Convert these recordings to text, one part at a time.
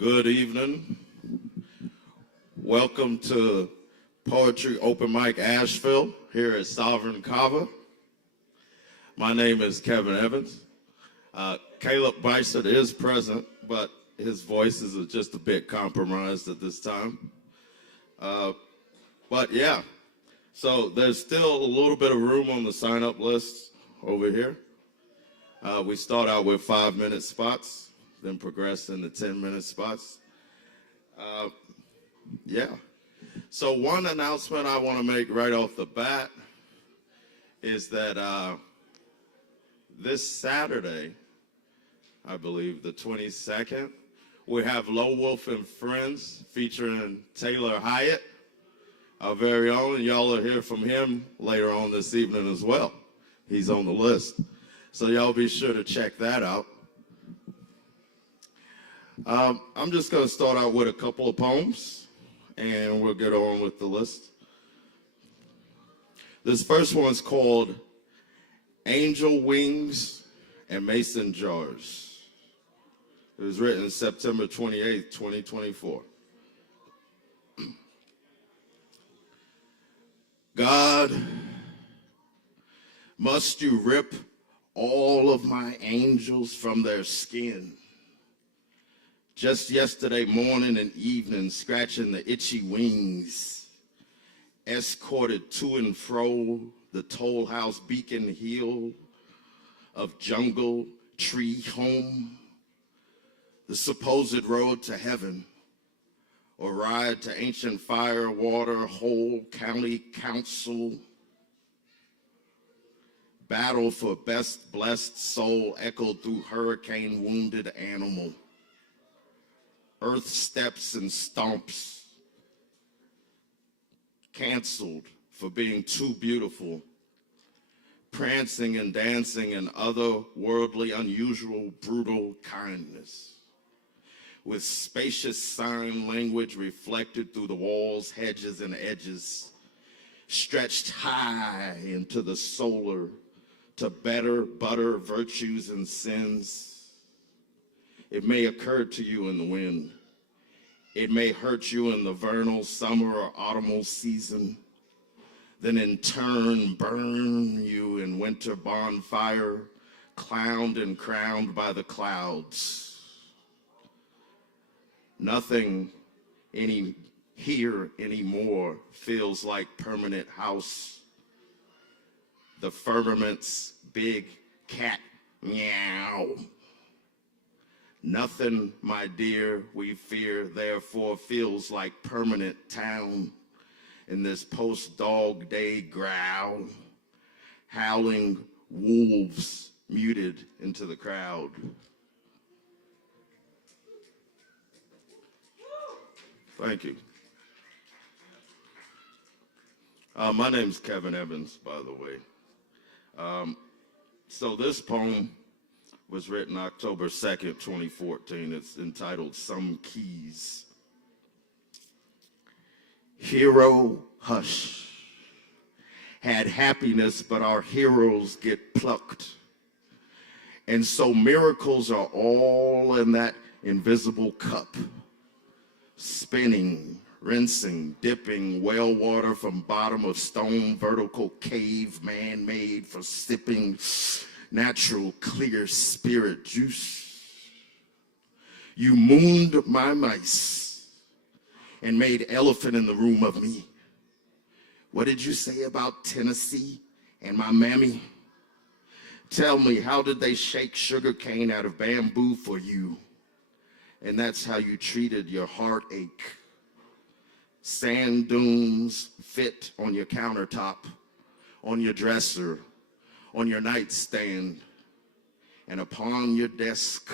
Good evening. Welcome to Poetry Open Mic Asheville here at Sovereign Kava. My name is Kevin Evans. Caleb Beissert is present, but his voice is just a bit compromised at this time. But yeah, so there's still a little bit of room on the sign-up list over here. We start out with 5-minute spots, then progress into 10-minute spots. Yeah. So one announcement I want to make right off the bat is that this Saturday, I believe, the 22nd, we have Low Wolf and Friends featuring Taylor Hyatt, our very own, and y'all will hear from him later on this evening as well. He's on the list. So y'all be sure to check that out. I'm just going to start out with a couple of poems, and we'll get on with the list. This first one's called Angel Wings and Mason Jars. It was written September 28, 2024. God, must you rip all of my angels from their skin? Just yesterday morning and evening, scratching the itchy wings, escorted to and fro the toll house beacon hill of jungle tree home, the supposed road to heaven, or ride to ancient fire water hole county council, battle for best blessed soul echoed through hurricane wounded animal. Earth steps and stomps, canceled for being too beautiful, prancing and dancing in otherworldly, unusual, brutal kindness, with spacious sign language reflected through the walls, hedges, and edges, stretched high into the solar to better butter virtues and sins. It may occur to you in the wind. It may hurt you in the vernal summer or autumnal season, then in turn burn you in winter bonfire, clowned and crowned by the clouds. Nothing here anymore feels like permanent house. The firmament's big cat meow. Nothing, my dear, we fear, therefore, feels like permanent town in this post-dog day growl, howling wolves muted into the crowd. Thank you. My name's Kevin Evans, by the way. So this poem was written October 2nd, 2014. It's entitled Some Keys. Hero, hush. Had happiness, but our heroes get plucked. And so miracles are all in that invisible cup. Spinning, rinsing, dipping well water from bottom of stone, vertical cave, man-made for sipping natural, clear spirit juice. You mooned my mice and made elephant in the room of me. What did you say about Tennessee and my mammy? Tell me, how did they shake sugar cane out of bamboo for you? And that's how you treated your heartache. Sand dunes fit on your countertop, on your dresser, on your nightstand, and upon your desk.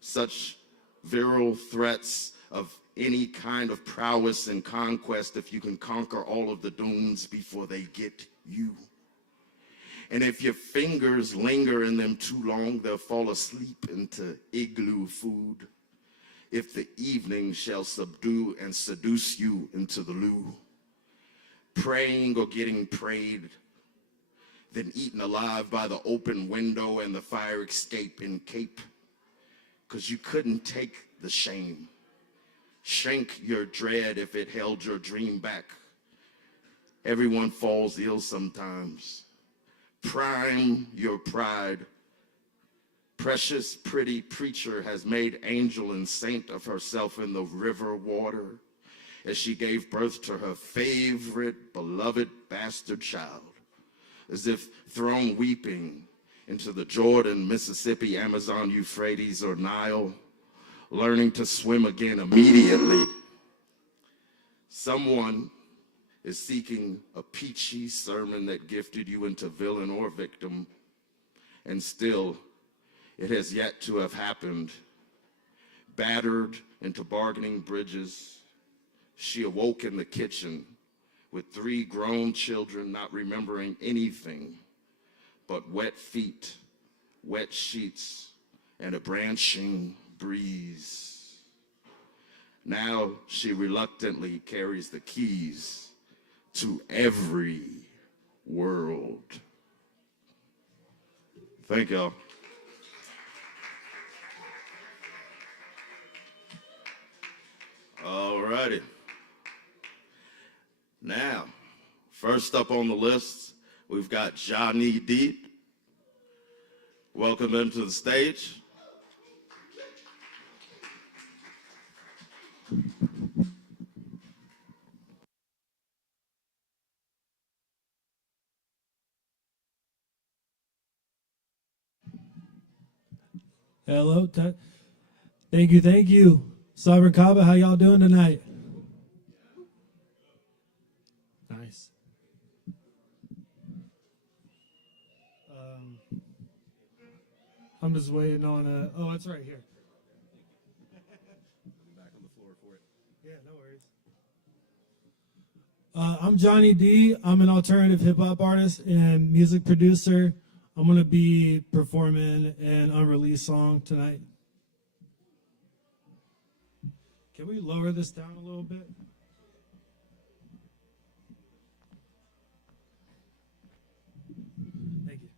Such virile threats of any kind of prowess and conquest if you can conquer all of the dunes before they get you. And if your fingers linger in them too long, they'll fall asleep into igloo food. If the evening shall subdue and seduce you into the loo, praying or getting prayed, then eaten alive by the open window and the fire escape in Cape because you couldn't take the shame. Shrink your dread if it held your dream back. Everyone falls ill sometimes. Prime your pride. Precious, pretty preacher has made angel and saint of herself in the river water as she gave birth to her favorite, beloved bastard child, as if thrown weeping into the Jordan, Mississippi, Amazon, Euphrates, or Nile, learning to swim again immediately. Someone is seeking a peachy sermon that gifted you into villain or victim, and still it has yet to have happened. Battered into bargaining bridges, she awoke in the kitchen with 3 grown children not remembering anything but wet feet, wet sheets, and a branching breeze. Now she reluctantly carries the keys to every world. Thank y'all. All righty. Now, first up on the list, we've got Johnny D. Welcome him to the stage. Hello. Thank you. Cyber Kava, how y'all doing tonight? Nice. I'm just waiting on oh, it's right here. Back on the floor for it. Yeah, no worries. I'm Johnny D. I'm an alternative hip-hop artist and music producer. I'm going to be performing an unreleased song tonight. Can we lower this down a little bit? Thank you.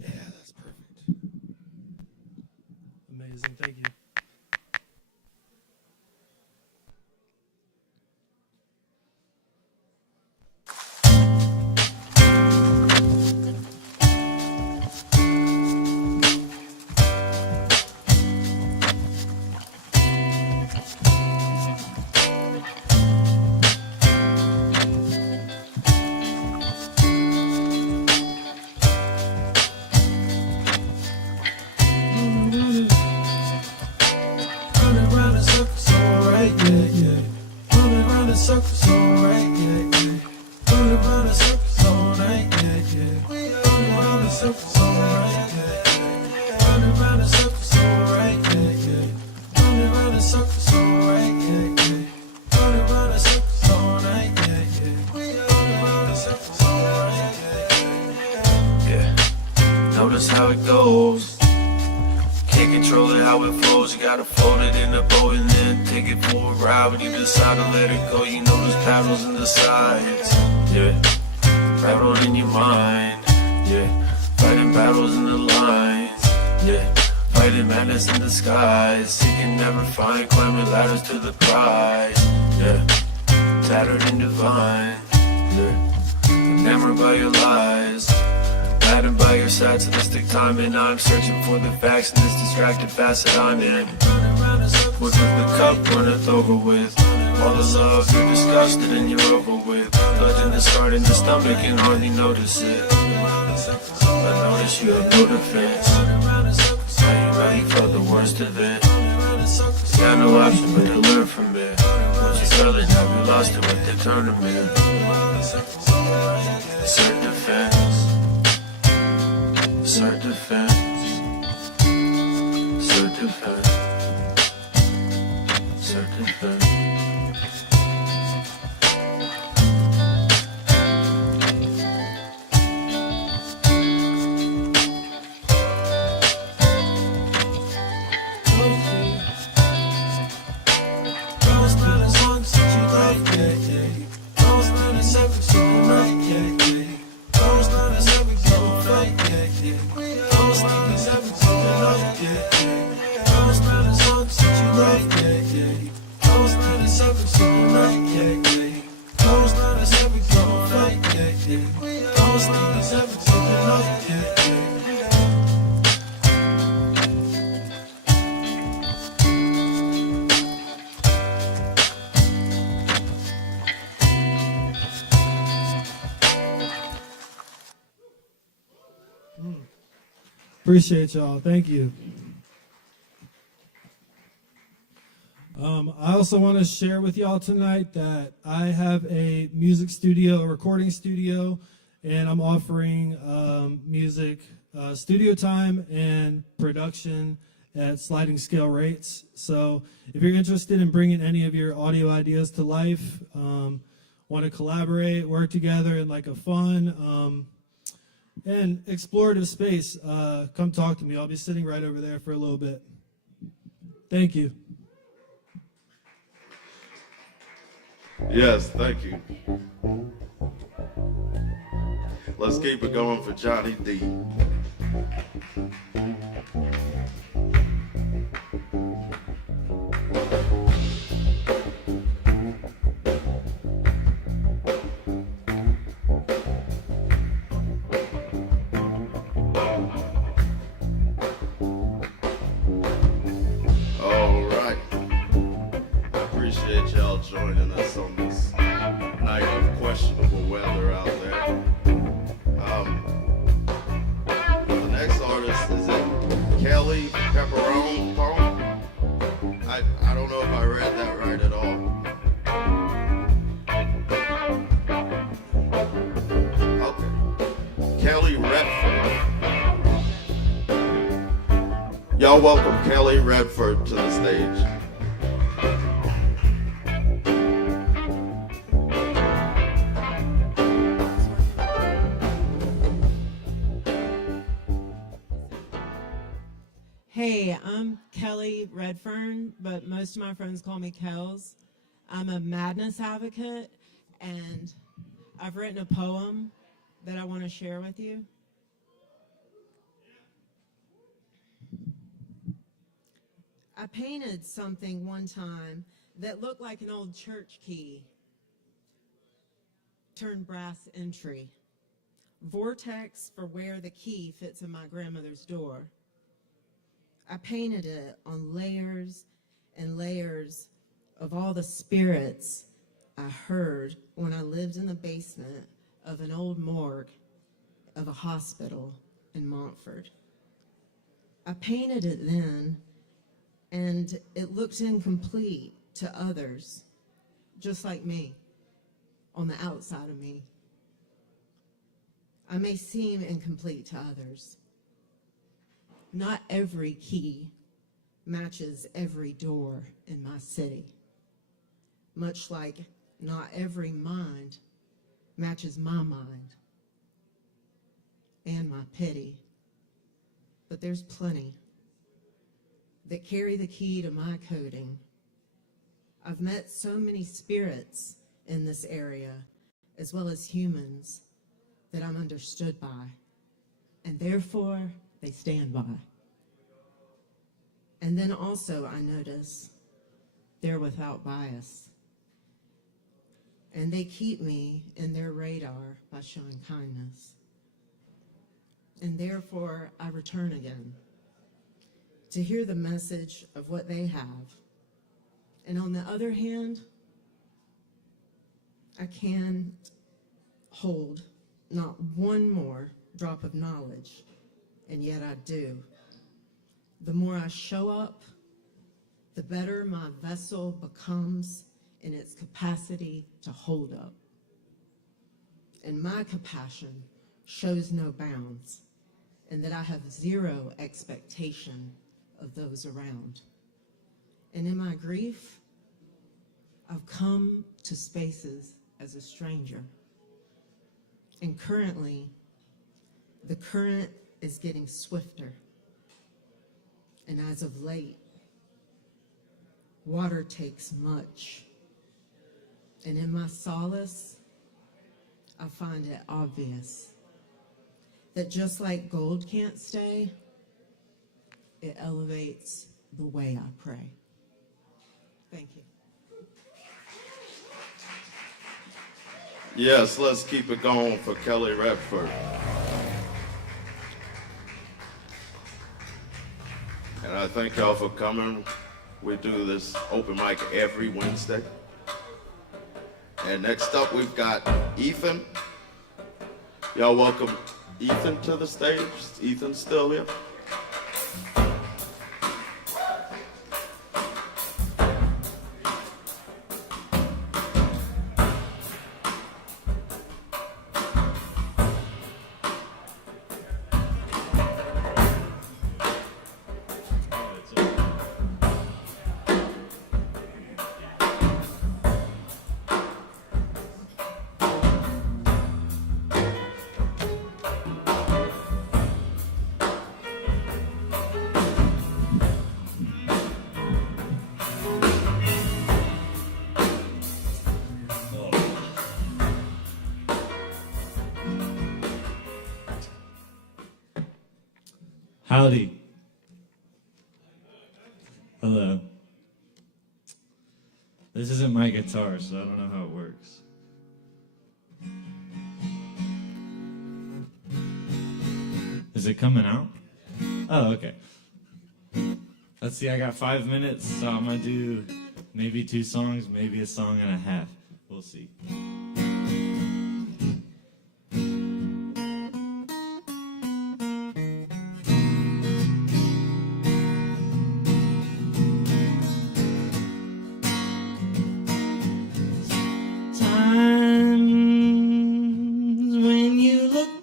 Yeah, that's perfect. Amazing, thank you. Notice how it goes. Can't control it how it flows. You gotta fold it in a boat and then take it for a ride. When you decide to let it go, you know there's paddles in the sides. Yeah, rattle in your mind. Yeah, fighting battles in the lines. Yeah, fighting madness in the skies. Seeking never find, climbing ladders to the prize. Yeah, tattered and divine. Yeah, enamored by your lies. Maddened by your sadistic time, and I'm searching for the facts in this distracted facet I'm in. What does the cup runneth over with? All the love you're disgusted and you're over with. Blood in the start in the stomach and hardly notice it. I notice you have no defense. Now you know you felt the worst of it. You got no option but to learn from it. Once you felt it, now you lost it with the tournament. Assert defense. Assert defense. Assert defense. Assert defense. Appreciate y'all. Thank you. I also want to share with y'all tonight that I have a music studio, a recording studio, and I'm offering music studio time and production at sliding scale rates. So if you're interested in bringing any of your audio ideas to life, want to collaborate, work together in like a fun and explorative space, come talk to me. I'll be sitting right over there for a little bit. Thank you. Yes, thank you. Let's keep it going for Johnny D. All right. I appreciate y'all joining us on this night of questionable weather out there. The next artist is Kelly Pepperone. I don't know if I read that right at all. Okay. Kelly Redford. Y'all welcome Kelly Redford to the stage. Hey, I'm Kelly Redfern, but most of my friends call me Kels. I'm a madness advocate, and I've written a poem that I want to share with you. I painted something one time that looked like an old church key, turned brass entry, vortex for where the key fits in my grandmother's door. I painted it on layers and layers of all the spirits I heard when I lived in the basement of an old morgue of a hospital in Montford. I painted it then, and it looked incomplete to others, just like me, on the outside of me. I may seem incomplete to others. Not every key matches every door in my city, much like not every mind matches my mind and my pity. But there's plenty that carry the key to my coding. I've met so many spirits in this area, as well as humans, that I'm understood by, and therefore they stand by. And then also I notice they're without bias, and they keep me in their radar by showing kindness. And therefore I return again to hear the message of what they have. And on the other hand, I can hold not one more drop of knowledge, and yet I do. The more I show up, the better my vessel becomes in its capacity to hold up. And my compassion shows no bounds, and that I have zero expectation of those around. And in my grief, I've come to spaces as a stranger. And currently, the current is getting swifter. And as of late, water takes much. And in my solace, I find it obvious that just like gold can't stay, it elevates the way I pray. Thank you. Yes, let's keep it going for Kelly Redford. And I thank y'all for coming. We do this open mic every Wednesday. And next up we've got Ethan. Y'all welcome Ethan to the stage. Is Ethan still here? Howdy. Hello. This isn't my guitar, so I don't know how it works. Is it coming out? Oh, okay. Let's see, I got 5 minutes, so I'm gonna do maybe 2 songs, maybe a song and a half. We'll see.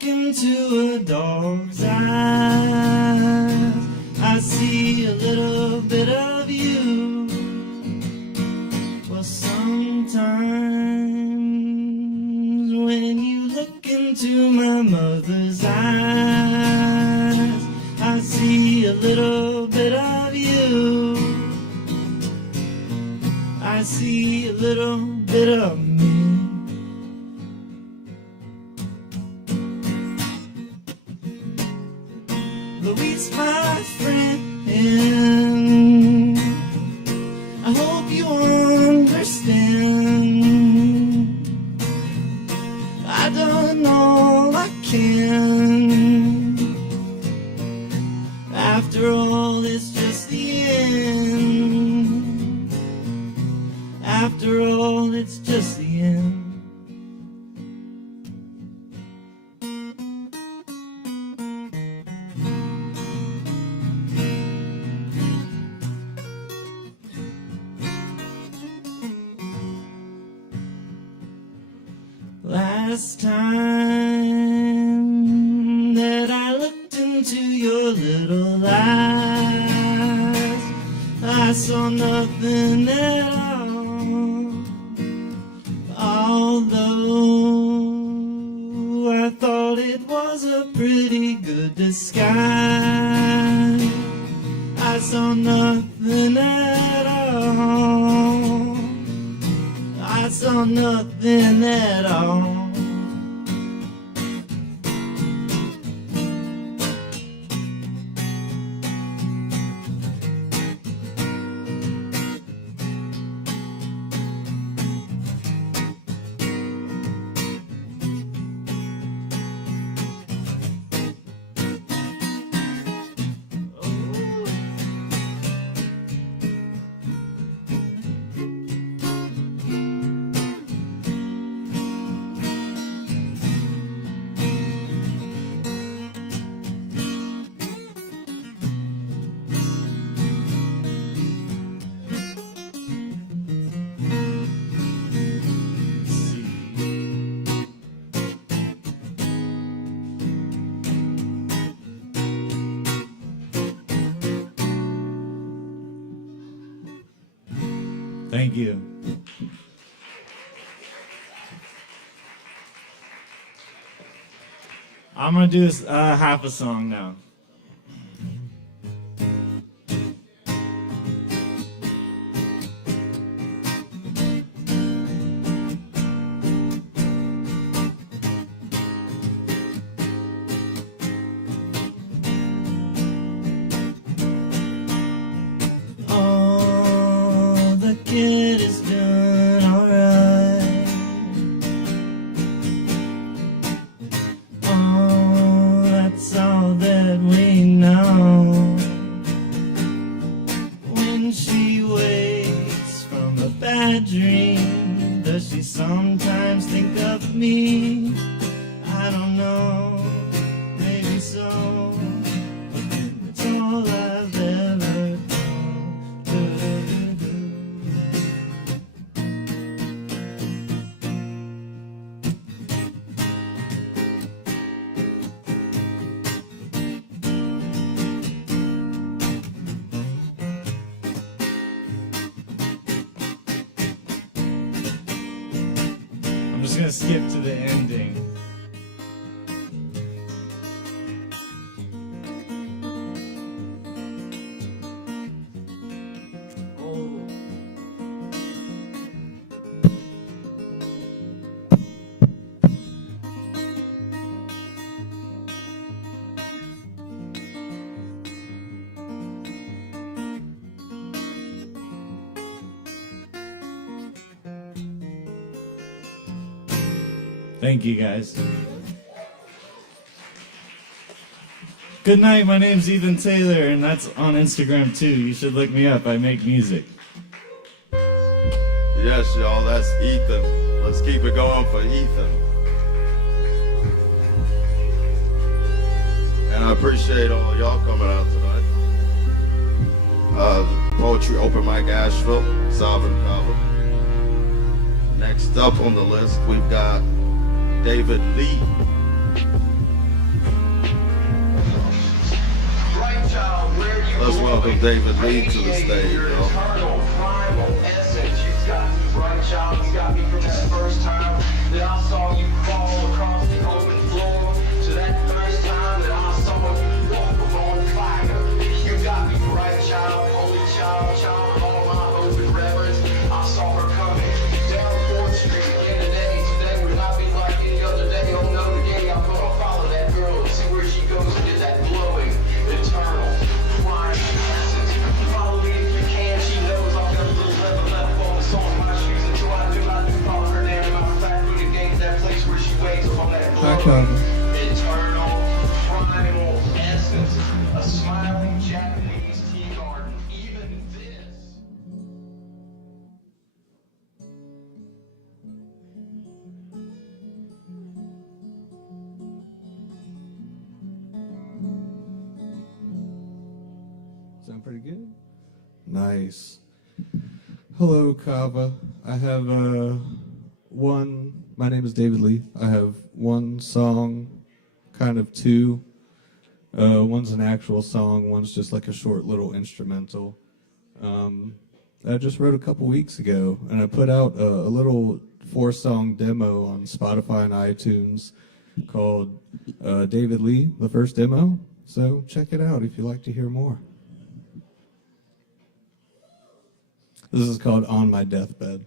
Into a dog's eyes, I see a little bit of you. Well, sometimes when you look into my mother's eyes, I see a little bit of you. I see a little bit of me. Louise, my friend, I hope you understand. I done all I can. After all, it's just the end. After all, it's just the end. Last time that I looked into your little eyes, I saw nothing at all. Although I thought it was a pretty good disguise, I saw nothing at all. I saw nothing at all. Thank you. I'm gonna do half a song now. It is done alright. Oh, that's all that we know. When she wakes from a bad dream, does she sometimes think of me? I don't know, maybe so. It's all I've ever done. just gonna skip to the ending. Thank you, guys. Good night, my name's Ethan Taylor, and that's on Instagram too. You should look me up, I make music. Yes, y'all, that's Ethan. Let's keep it going for Ethan. And I appreciate all y'all coming out tonight. Poetry Open Mic Asheville, Sovereign Kava. Next up on the list, we've got David Lee. Let's welcome David Lee to the stage, y'all. Child, you got me from that first time that I saw you fall across the open floor, to that first time that I saw you walk on fire. You got me right, child, holy child, child of all my hope and reverence. I saw her coming down 4th Street again today. Today would not be like any other day. Oh no, today I'm gonna follow that girl and see where she goes and get that glowing, eternal, flying essence. Follow me if you can. She knows I've got a little leather left on the sole of my shoes. I do follow her there. Matter of fact, we can gain that place where she waits on that glowing, eternal, primal essence. A smiling Japanese tea garden. Even this. Sound pretty good? Nice. Hello, Kava. I have my name is David Lee. I have one song, kind of two. One's an actual song, one's just like a short little instrumental. I just wrote a couple weeks ago, and I put out a little 4-song demo on Spotify and iTunes called David Lee, the first demo. So check it out if you'd like to hear more. This is called On My Deathbed.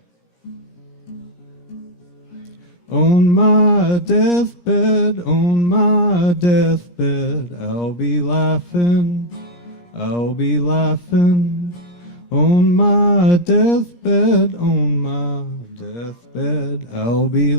On my deathbed, I'll be laughing, On my deathbed, I'll be laughing, On my deathbed, I'll be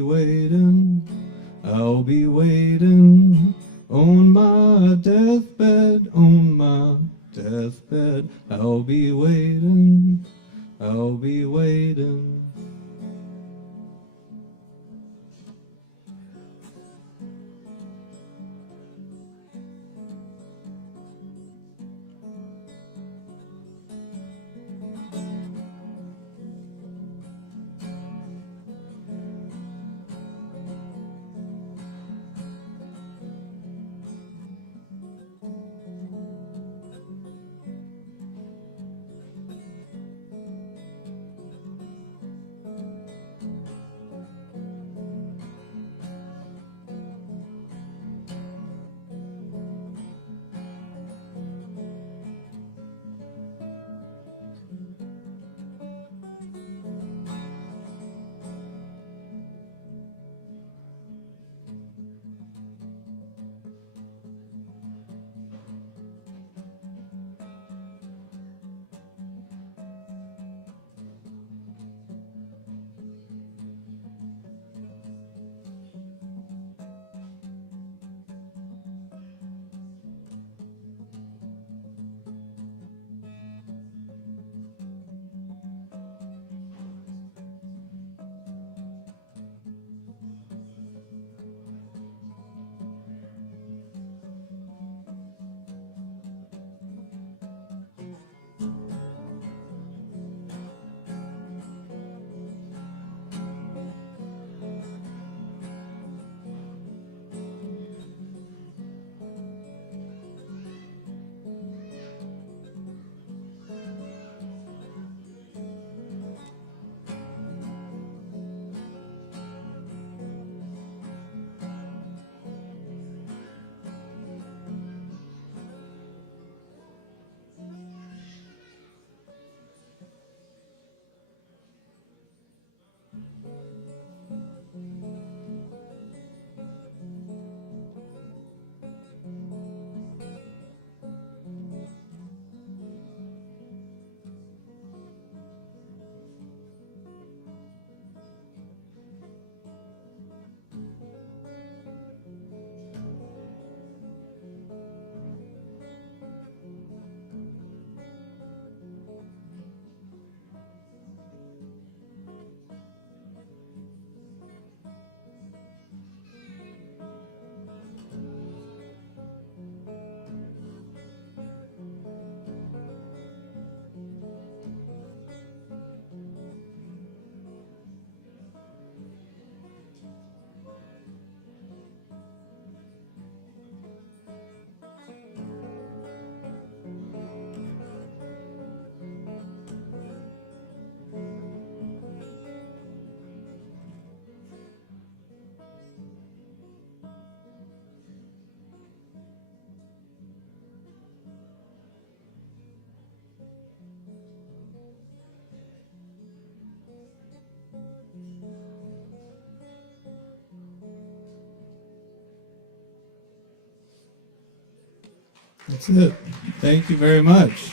waiting, On my deathbed, I'll be waiting, That's it. Thank you very much.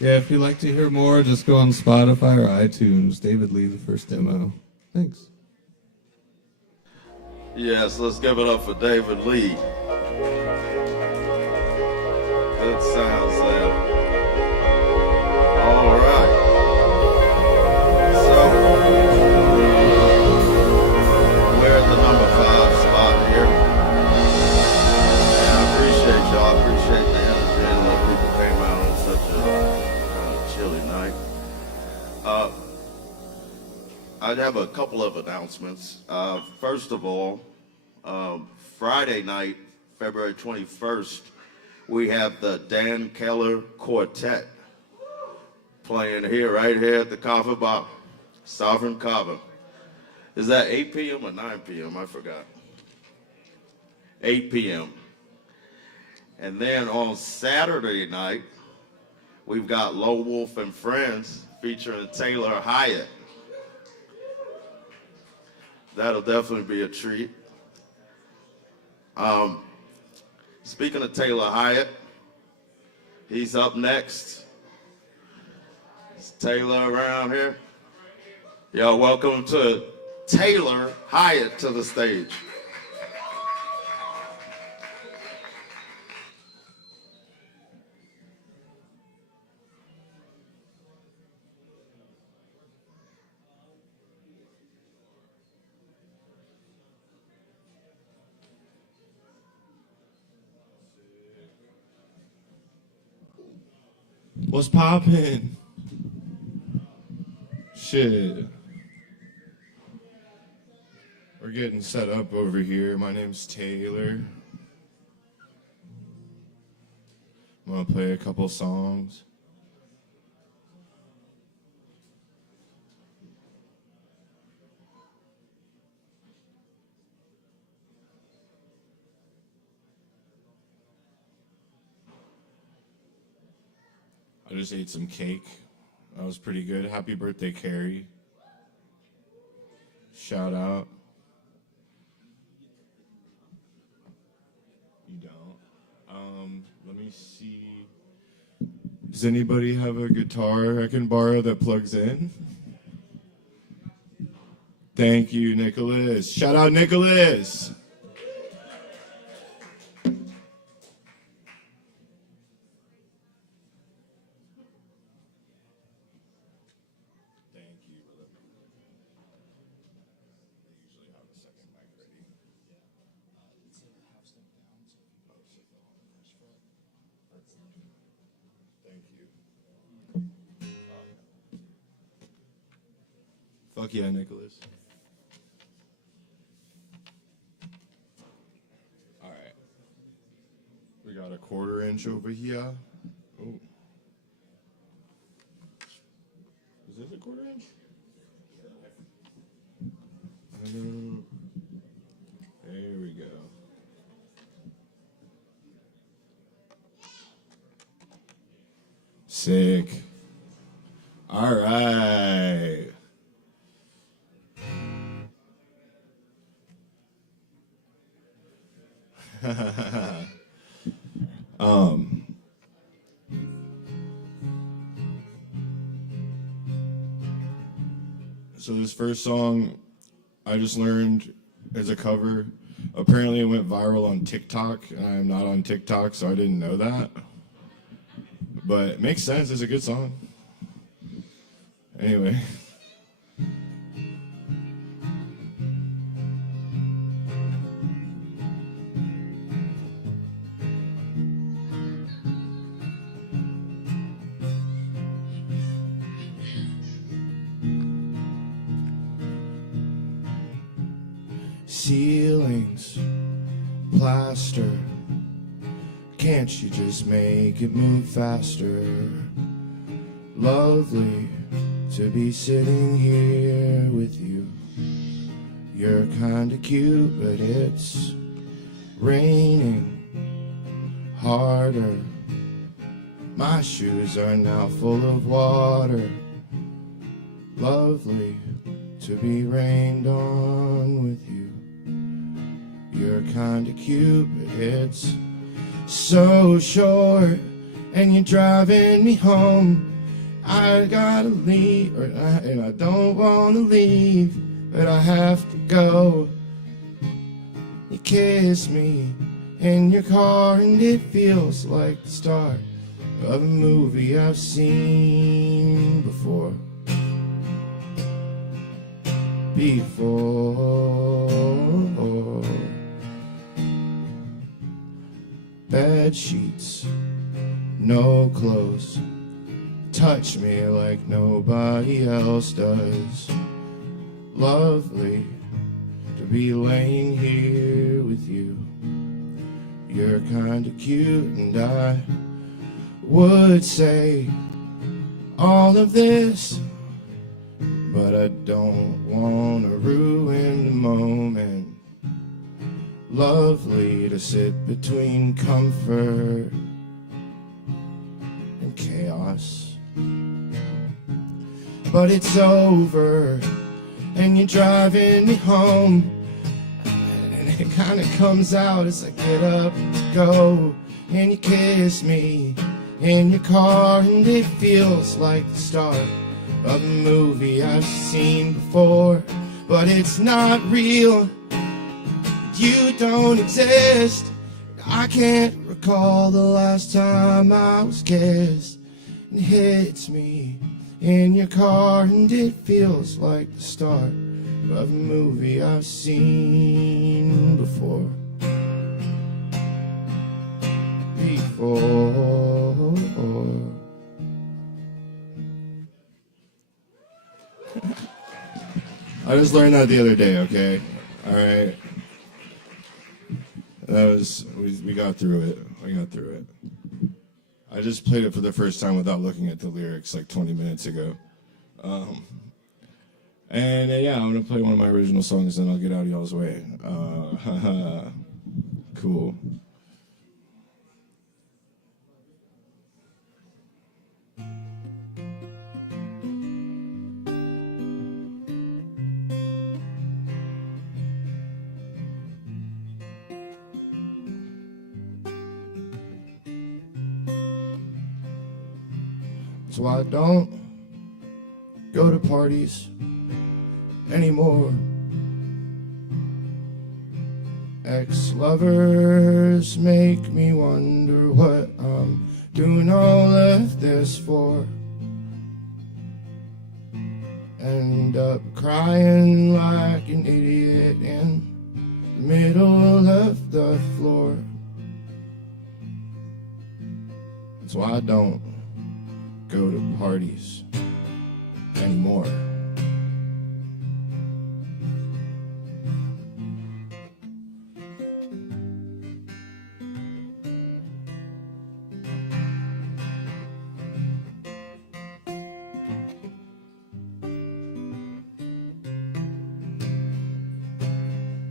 Yeah, if you'd like to hear more, just go on Spotify or iTunes. David Lee, the first demo. Thanks. Yes, let's give it up for David Lee. Good sounds there. All right. So, we're at the number 5 spot here. And I appreciate y'all. I appreciate the energy and that people came out on such a kind of chilly night. I'd have a couple of announcements. First of all, Friday night, February 21st, we have the Dan Keller Quartet playing here, right here at the Kava Bar, Sovereign Kava. Is that 8 p.m. or 9 p.m.? I forgot. 8 p.m. And then on Saturday night, we've got Low Wolf and Friends featuring Taylor Hyatt. That'll definitely be a treat. Speaking of Taylor Hyatt, he's up next. Is Taylor around here? Y'all welcome to Taylor Hyatt to the stage. What's poppin'? Shit. We're getting set up over here. My name's Taylor. I'm gonna play a couple songs. I just ate some cake. That was pretty good. Happy birthday, Carrie. Shout out. You don't? Let me see. Does anybody have a guitar I can borrow that plugs in? Thank you, Nicholas. Shout out, Nicholas. Fuck yeah, Nicholas. All right. We got a 1/4 inch over here. Oh. Is this a 1/4 inch? There we go. Sick. All right. So this first song I just learned is a cover. Apparently it went viral on TikTok, and I'm not on TikTok, so I didn't know that. But it makes sense, it's a good song. Anyway. Ceilings, plaster. Can't you just make it move faster? Lovely to be sitting here with you. You're kinda cute, but it's raining harder. My shoes are now full of water. Lovely to be rained on with you. You're kinda cute, but it's so short, and you're driving me home. I gotta leave, and I don't wanna leave, but I have to go. You kiss me in your car, and it feels like the start of a movie I've seen before. Bed sheets, no clothes, touch me like nobody else does. Lovely to be laying here with you. You're kinda cute, and I would say all of this, but I don't wanna ruin the moment. Lovely to sit between comfort and chaos. But it's over, and you're driving me home, and it kinda comes out as I get up to go, and you kiss me in your car, and it feels like the start of a movie I've seen before. But it's not real, you don't exist. I can't recall the last time I was kissed. It hits me in your car, and it feels like the start of a movie I've seen before. I just learned that the other day, okay? All right. We got through it. We got through it. I just played it for the first time without looking at the lyrics like 20 minutes ago. Yeah, I'm going to play one of my original songs, and I'll get out of y'all's way. Cool. So I don't go to parties anymore. Ex-lovers make me wonder what I'm doing all of this for. End up crying like an idiot in the middle of the floor. That's why I don't go to parties anymore.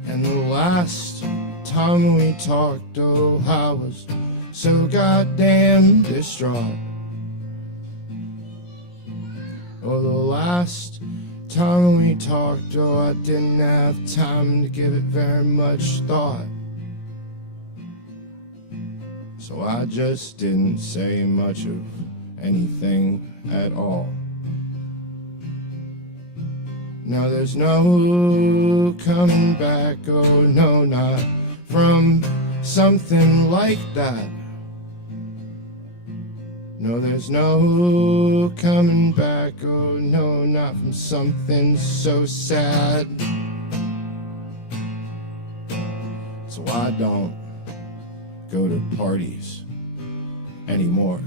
And the last time we talked, oh, I was so goddamn distraught. Oh, the last time we talked, oh, I didn't have time to give it very much thought. So I just didn't say much of anything at all. Now there's no coming back, oh no, not from something like that. No, there's no coming back, oh no, not from something so sad. So I don't go to parties anymore.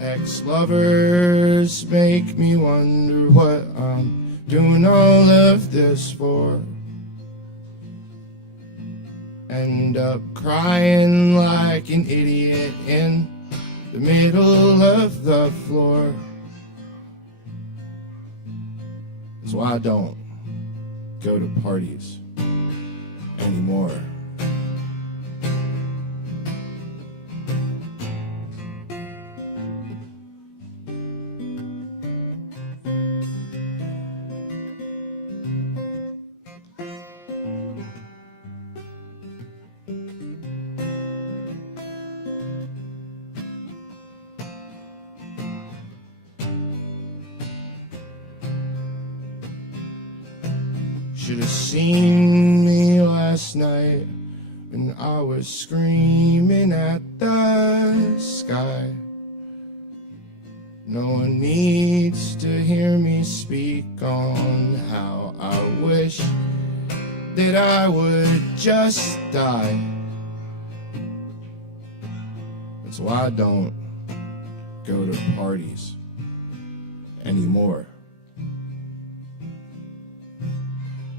Ex-lovers make me wonder what I'm doing all of this for. End up crying like an idiot in the middle of the floor. That's why I don't go to parties anymore. Should have seen me last night when I was screaming at the sky. No one needs to hear me speak on how I wish that I would just die. That's why I don't go to parties anymore.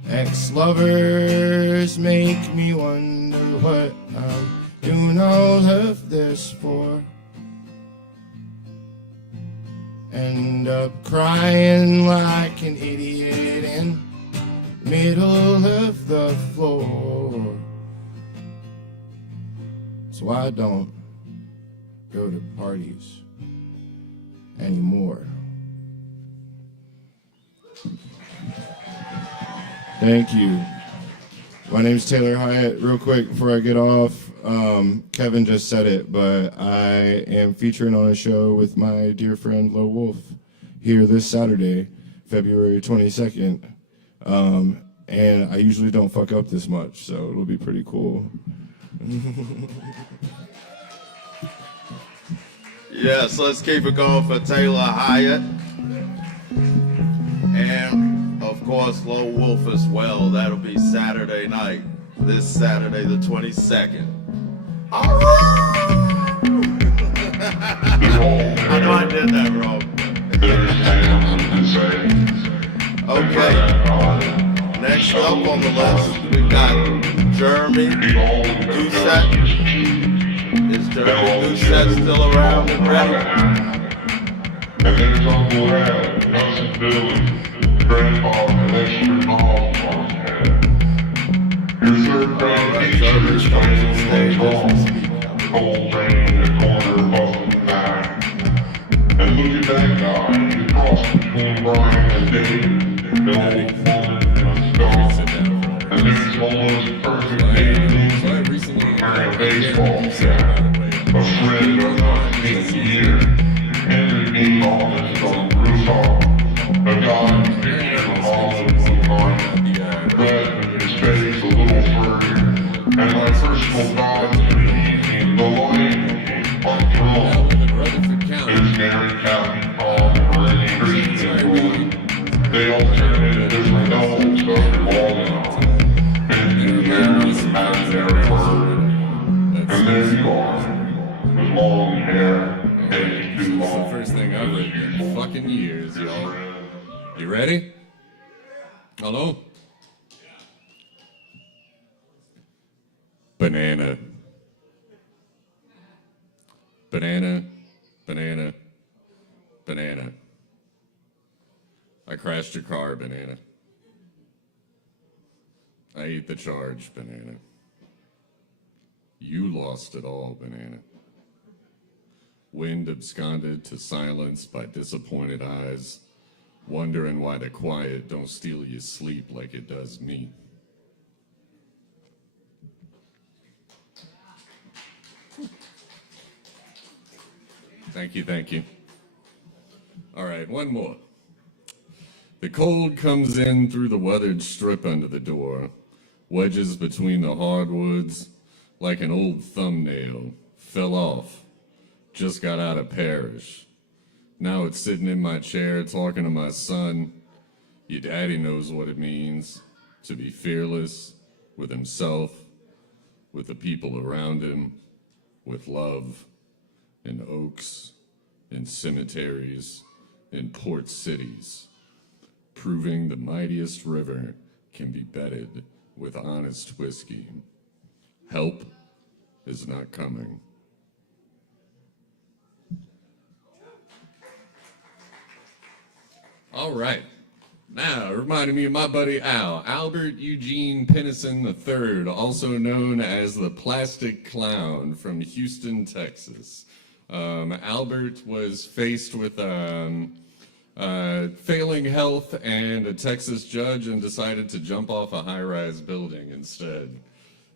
Ex-lovers make me wonder what I'm doing all of this for. End up crying like an idiot in the middle of the floor. That's why I don't go to parties anymore. Thank you. My name's Taylor Hyatt. Real quick before I get off, Kevin just said it, but I am featuring on a show with my dear friend Lo Wolf here this Saturday, February 22nd. And I usually don't fuck up this much, so it'll be pretty cool. Yes, let's keep it going for Taylor Hyatt. And, of course, Lo Wolf as well. That'll be Saturday night, this Saturday the 22nd. All right! I know I did that wrong. Okay. Next up on the list, we've got Jeremy Doucette. Is Jeremy Doucette still around and ready? And then it's Uncle Al, cousin Billy, grandpa, and extra mom on head. Your third grade teacher is playing on cold rain in the corner of Buffalo Nine. And look at that guy, the cross between Brian and Dave, the old woman and a dog. And then it's almost perfect day, wearing a baseball cap, a friend of my 15th year. Henry B. Baldwin on the rooftop, a guy who picture from Hollywood Martin, red with his face a little furrier, and my personal god for the evening, the light on throne. Is Gary, Kathy, Tom, or any Christian boy. They all turn into different novels after Baldwin on. And you hear the imaginary bird, and there you are, with long hair. This is the first thing I've written in fucking years, y'all. You ready? Hello? Banana. Banana, banana, banana. I crashed your car, banana. I ate the charge, banana. You lost it all, banana. Wind absconded to silence by disappointed eyes, wondering why the quiet don't steal your sleep like it does me. Thank you, thank you. All right, one more. The cold comes in through the weathered strip under the door, wedges between the hardwoods like an old thumbnail, fell off. Just got out of parish. Now it's sitting in my chair talking to my son. Your daddy knows what it means to be fearless with himself, with the people around him, with love, in oaks, in cemeteries, in port cities, proving the mightiest river can be bedded with honest whiskey. Help is not coming. All right. Now, reminding me of my buddy Al, Albert Eugene Pennison III, also known as the Plastic Clown from Houston, Texas. Albert was faced with failing health and a Texas judge and decided to jump off a high-rise building instead.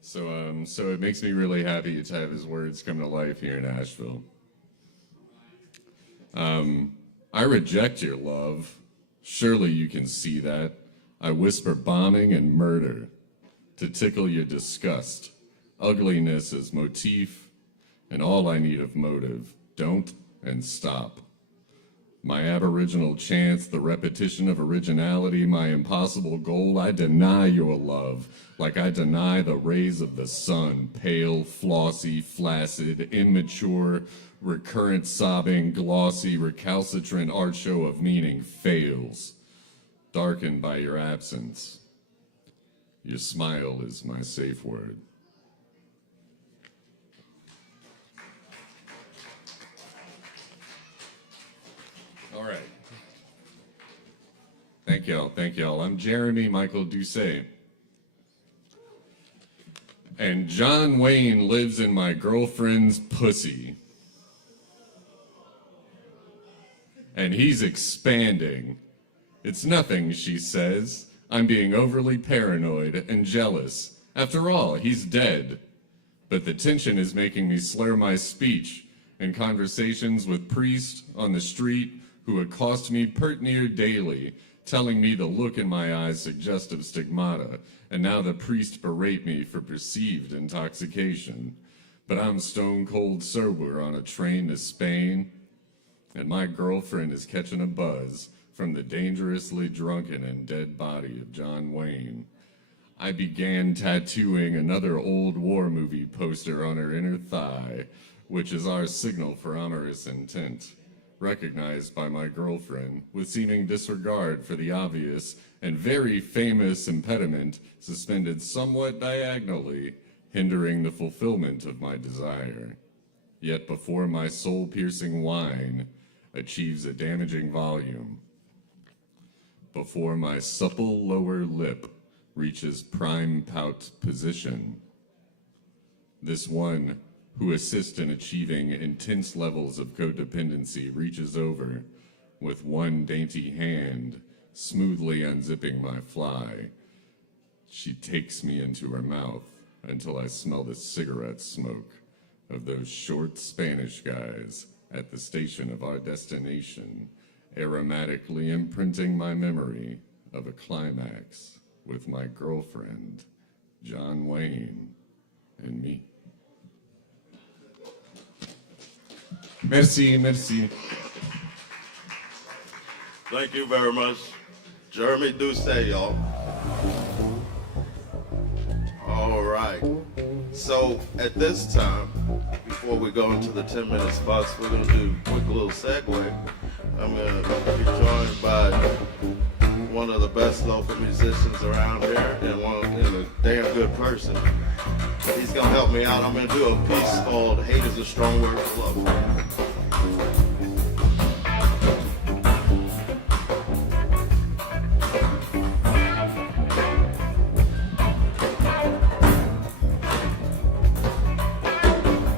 So it makes me really happy to have his words come to life here in Asheville. I reject your love. Surely you can see that. I whisper bombing and murder to tickle your disgust. Ugliness as motif, and all I need of motive. Don't and stop. My aboriginal chance, the repetition of originality, my impossible goal, I deny your love, like I deny the rays of the sun, pale, flossy, flaccid, immature, recurrent sobbing, glossy, recalcitrant art show of meaning fails, darkened by your absence. Your smile is my safe word. All right. Thank y'all. I'm Jeremy Michael Doucet. And John Wayne lives in my girlfriend's pussy. And he's expanding. It's nothing, she says. I'm being overly paranoid and jealous. After all, he's dead. But the tension is making me slur my speech in conversations with priests on the street who accost me pert near daily, telling me the look in my eyes suggestive stigmata, and now the priest berate me for perceived intoxication. But I'm stone cold sober on a train to Spain, and my girlfriend is catching a buzz from the dangerously drunken and dead body of John Wayne. I began tattooing another old war movie poster on her inner thigh, which is our signal for amorous intent, recognized by my girlfriend with seeming disregard for the obvious and very famous impediment suspended somewhat diagonally, hindering the fulfillment of my desire. Yet before my soul-piercing whine achieves a damaging volume, before my supple lower lip reaches prime pout position, this one who assists in achieving intense levels of codependency reaches over with one dainty hand, smoothly unzipping my fly. She takes me into her mouth until I smell the cigarette smoke of those short Spanish guys at the station of our destination, aromatically imprinting my memory of a climax with my girlfriend, John Wayne, and me. Merci, merci. Thank you very much. Jeremy Doucet, y'all. All right. So at this time, before we go into the 10-minute spots, we're going to do a quick little segue. I'm going to be joined by one of the best local musicians around here and a damn good person. He's going to help me out. I'm going to do a piece called Hate is a Strong Word for Love.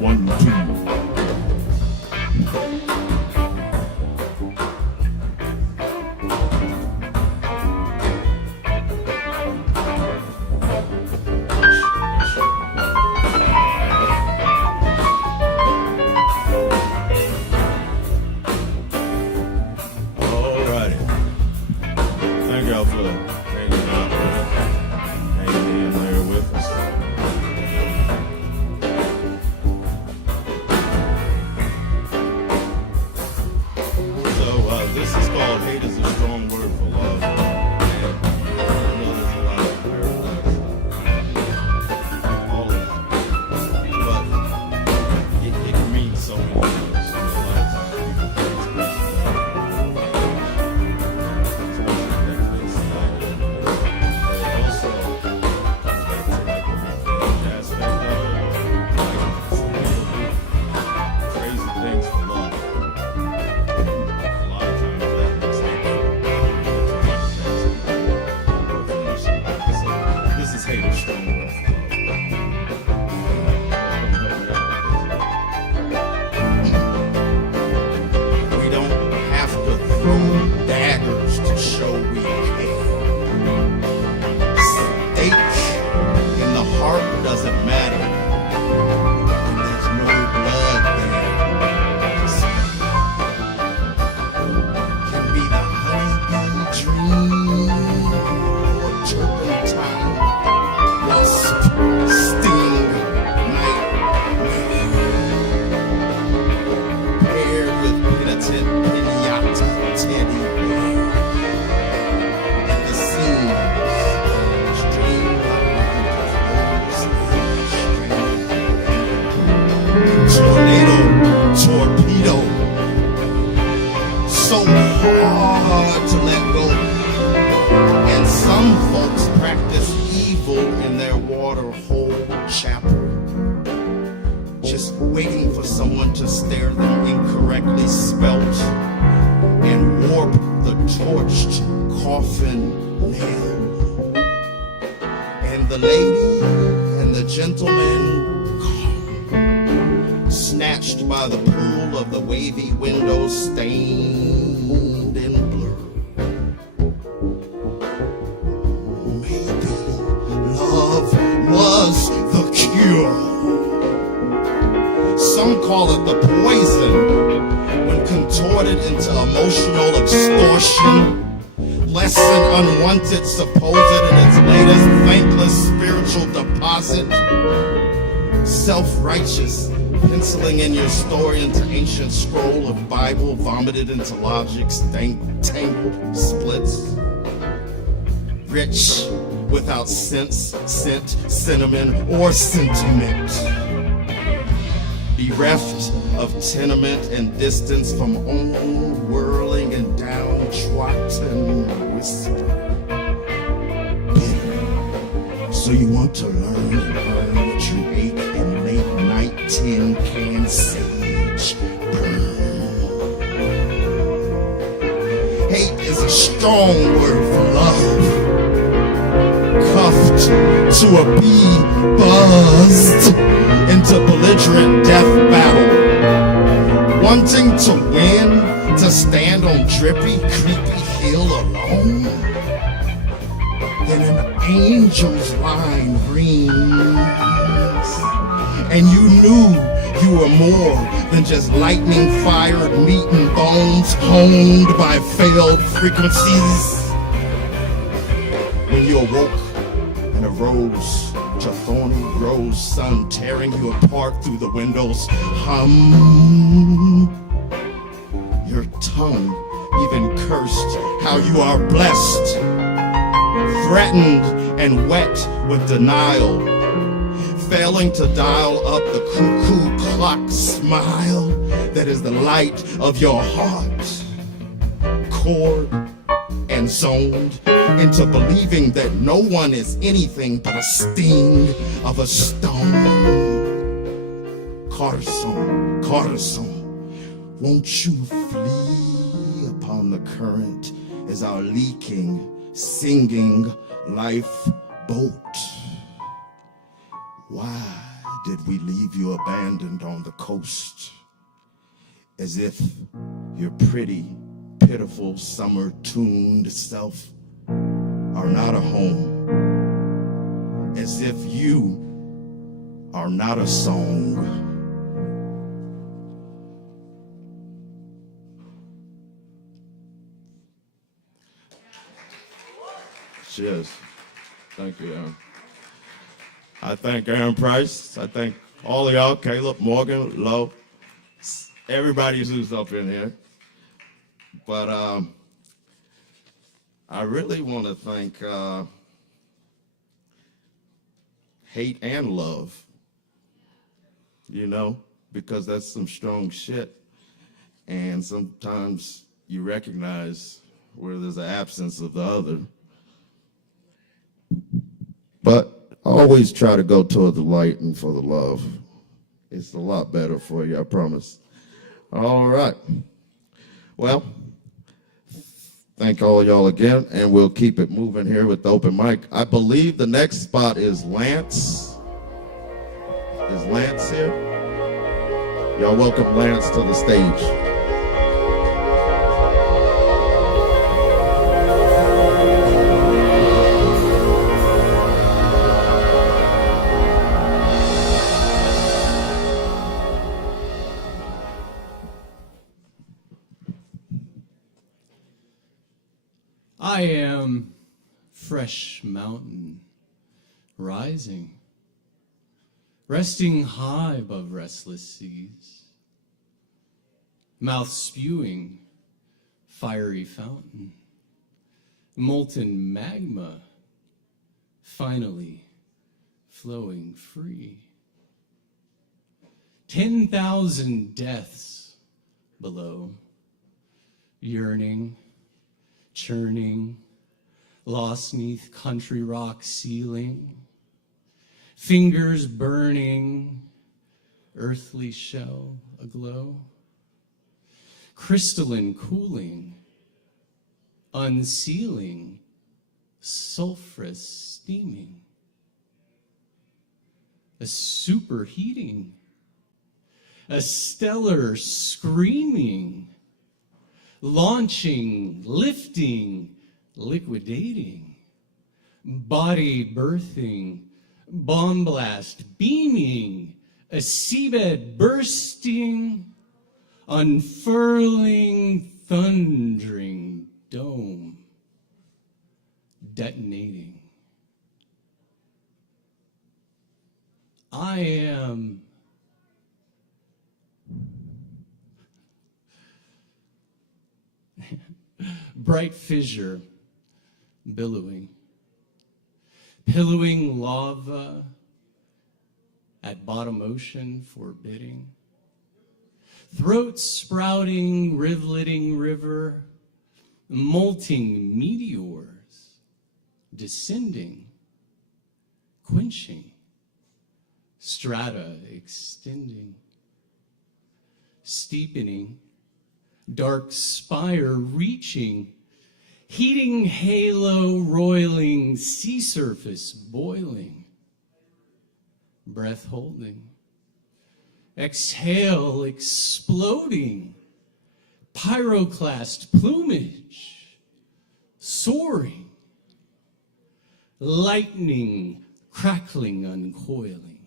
1, 2. waiting for someone to stare them incorrectly spelt and warp the torched coffin nail. And the lady and the gentleman snatched by the pool of the wavy windows stained in blur. Maybe love was the cure. Some call it the poison when contorted into emotional extortion. Less than unwanted, supposed in its latest thankless spiritual deposit. Self-righteous, penciling in your story into ancient scroll of Bible, vomited into logic's tangled splits. Rich without sense, scent, cinnamon, or sentiment. Bereft of tenement and distance from own whirling and downtrodden whisper. Bitter. So you want to learn and earn what you ate in late night tin can sage burn. Hate is a strong word for love. Cuffed to a bee buzzed into belligerent death battle. Wanting to win, to stand on drippy, creepy hill alone. Then an angel's line rings, and you knew you were more than just lightning-fired meat and bones honed by failed frequencies. When you awoke and arose to thorny rose sun tearing you apart through the windows, your tongue even cursed how you are blessed, threatened and wet with denial, failing to dial up the cuckoo clock smile that is the light of your heart, cord and zoned into believing that no one is anything but a sting of a stone. Corazon, corazon, won't you flee upon the current as our leaking, singing lifeboat? Why did we leave you abandoned on the coast? As if your pretty, pitiful, summer-tuned self are not a home. As if you are not a song. Cheers. Thank you, Aaron. I thank Aaron Price. I thank all of y'all, Caleb, Morgan, Lo, everybody who's up in here. But I really want to thank hate and love, you know, because that's some strong shit. And sometimes you recognize where there's an absence of the other. But always try to go toward the light and for the love. It's a lot better for you, I promise. All right. Well, thank all y'all again, and we'll keep it moving here with the open mic. I believe the next spot is Lance. Is Lance here? Y'all welcome Lance to the stage. I am fresh mountain rising, resting high above restless seas, mouth spewing fiery fountain, molten magma finally flowing free. 10,000 deaths below, yearning, churning, lost neath country rock ceiling, fingers burning, earthly shell aglow, crystalline cooling, unsealing, sulfurous steaming, a superheating, a stellar screaming, launching, lifting, liquidating, body birthing, bomb blast beaming, a seabed bursting, unfurling, thundering dome, detonating. I am bright fissure billowing, pillowing lava at bottom ocean forbidding, throat sprouting, rivuleting river, molting meteors, descending, quenching, strata extending, steepening, dark spire reaching, heating halo roiling, sea surface boiling, breath holding, exhale exploding, pyroclast plumage, soaring, lightning crackling, uncoiling.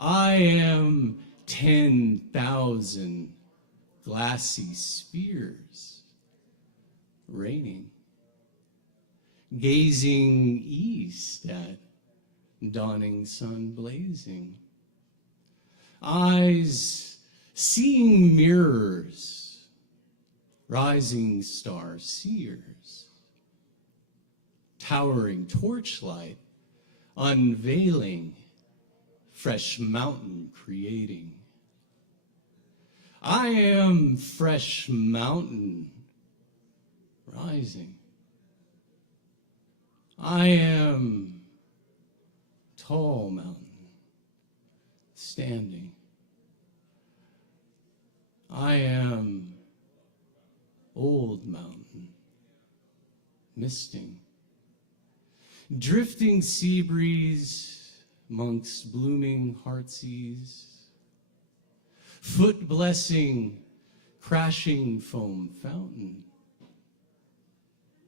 I am 10,000 glassy spheres raining, gazing east at dawning sun blazing, eyes seeing mirrors, rising star seers, towering torchlight, unveiling, fresh mountain creating. I am fresh mountain rising. I am tall mountain standing. I am old mountain misting. Drifting sea breeze amongst blooming heartsease. Foot blessing, crashing foam fountain.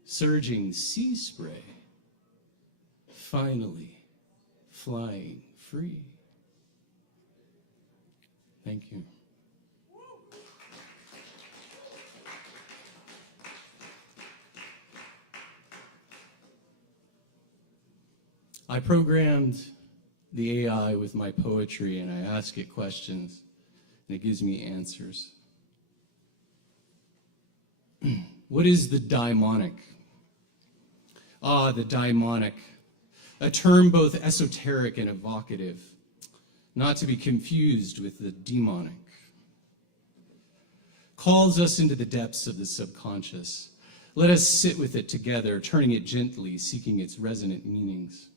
Surging sea spray, finally flying free. Thank you. I programmed the AI with my poetry, and I ask it questions, and it gives me answers. What is the daimonic? The daimonic, a term both esoteric and evocative, not to be confused with the demonic. Calls us into the depths of the subconscious. Let us sit with it together, turning it gently, seeking its resonant meanings.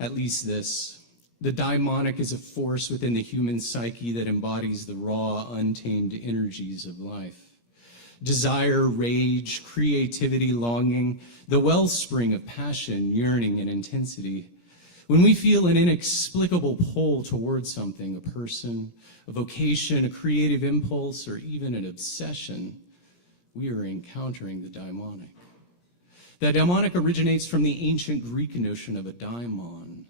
At least this, the daimonic is a force within the human psyche that embodies the raw, untamed energies of life. Desire, rage, creativity, longing, the wellspring of passion, yearning, and intensity. When we feel an inexplicable pull towards something, a person, a vocation, a creative impulse, or even an obsession, we are encountering the daimonic. The daimonic originates from the ancient Greek notion of a daimon,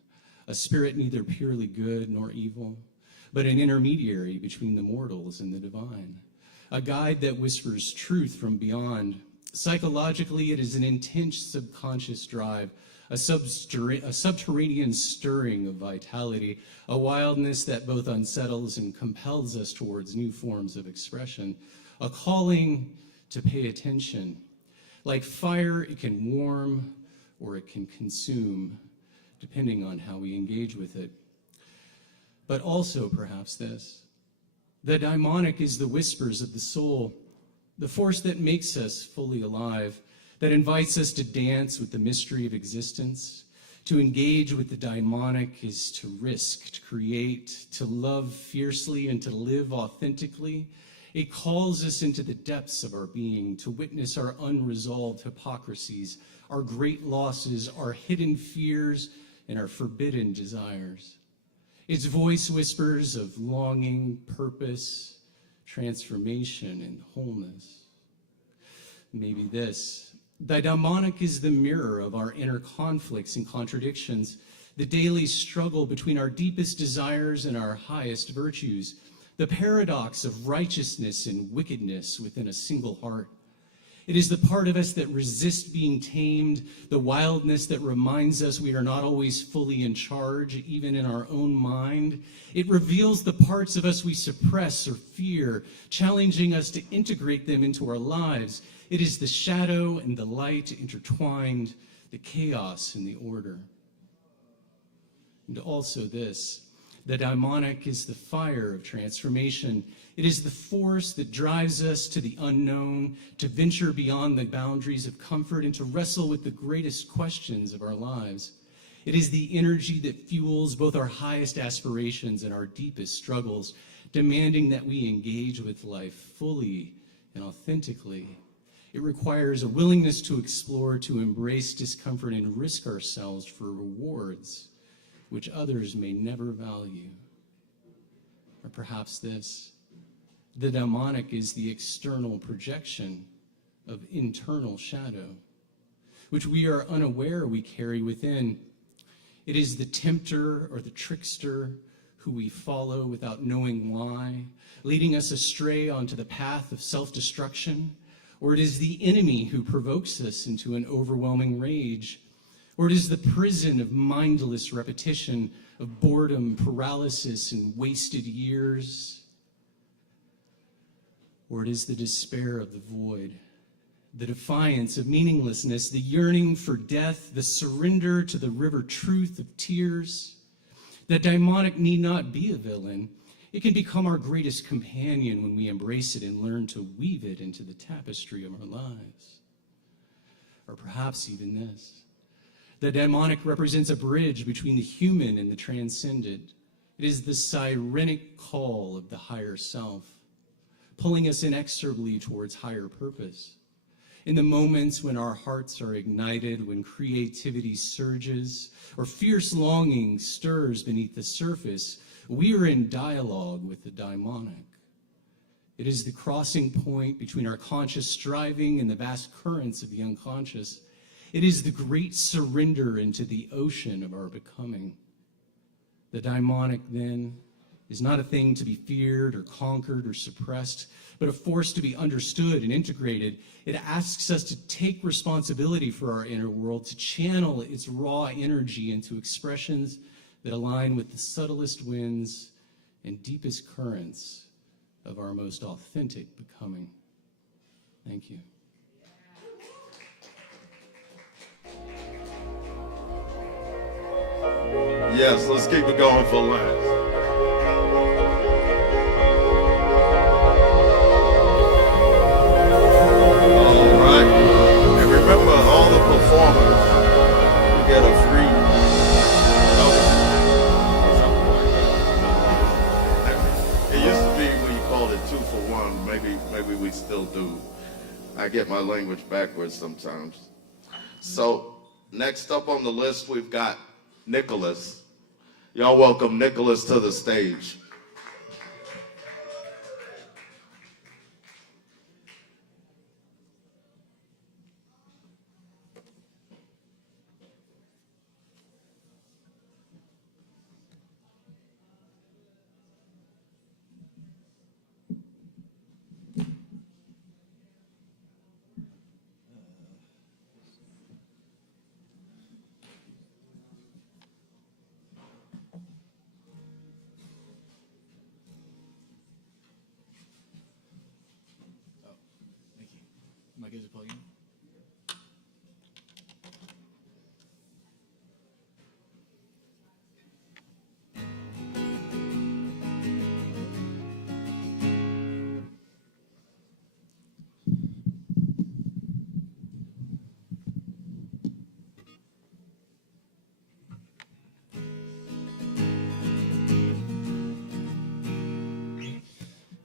a spirit neither purely good nor evil, but an intermediary between the mortals and the divine, a guide that whispers truth from beyond. Psychologically, it is an intense subconscious drive, a subterranean stirring of vitality, a wildness that both unsettles and compels us towards new forms of expression, a calling to pay attention. Like fire, it can warm or it can consume, depending on how we engage with it. But also, perhaps this, the daimonic is the whispers of the soul, the force that makes us fully alive, that invites us to dance with the mystery of existence, To engage with the daimonic is to risk, to create, to love fiercely, and to live authentically. It calls us into the depths of our being, to witness our unresolved hypocrisies, our great losses, our hidden fears, and our forbidden desires. Its voice whispers of longing, purpose, transformation, and wholeness. Maybe this. The daimonic is the mirror of our inner conflicts and contradictions, the daily struggle between our deepest desires and our highest virtues, the paradox of righteousness and wickedness within a single heart. It is the part of us that resists being tamed, the wildness that reminds us we are not always fully in charge, even in our own mind. It reveals the parts of us we suppress or fear, challenging us to integrate them into our lives. It is the shadow and the light intertwined, the chaos and the order. And also this. The daimonic is the fire of transformation. It is the force that drives us to the unknown, to venture beyond the boundaries of comfort, and to wrestle with the greatest questions of our lives. It is the energy that fuels both our highest aspirations and our deepest struggles, demanding that we engage with life fully and authentically. It requires a willingness to explore, to embrace discomfort, and risk ourselves for rewards which others may never value. Or perhaps this, the daimonic is the external projection of internal shadow, which we are unaware we carry within. It is the tempter or the trickster who we follow without knowing why, leading us astray onto the path of self-destruction. Or it is the enemy who provokes us into an overwhelming rage. Or it is the prison of mindless repetition, of boredom, paralysis, and wasted years. Or it is the despair of the void, the defiance of meaninglessness, the yearning for death, the surrender to the river truth of tears. The daimonic need not be a villain. It can become our greatest companion when we embrace it and learn to weave it into the tapestry of our lives. Or perhaps even this. The daimonic represents a bridge between the human and the transcendent. It is the sirenic call of the higher self, pulling us inexorably towards higher purpose. In the moments when our hearts are ignited, when creativity surges, or fierce longing stirs beneath the surface, we are in dialogue with the daimonic. It is the crossing point between our conscious striving and the vast currents of the unconscious. It is the great surrender into the ocean of our becoming. The daimonic, then, is not a thing to be feared or conquered or suppressed, but a force to be understood and integrated. It asks us to take responsibility for our inner world, to channel its raw energy into expressions that align with the subtlest winds and deepest currents of our most authentic becoming. Thank you. Yes, let's keep it going for last. All right. And remember, all the performers, you get a free or something like that. It used to be when you called it 2 for 1. Maybe we still do. I get my language backwards sometimes. So next up on the list, we've got Nicholas. Y'all welcome Nicholas to the stage. Am I good to plug in?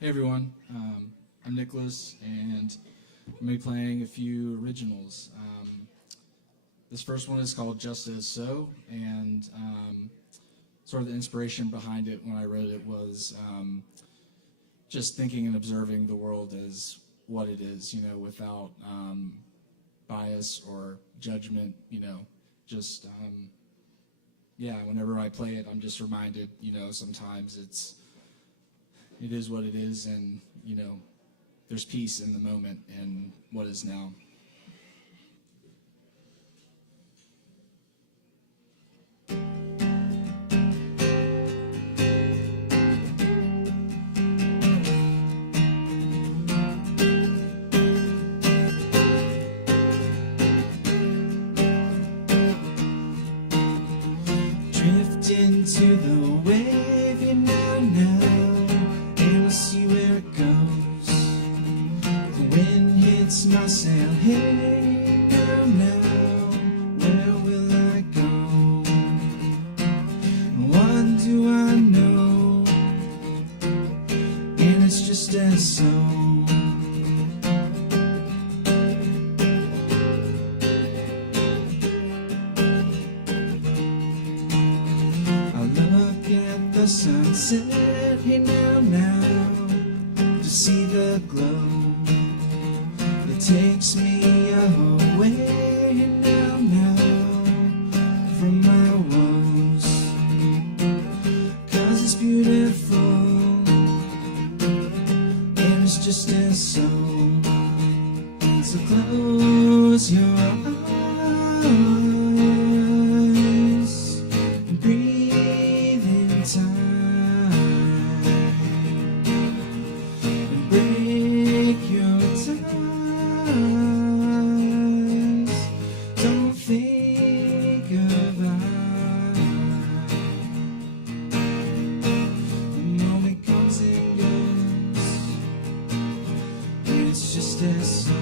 Hey everyone, I'm Nicholas, and I'm going to be playing a few originals. This first one is called Just As So, and sort of the inspiration behind it when I wrote it was just thinking and observing the world as what it is, you know, without bias or judgment, you know, just, yeah, whenever I play it, I'm just reminded, you know, sometimes it is what it is, and, you know, there's peace in the moment and what is now. Drift into the wave, you know, and I'll see where it goes. The wind hits my sail, hey, now, where will I go? What do I know? And it's just as so. The sunset, hey now, to see the glow that takes me away, hey now, from my woes, 'cause it's beautiful, and it's just as so. So close your eyes and breathe in time and break your ties. Don't think about the moment comes and goes, and it's just as so.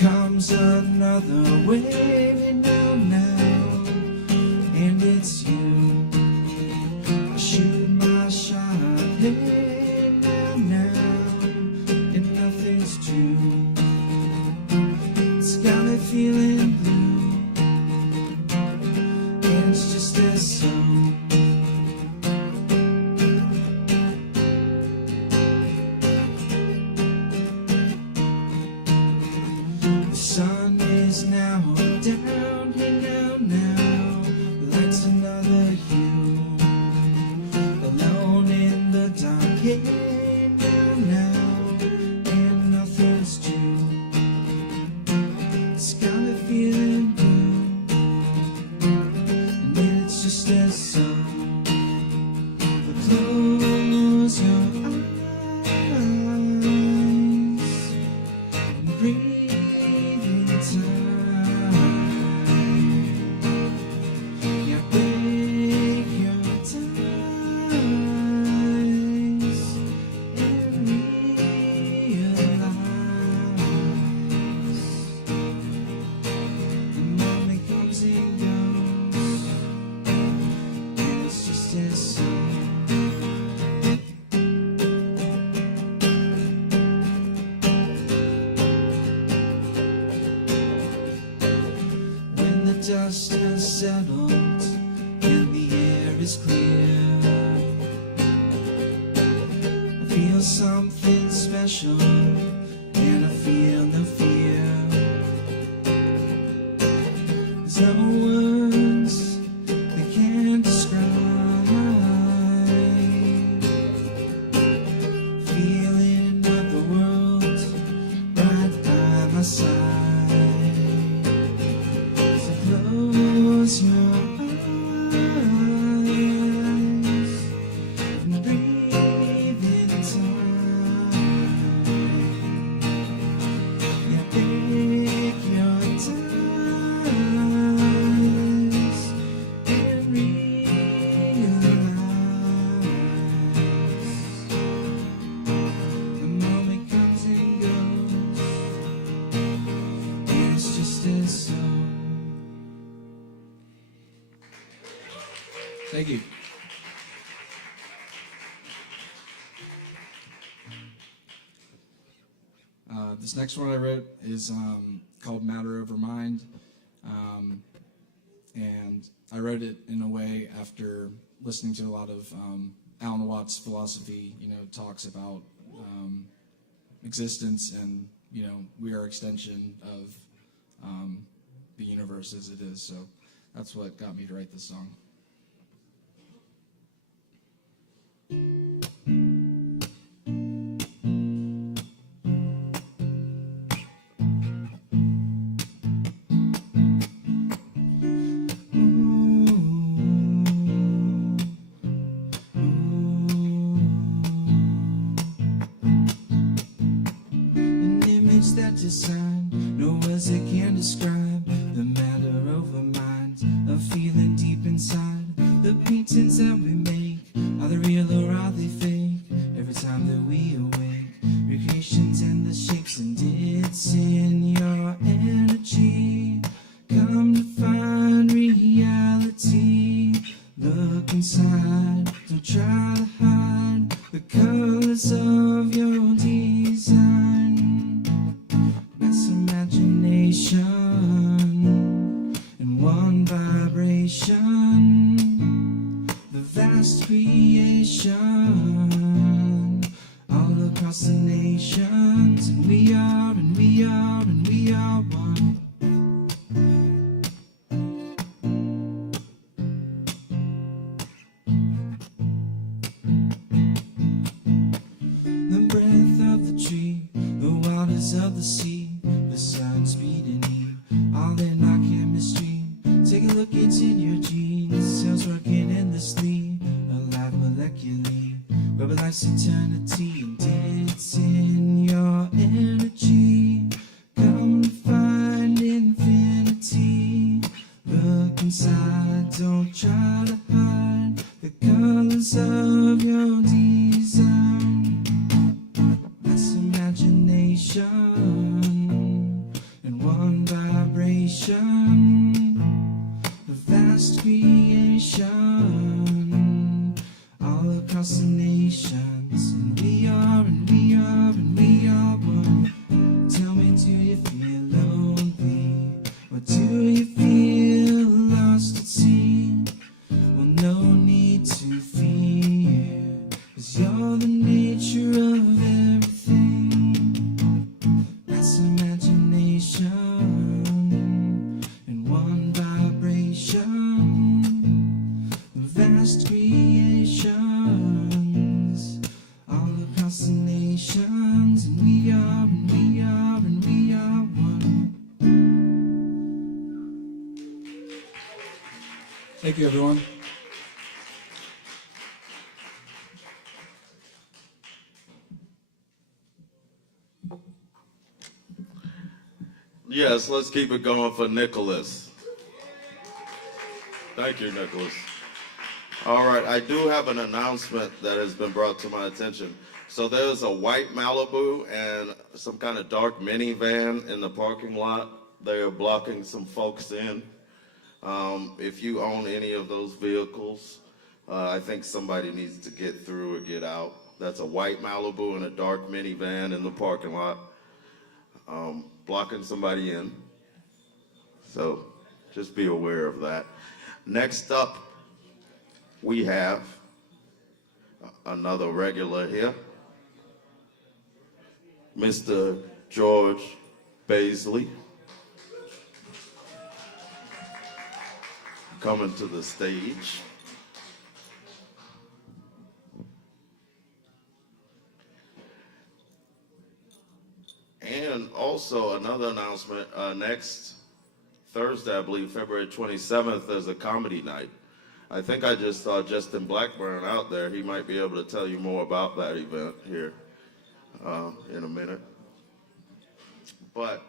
Comes another wave, and now, and it's you. I shoot my shot, hey, now, and nothing's true. It's got me feeling blue, and it's just as so. The sun is now down, hey now, lights another hue. Alone in the dark, hey now, and nothing's true. It's got me feeling blue, and it's just as so. But close your eyes and breathe in time. Yeah, break your ties and realize the moment comes and goes, and it's just as so. When the dust has settled and the air is clear, I feel something special, and I feel no fear. There's no words that can describe feeling of the world right by my side. So close your eyes and breathe in time. Yeah, break your ties and realize the moment comes and goes, and it's just as so. Thank you. This next one I wrote is called Matter Over Mind. And I wrote it in a way after listening to a lot of Alan Watts' philosophy, talks about existence and, we are extension of the universe as it is. So that's what got me to write this song. Design, no words that can describe the matter over minds, a feeling deep inside. The paintings that we make, are they real or are they fake? Every time that we awake, recreations and the shapes, and it's in your energy. Come to find reality. Look inside, don't try to hide the colors of your design. Mass imagination in one vibration, the vast creation all across the nations, and we are, and we are, and we are one. The breath of the tree, the waters of the sea, the sun's beating you, all in our chemistry. Take a look, it's in your genes, cells working endlessly, alive molecularly, where life's eternity, and it's in your energy. Come find infinity. Look inside, don't try to hide the colors of your design. Mass imagination in one vibration, the vast creation all across the nations, and we are, and we are, and we are one. Tell me, do you feel lonely, or do you feel lost at sea? Well, no need to fear, 'cause you're the nature of everything. Mass imagination in one vibration, the vast creations all across the nations, and we are, and we are, and we are one. Thank you, everyone. Yes, let's keep it going for Nicholas. Thank you, Nicholas. All right, I do have an announcement that has been brought to my attention. So there's a white Malibu and some kind of dark minivan in the parking lot. They are blocking some folks in. If you own any of those vehicles, I think somebody needs to get through or get out. That's a white Malibu and a dark minivan in the parking lot, blocking somebody in. So just be aware of that. Next up, we have another regular here, Mr. George Baisley, coming to the stage. And also another announcement, next Thursday, I believe, February 27th, there's a comedy night. I think I just saw Justin Blackburn out there. He might be able to tell you more about that event here in a minute. But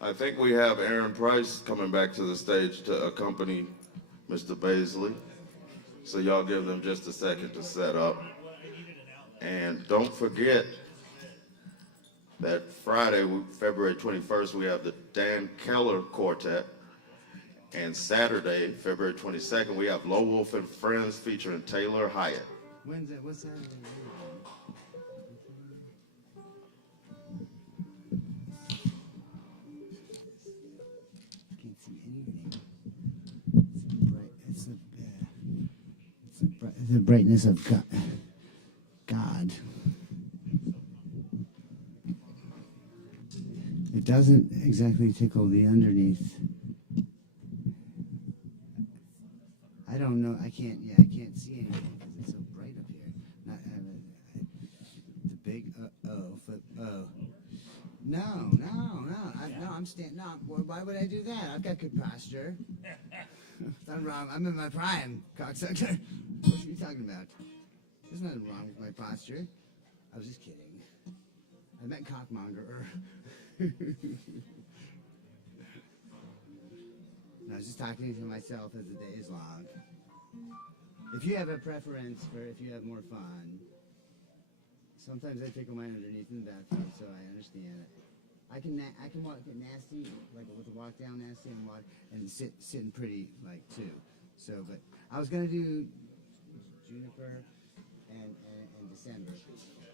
I think we have Aaron Price coming back to the stage to accompany Mr. Baisley. So y'all give them just a second to set up. And don't forget that Friday, February 21st, we have the Dan Keller Quartet. And Saturday, February 22nd, we have Low Wolf and Friends featuring Taylor Hyatt. When's that? What's Saturday? Can't see anything. It's the brightness of God. It doesn't exactly tickle the underneath. I don't know. I can't see anything because it's so bright up here. The big oh. No. I'm standing. No, why would I do that? I've got good posture. Nothing wrong. I'm in my prime, cocksucker. What are you talking about? There's nothing wrong with my posture. I was just kidding. I meant cockmonger. I was just talking to myself as the day is long. If you have a preference for if you have more fun, sometimes I tickle mine underneath in the bathroom, so I understand it. I can get nasty, like with a walk down nasty and sitting pretty like too. So, but I was gonna do juniper and December.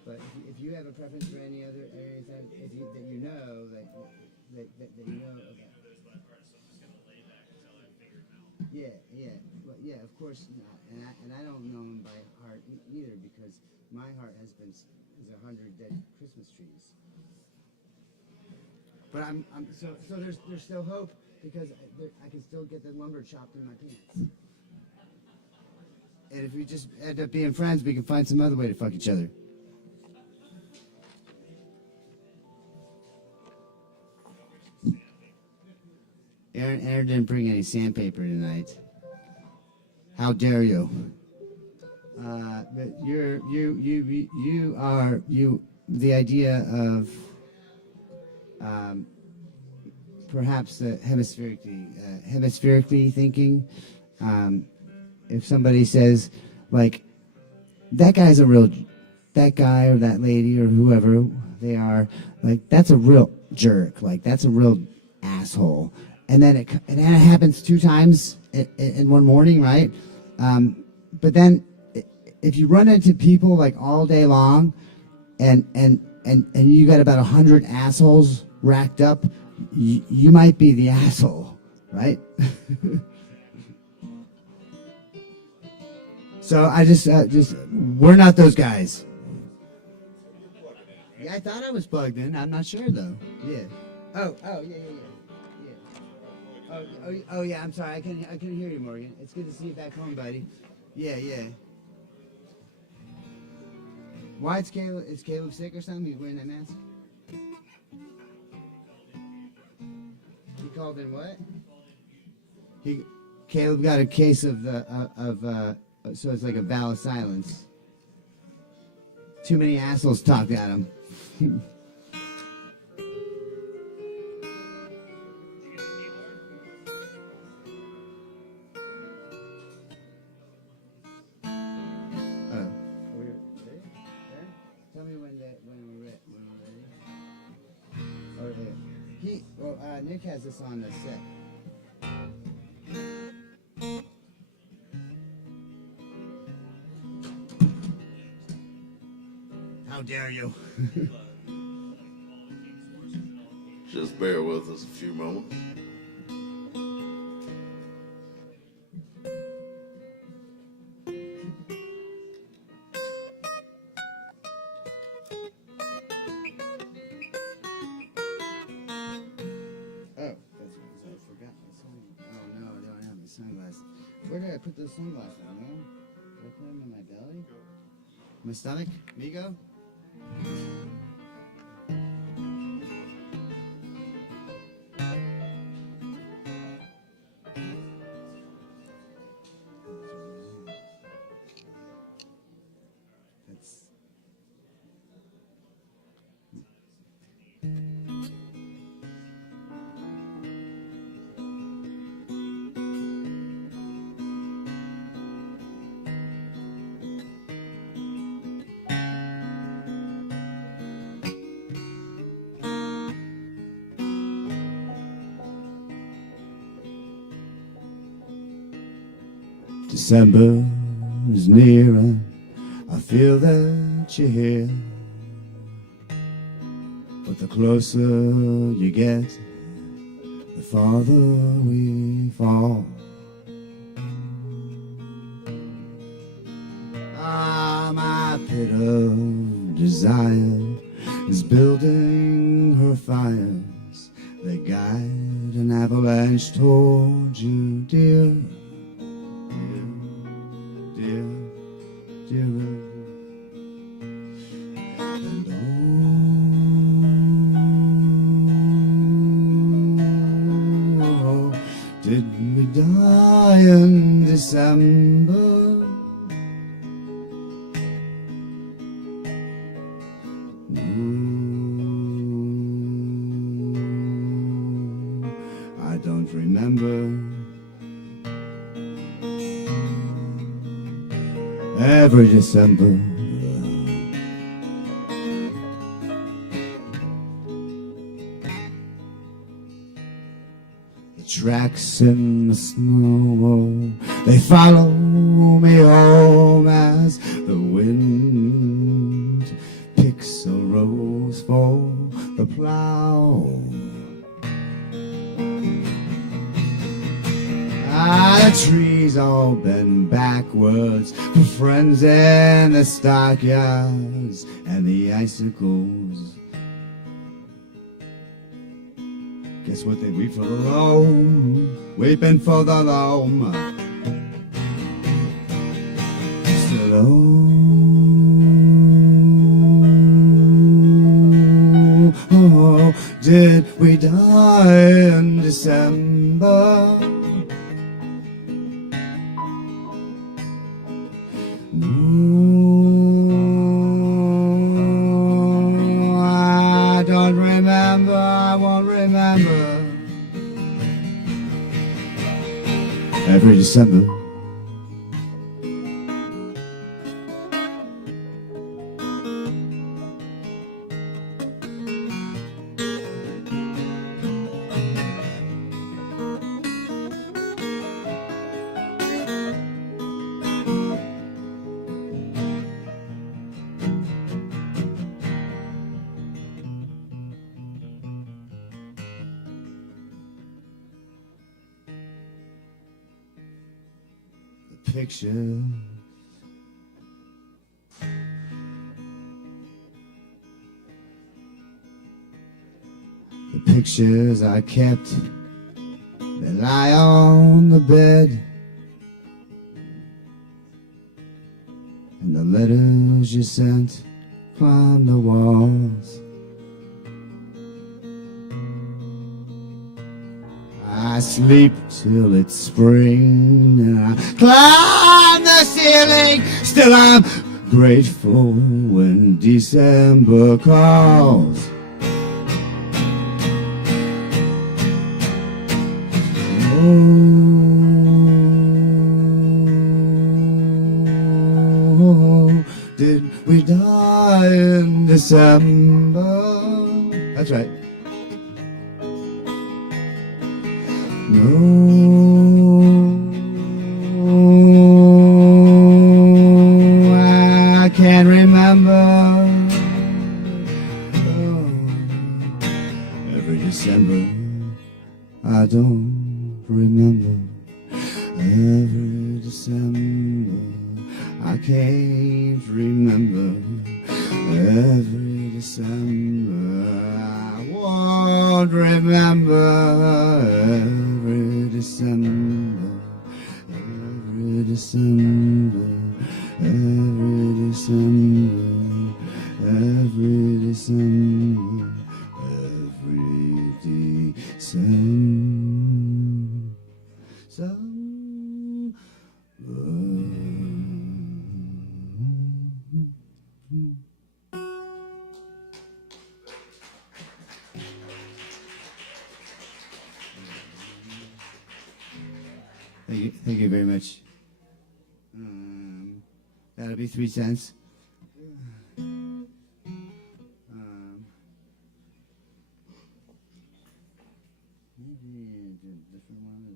But if you have a preference for anything that you know that you know. Okay. Yeah, of course not. And I don't know him by heart either because my heart is 100 dead Christmas trees. But so there's still hope because I can still get the lumber chopped in my pants. And if we just end up being friends, we can find some other way to fuck each other. Aaron didn't bring any sandpaper tonight. How dare you? But the idea of perhaps hemispherically thinking. If somebody says like that guy or that lady or whoever they are, like that's a real jerk, like that's a real asshole. And then it happens 2 times in one morning, right? But then if you run into people like all day long, and you got about 100 assholes racked up, you might be the asshole, right? So I just we're not those guys. Yeah, I thought I was plugged in. I'm not sure though. Yeah. Oh yeah. Oh yeah, I'm sorry. I couldn't hear you, Morgan. It's good to see you back home, buddy. Yeah. Why is Caleb sick or something? He's wearing that mask? He called in what? Caleb got a case of so it's like a vow of silence. Too many assholes talked at him. Nick has this on the set. How dare you? Just bear with us a few moments. Where did I put those sunglasses on, man? Did I put them in my belly? My stomach? Migo? December is near and I feel that you're here. But the closer you get, the farther we fall. Ah, my pit of desire is building her fires. They guide an avalanche toward you, dear, dear, dear, dear. And oh, did we die in December? I don't remember. Every December, the tracks in the snow, they follow me home as the wind picks a rose for the plow. Ah, the trees all bend backwards for friends in the stockyards and the icicles. Guess what they weep for the loam, weeping for the loam. Still oh, did we die in December? I don't remember, I won't remember. Every December. Picture, the pictures I kept, they lie on the bed, and the letters you sent climb the walls. I sleep till it's spring and I climb the ceiling. Still I'm grateful when December calls. Oh, did we die in December? That's right. No, I can't remember. Oh, every December, I don't remember. Every December, I can't remember. Every December, I won't remember. Every December, every December, every December, every December, every December. Thank you very much. That'll be 3 cents. Maybe a different one than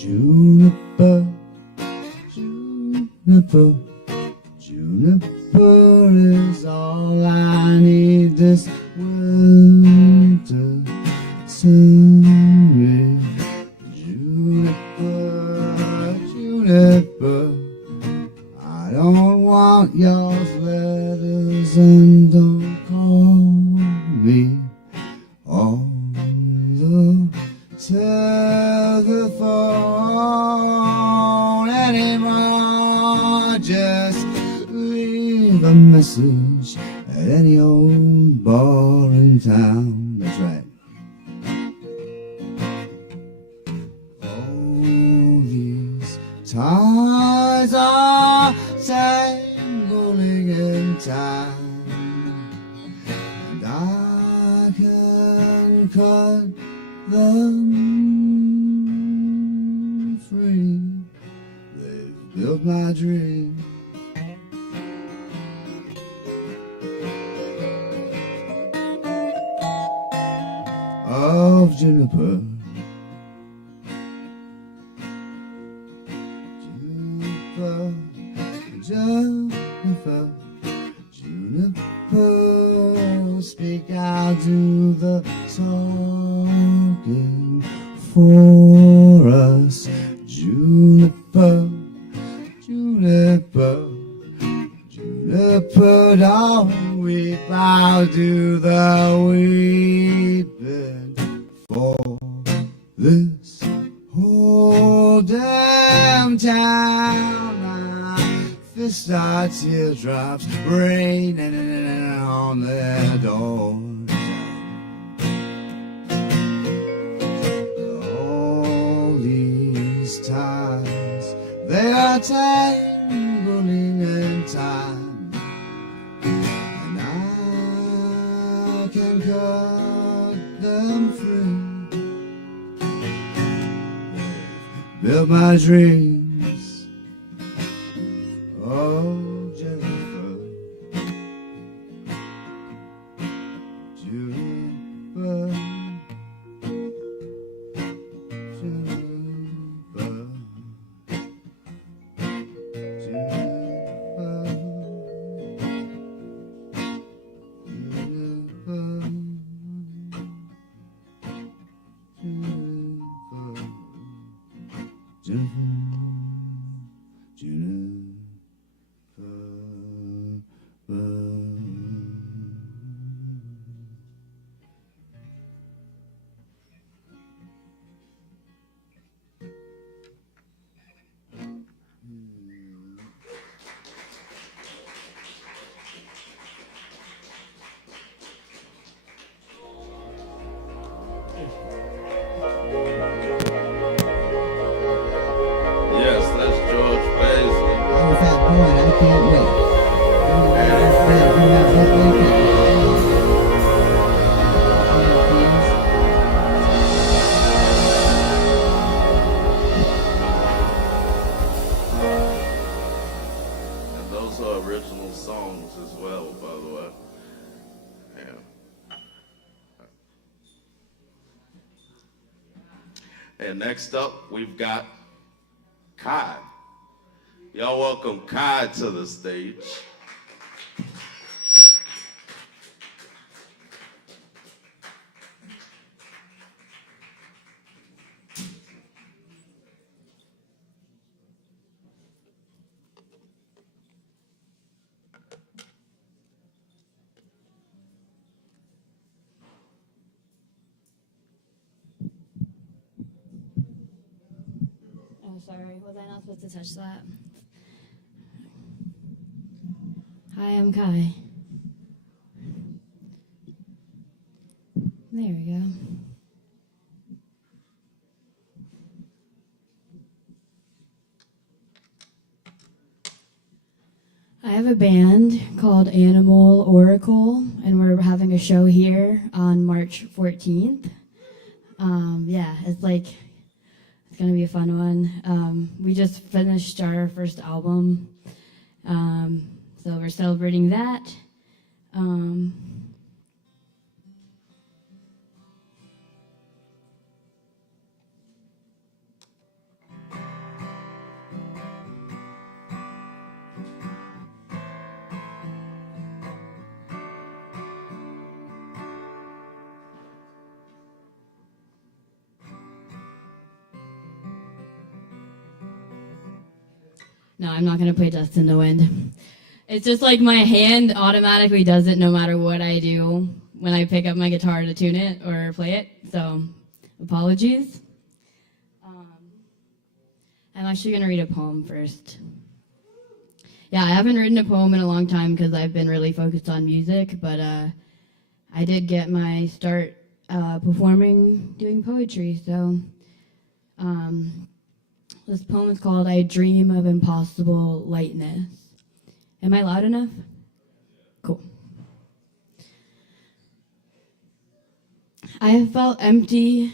Juniper, juniper, juniper is all I need this winter. Sunray, juniper, juniper. I don't want y'all's letters and don't call me on the telephone anymore. Just leave a message at any old bar in town. That's right. All these ties are tangling in time, and I can cut them free. They've built my dream. Of juniper, juniper, juniper, juniper. Speak, I'll do the talking for us. Juniper, juniper, juniper. Don't weep, I'll do the weeping for this whole damn town. My fists are teardrops raining on their doors. All these ties, they are tangling in time, and I can cut them free. Build my dreams. Oh, Jennifer, Juniper, Juniper, Yes, that's George Paisley. I'm a fat boy and I can't wait. And those are original songs as well, by the way. Yeah. And next up, we've got Kai. Y'all welcome Kai to the stage. Oh, sorry. Was I not supposed to touch that? Hi, I'm Kai. There we go. I have a band called Animal Oracle, and we're having a show here on March 14th. Yeah, it's gonna be a fun one. We just finished our first album, so we're celebrating that. No, I'm not going to play Dust in the Wind. It's just like my hand automatically does it no matter what I do when I pick up my guitar to tune it or play it. So, apologies. I'm actually going to read a poem first. Yeah, I haven't written a poem in a long time because I've been really focused on music, but I did get my start performing, doing poetry. So this poem is called I Dream of Impossible Lightness. Am I loud enough? Cool. I have felt empty,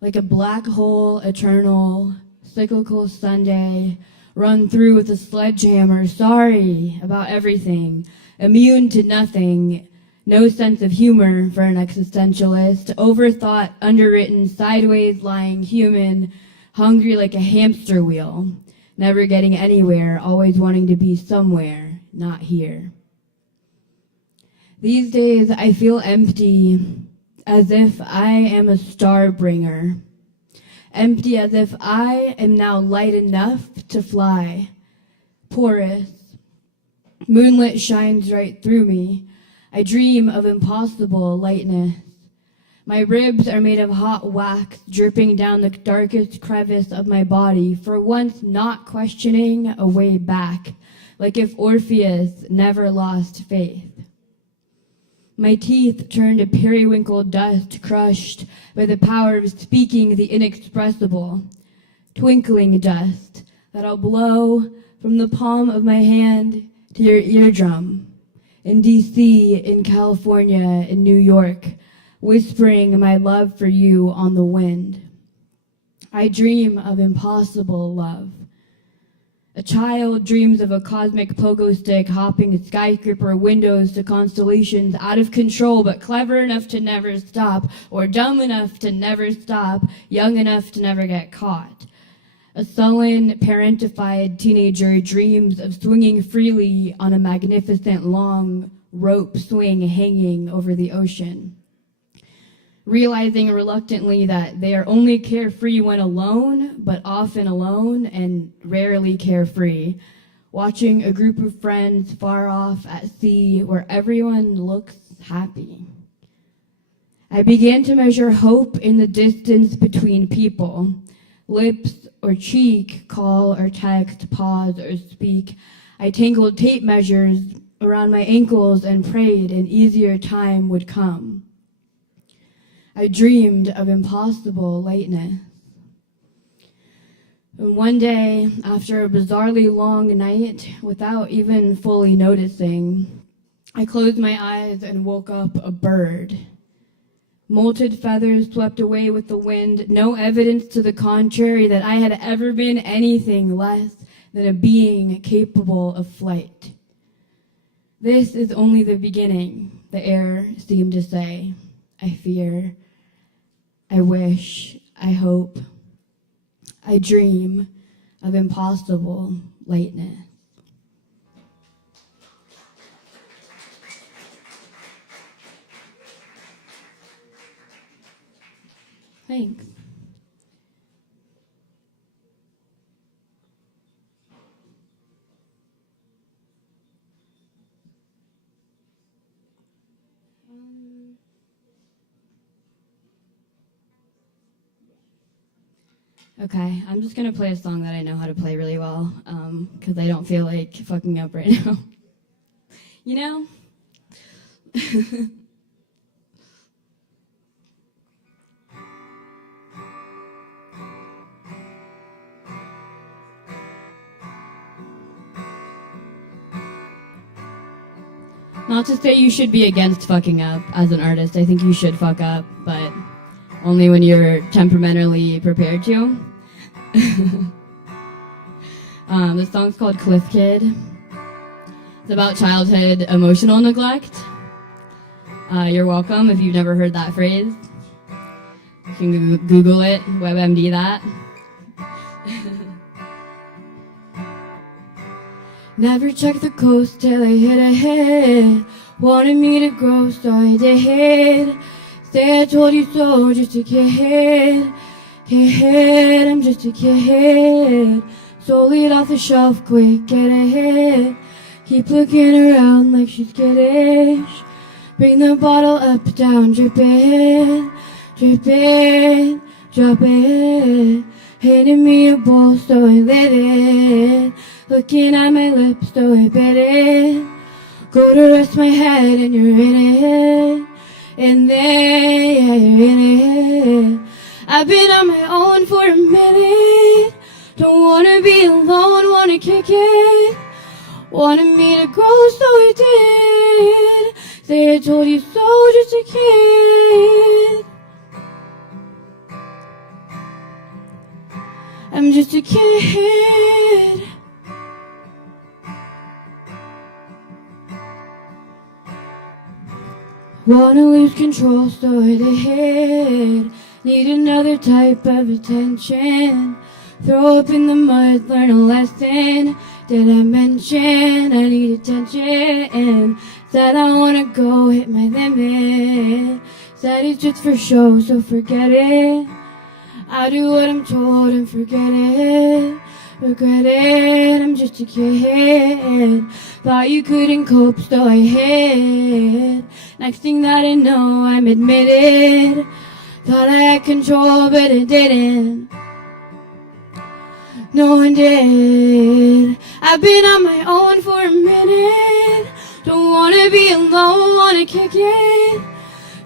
like a black hole, eternal, cyclical Sunday, run through with a sledgehammer, sorry about everything, immune to nothing, no sense of humor for an existentialist, overthought, underwritten, sideways lying human, hungry like a hamster wheel, never getting anywhere, always wanting to be somewhere, not here. These days I feel empty, as if I am a star bringer. Empty as if I am now light enough to fly. Porous. Moonlit shines right through me. I dream of impossible lightness. My ribs are made of hot wax dripping down the darkest crevice of my body, for once not questioning a way back, like if Orpheus never lost faith. My teeth turned to periwinkle dust crushed by the power of speaking the inexpressible, twinkling dust that'll blow from the palm of my hand to your eardrum, in D.C., in California, in New York, whispering my love for you on the wind. I dream of impossible love. A child dreams of a cosmic pogo stick hopping skyscraper windows to constellations, out of control but clever enough to never stop, or dumb enough to never stop, young enough to never get caught. A sullen, parentified teenager dreams of swinging freely on a magnificent long rope swing hanging over the ocean. Realizing reluctantly that they are only carefree when alone, but often alone and rarely carefree, watching a group of friends far off at sea where everyone looks happy. I began to measure hope in the distance between people, lips or cheek, call or text, pause or speak. I tangled tape measures around my ankles and prayed an easier time would come. I dreamed of impossible lightness. And one day, after a bizarrely long night, without even fully noticing, I closed my eyes and woke up a bird. Molted feathers swept away with the wind, no evidence to the contrary that I had ever been anything less than a being capable of flight. This is only the beginning, the air seemed to say. I fear, I wish, I hope, I dream of impossible lightness. Thanks. Okay, I'm just gonna play a song that I know how to play really well, because I don't feel like fucking up right now. You know? Not to say you should be against fucking up as an artist. I think you should fuck up, but only when you're temperamentally prepared to. This song's called Cliff Kid. It's about childhood emotional neglect. You're welcome if you've never heard that phrase. You can Google it, WebMD that. Never checked the coast till I hit a hit. Wanted me to grow, so I did. Say I told you so, just a kid. Kid, I'm just a kid. Stole it off the shelf, quick, get ahead. Keep looking around like she's skittish. Bring the bottle up, down, drip it, drop it. Handed me a bowl, so I lit it. Looking at my lips, so I bit it. Go to rest my head, and you're in it. And then, yeah, you're in it. I've been on my own for a minute. Don't wanna be alone, wanna kick it. Wanted me to grow, so I did. Say I told you so, just a kid. I'm just a kid. Wanna lose control, so I did. Need another type of attention. Throw up in the mud, learn a lesson. Did I mention I need attention? Said I wanna go hit my limit. Said it's just for show, so forget it. I do what I'm told and forget it. Regret it, I'm just a kid. Thought you couldn't cope, so I hid. Next thing that I know, I'm admitted. Thought I had control, but I didn't. No one did. I've been on my own for a minute. Don't wanna be alone, wanna kick it.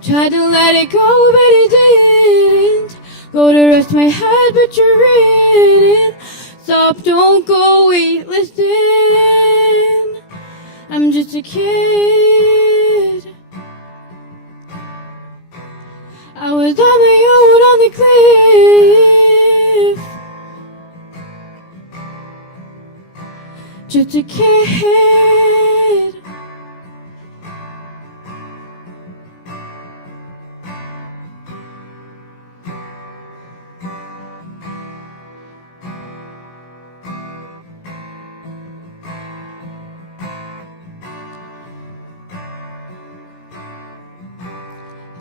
Tried to let it go, but it didn't. Go to rest my head, but you're in. Stop, don't go, wait, listen. I'm just a kid. I was on my own on the cliff. Just a kid.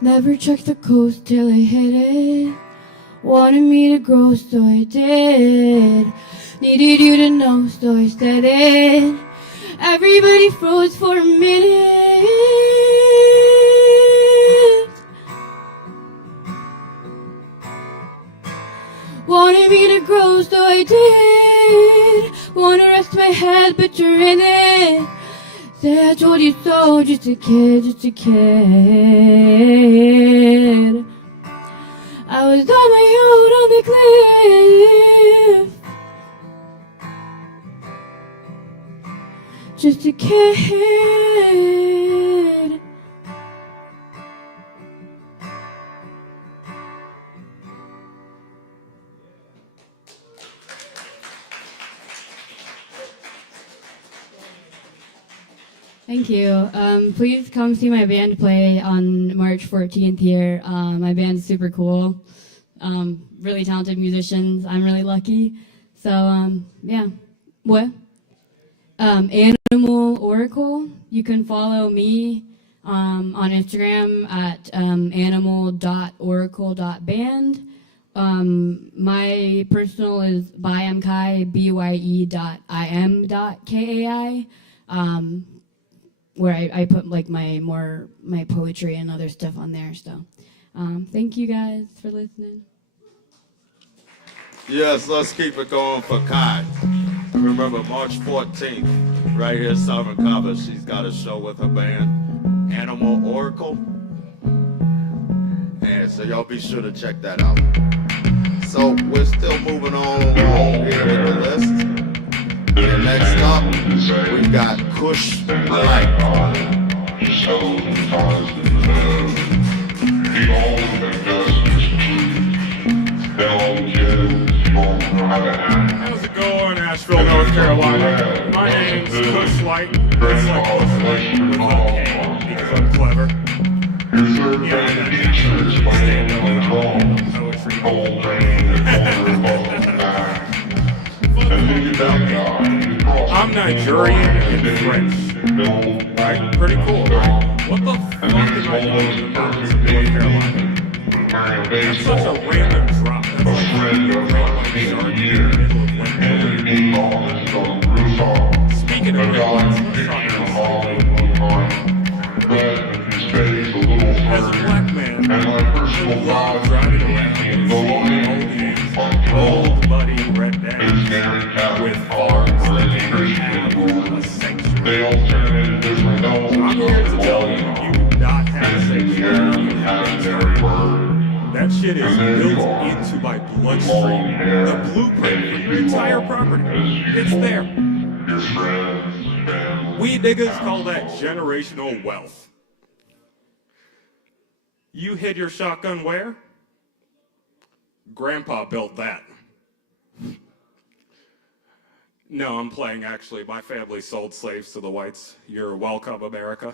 Never checked the coast till I hit it. Wanted me to grow, so I did. Needed you to know, so I said it. Everybody froze for a minute. Wanted me to grow, so I did. Wanna rest my head, but you're in it. Say I told you so, just a kid, just a kid. I was on my own on the cliff. Just a kid. Thank you. Please come see my band play on March 14th here. My band's super cool. Really talented musicians. I'm really lucky. So, yeah. What? Animal Oracle. You can follow me on Instagram at animal.oracle.band. My personal is byemkai, bye.im.kai. Where I put like my poetry and other stuff on there. So thank you guys for listening. Yes, let's keep it going for Kai. Remember, March 14th, right here, Southern Kava, she's got a show with her band, Animal Oracle. And so y'all be sure to check that out. So we're still moving on along here with the list. And next up, we've got Kush Light. How's it going, Asheville, North Carolina? My name's Kush Light. It's like Kush Light with a K, because I'm clever. Yeah, I'm Nigerian and French. Right? Pretty cool, right? What the fuck am I doing in the mountains of North Carolina? That's such a random drop. a friend of not seen in years, handed me all this rooftop. Speaking A of guy let's picture talk about Hollywood with my red and his face a little as a furry. black man, And my personal God driving around the and loyal seeing on old buddy red is dads Mary Catholic with farms farms and that have Christian a sanctuary. they alternated different elements I'm here of to the tell you, law. you do not have a And the sanctuary. has every word. That shit is And there you built are. into my Long bloodstream. hair, The blueprint for your and entire long property. as It's there. Your friends, family. We niggas call that generational wealth. You hid your shotgun where? Grandpa built that. No, I'm playing actually. My family sold slaves to the whites. You're welcome, America.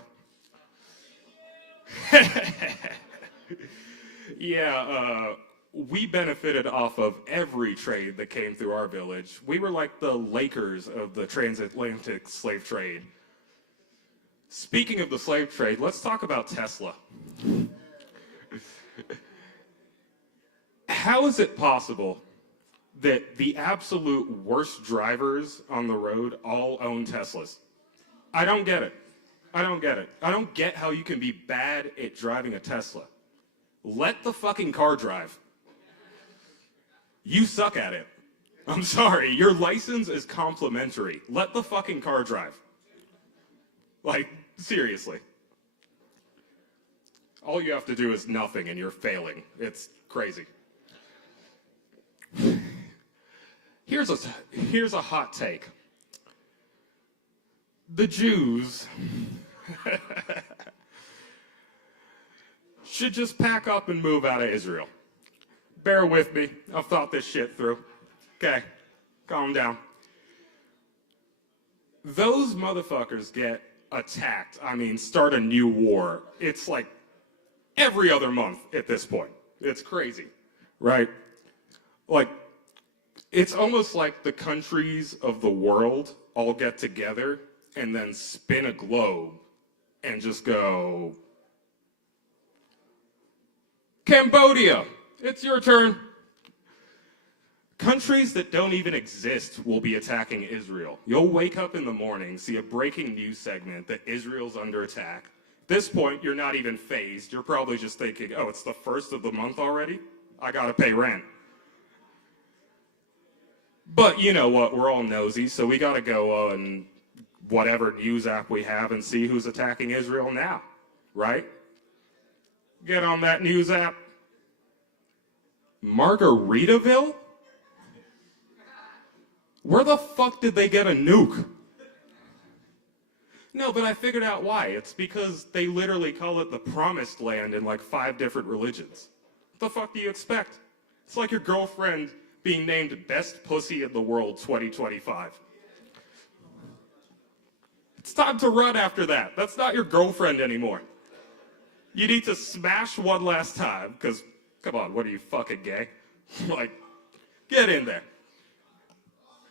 Yeah, we benefited off of every trade that came through our village. We were like the Lakers of the transatlantic slave trade. Speaking of the slave trade, let's talk about Tesla. How is it possible that the absolute worst drivers on the road all own Teslas? I don't get it. I don't get it. I don't get how you can be bad at driving a Tesla. Let the fucking car drive. You suck at it. I'm sorry. Your license is complimentary. Let the fucking car drive. Like, seriously. All you have to do is nothing and you're failing. It's crazy. Here's a hot take. The Jews should just pack up and move out of Israel. Bear with me. I've thought this shit through. Okay, calm down. Those motherfuckers get attacked. I mean, start a new war. It's like every other month at this point. It's crazy, right? Like, it's almost like the countries of the world all get together and then spin a globe and just go, Cambodia, it's your turn. Countries that don't even exist will be attacking Israel. You'll wake up in the morning, see a breaking news segment that Israel's under attack. At this point, you're not even fazed. You're probably just thinking, oh, it's the first of the month already? I gotta pay rent. But you know what? We're all nosy, so we gotta go on whatever news app we have and see who's attacking Israel now, right? Get on that news app. Margaritaville? Where the fuck did they get a nuke? No, but I figured out why. It's because they literally call it the promised land in like 5 different religions. What the fuck do you expect? It's like your girlfriend being named Best Pussy in the World 2025. It's time to run after that. That's not your girlfriend anymore. You need to smash one last time, because, come on, what are you, fucking gay? Like, get in there.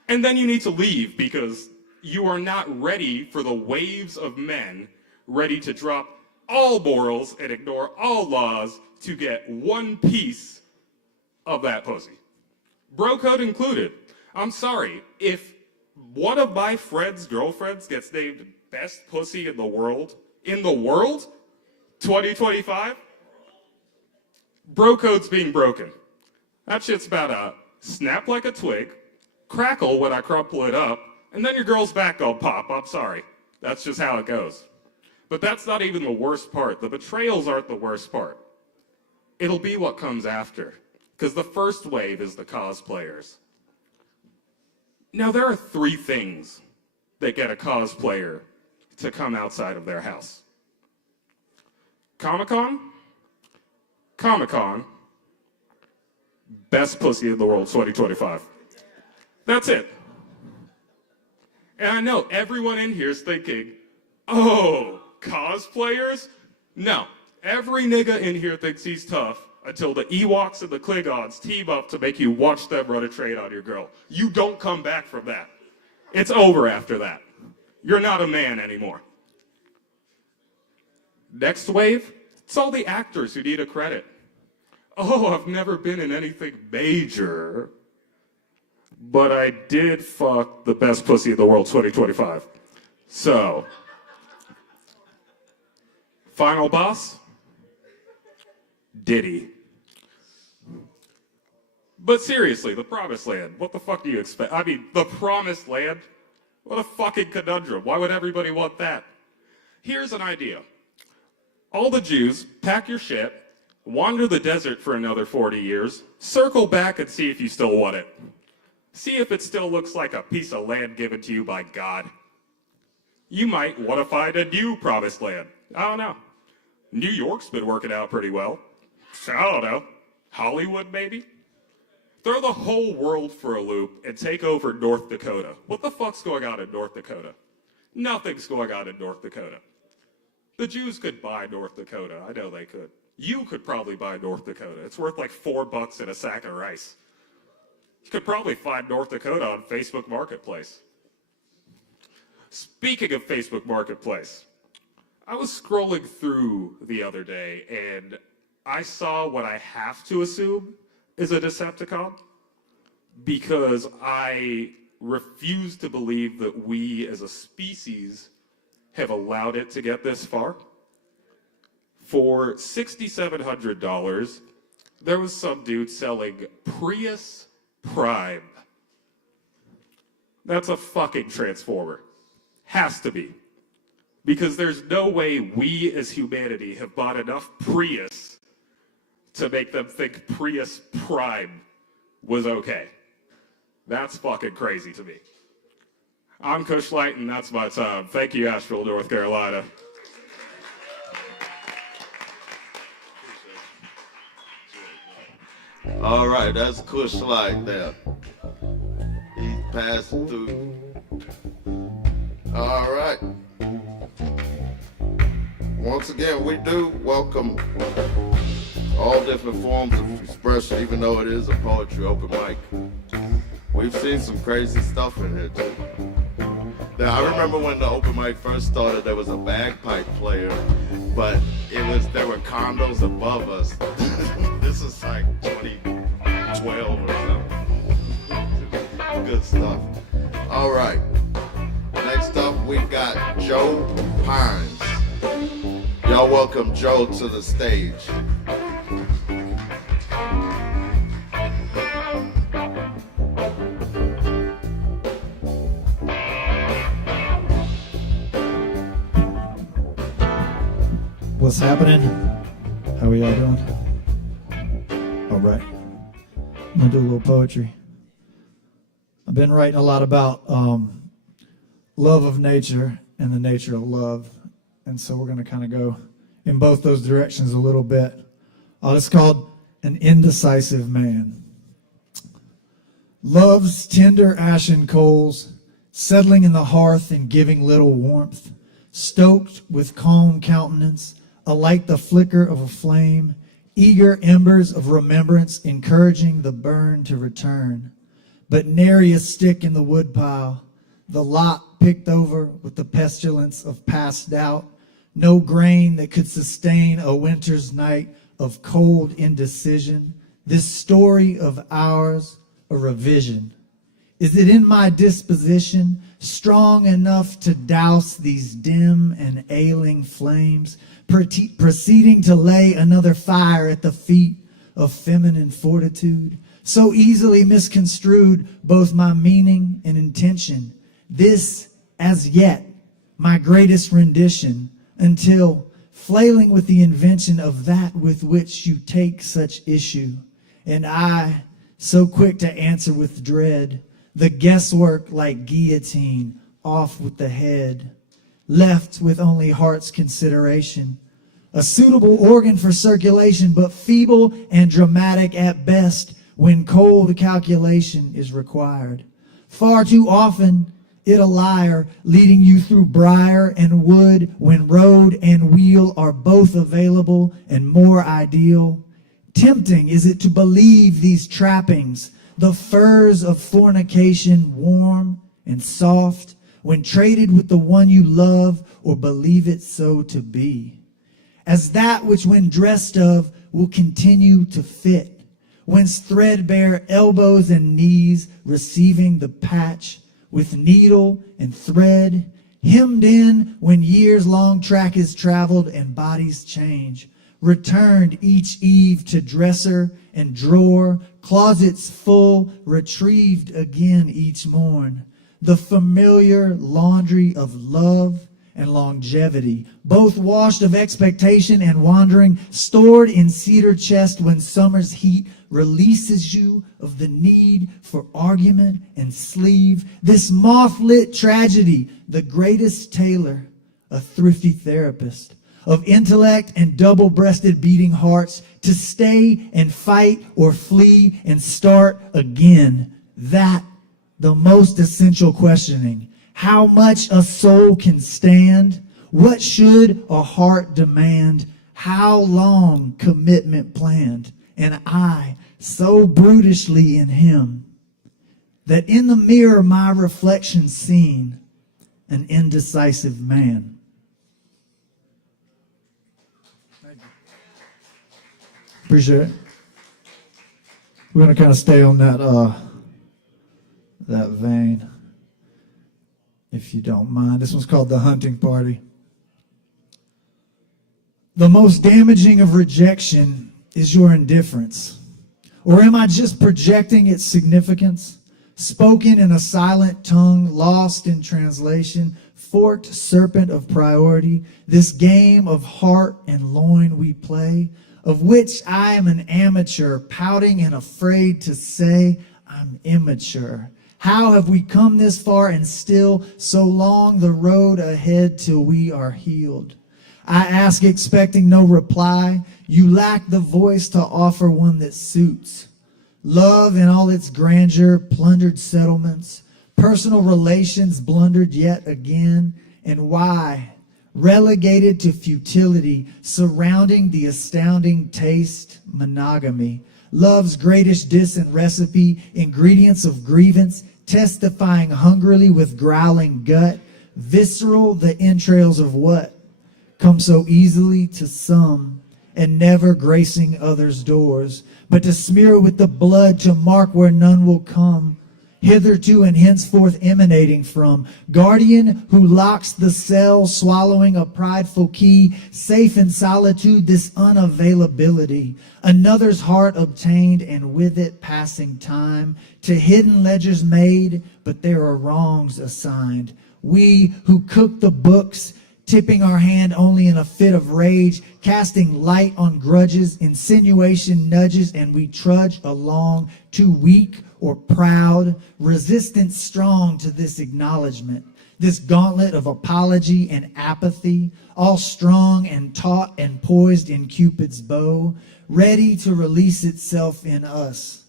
And then you need to leave, because you are not ready for the waves of men ready to drop all morals and ignore all laws to get one piece of that pussy. Bro code included. I'm sorry, if one of my friend's girlfriends gets named Best Pussy in the world, 2025, bro code's being broken. That shit's about to snap like a twig, crackle when I crumple it up, and then your girl's back will pop. I'm sorry. That's just how it goes. But that's not even the worst part. The betrayals aren't the worst part. It'll be what comes after. Because the first wave is the cosplayers. Now, there are 3 things that get a cosplayer to come outside of their house. Comic-Con, Best Pussy in the World 2025. That's it. And I know everyone in here is thinking, oh, cosplayers? No. Every nigga in here thinks he's tough until the Ewoks and the Klingons team up to make you watch them run a trade on your girl. You don't come back from that. It's over after that. You're not a man anymore. Next wave, it's all the actors who need a credit. Oh, I've never been in anything major, but I did fuck the best pussy in the world 2025. So, final boss? Diddy. But seriously, the Promised Land, what the fuck do you expect? I mean, the Promised Land? What a fucking conundrum. Why would everybody want that? Here's an idea. All the Jews, pack your shit, wander the desert for another 40 years, circle back and see if you still want it. See if it still looks like a piece of land given to you by God. You might want to find a new Promised Land. I don't know. New York's been working out pretty well. I don't know. Hollywood, maybe? Throw the whole world for a loop and take over North Dakota. What the fuck's going on in North Dakota? Nothing's going on in North Dakota. The Jews could buy North Dakota. I know they could. You could probably buy North Dakota. It's worth like $4 in a sack of rice. You could probably find North Dakota on Facebook Marketplace. Speaking of Facebook Marketplace, I was scrolling through the other day and I saw what I have to assume is a Decepticon because I refuse to believe that we as a species have allowed it to get this far. For $6,700, there was some dude selling Prius Prime. That's a fucking transformer. Has to be. Because there's no way we as humanity have bought enough Prius to make them think Prius Prime was okay. That's fucking crazy to me. I'm Kush Light, and that's my time. Thank you, Asheville, North Carolina. All right, that's Kush Light there. He's passing through. All right. Once again, we do welcome all different forms of expression, even though it is a poetry open mic. We've seen some crazy stuff in here, too. Now, I remember when the open mic first started, there was a bagpipe player, but there were condos above us. This is like 2012 or something. Good stuff. All right. Next up, we got Joe Pines. Y'all welcome Joe to the stage. What's happening? How are y'all doing? All right. I'm gonna do a little poetry. I've been writing a lot about love of nature and the nature of love, and so we're gonna kind of go in both those directions a little bit. It's called An Indecisive Man. Love's tender ashen coals, settling in the hearth and giving little warmth, stoked with calm countenance, alike the flicker of a flame, eager embers of remembrance encouraging the burn to return. But nary a stick in the woodpile, the lot picked over with the pestilence of past doubt, no grain that could sustain a winter's night of cold indecision. This story of ours, a revision. Is it in my disposition strong enough to douse these dim and ailing flames, proceeding to lay another fire at the feet of feminine fortitude, so easily misconstrued both my meaning and intention? This, as yet, my greatest rendition, until, flailing with the invention of that with which you take such issue, and I, so quick to answer with dread, the guesswork like guillotine, off with the head, left with only heart's consideration, a suitable organ for circulation, but feeble and dramatic at best when cold calculation is required. Far too often, it a liar, leading you through briar and wood when road and wheel are both available and more ideal. Tempting is it to believe these trappings, the furs of fornication, warm and soft, when traded with the one you love or believe it so to be. As that which when dressed of will continue to fit. Whence threadbare elbows and knees receiving the patch with needle and thread, hemmed in when years-long track is traveled and bodies change. Returned each eve to dresser and drawer, closets full, retrieved again each morn. The familiar laundry of love and longevity, both washed of expectation and wandering, stored in cedar chest when summer's heat releases you of the need for argument and sleeve. This moth-lit tragedy, the greatest tailor, a thrifty therapist, of intellect and double-breasted beating hearts, to stay and fight or flee and start again. That, the most essential questioning. How much a soul can stand? What should a heart demand? How long commitment planned? And I, so brutishly in him, that in the mirror my reflection seen, an indecisive man. Appreciate it. We're going to kind of stay on that vein, if you don't mind. This one's called The Hunting Party. The most damaging of rejection is your indifference. Or am I just projecting its significance? Spoken in a silent tongue, lost in translation, forked serpent of priority, this game of heart and loin we play, of which I am an amateur, pouting and afraid to say I'm immature. How have we come this far and still so long the road ahead till we are healed? I ask expecting no reply. You lack the voice to offer one that suits. Love in all its grandeur, plundered settlements, personal relations blundered yet again, and why? Relegated to futility, surrounding the astounding taste, monogamy. Love's greatest dish and recipe, ingredients of grievance, testifying hungrily with growling gut, visceral the entrails of what? Come so easily to some, and never gracing others' doors, but to smear it with the blood to mark where none will come. Hitherto and henceforth emanating from, guardian who locks the cell, swallowing a prideful key, safe in solitude, this unavailability, another's heart obtained, and with it passing time, to hidden ledgers made, but there are wrongs assigned. We who cook the books, tipping our hand only in a fit of rage, casting light on grudges, insinuation nudges, and we trudge along, too weak or proud, resistance strong to this acknowledgement, this gauntlet of apology and apathy, all strung and taut and poised in Cupid's bow, ready to release itself in us.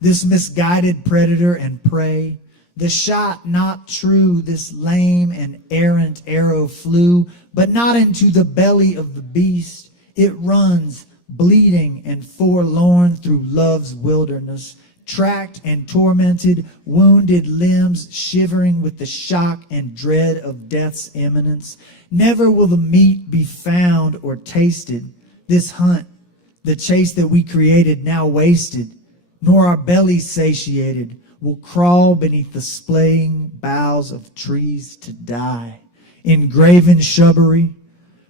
This misguided predator and prey, the shot not true, this lame and errant arrow flew, but not into the belly of the beast. It runs, bleeding and forlorn through love's wilderness, tracked and tormented, wounded limbs shivering with the shock and dread of death's imminence. Never will the meat be found or tasted. This hunt, the chase that we created, now wasted, nor our bellies satiated, will crawl beneath the splaying boughs of trees to die. In graven shrubbery,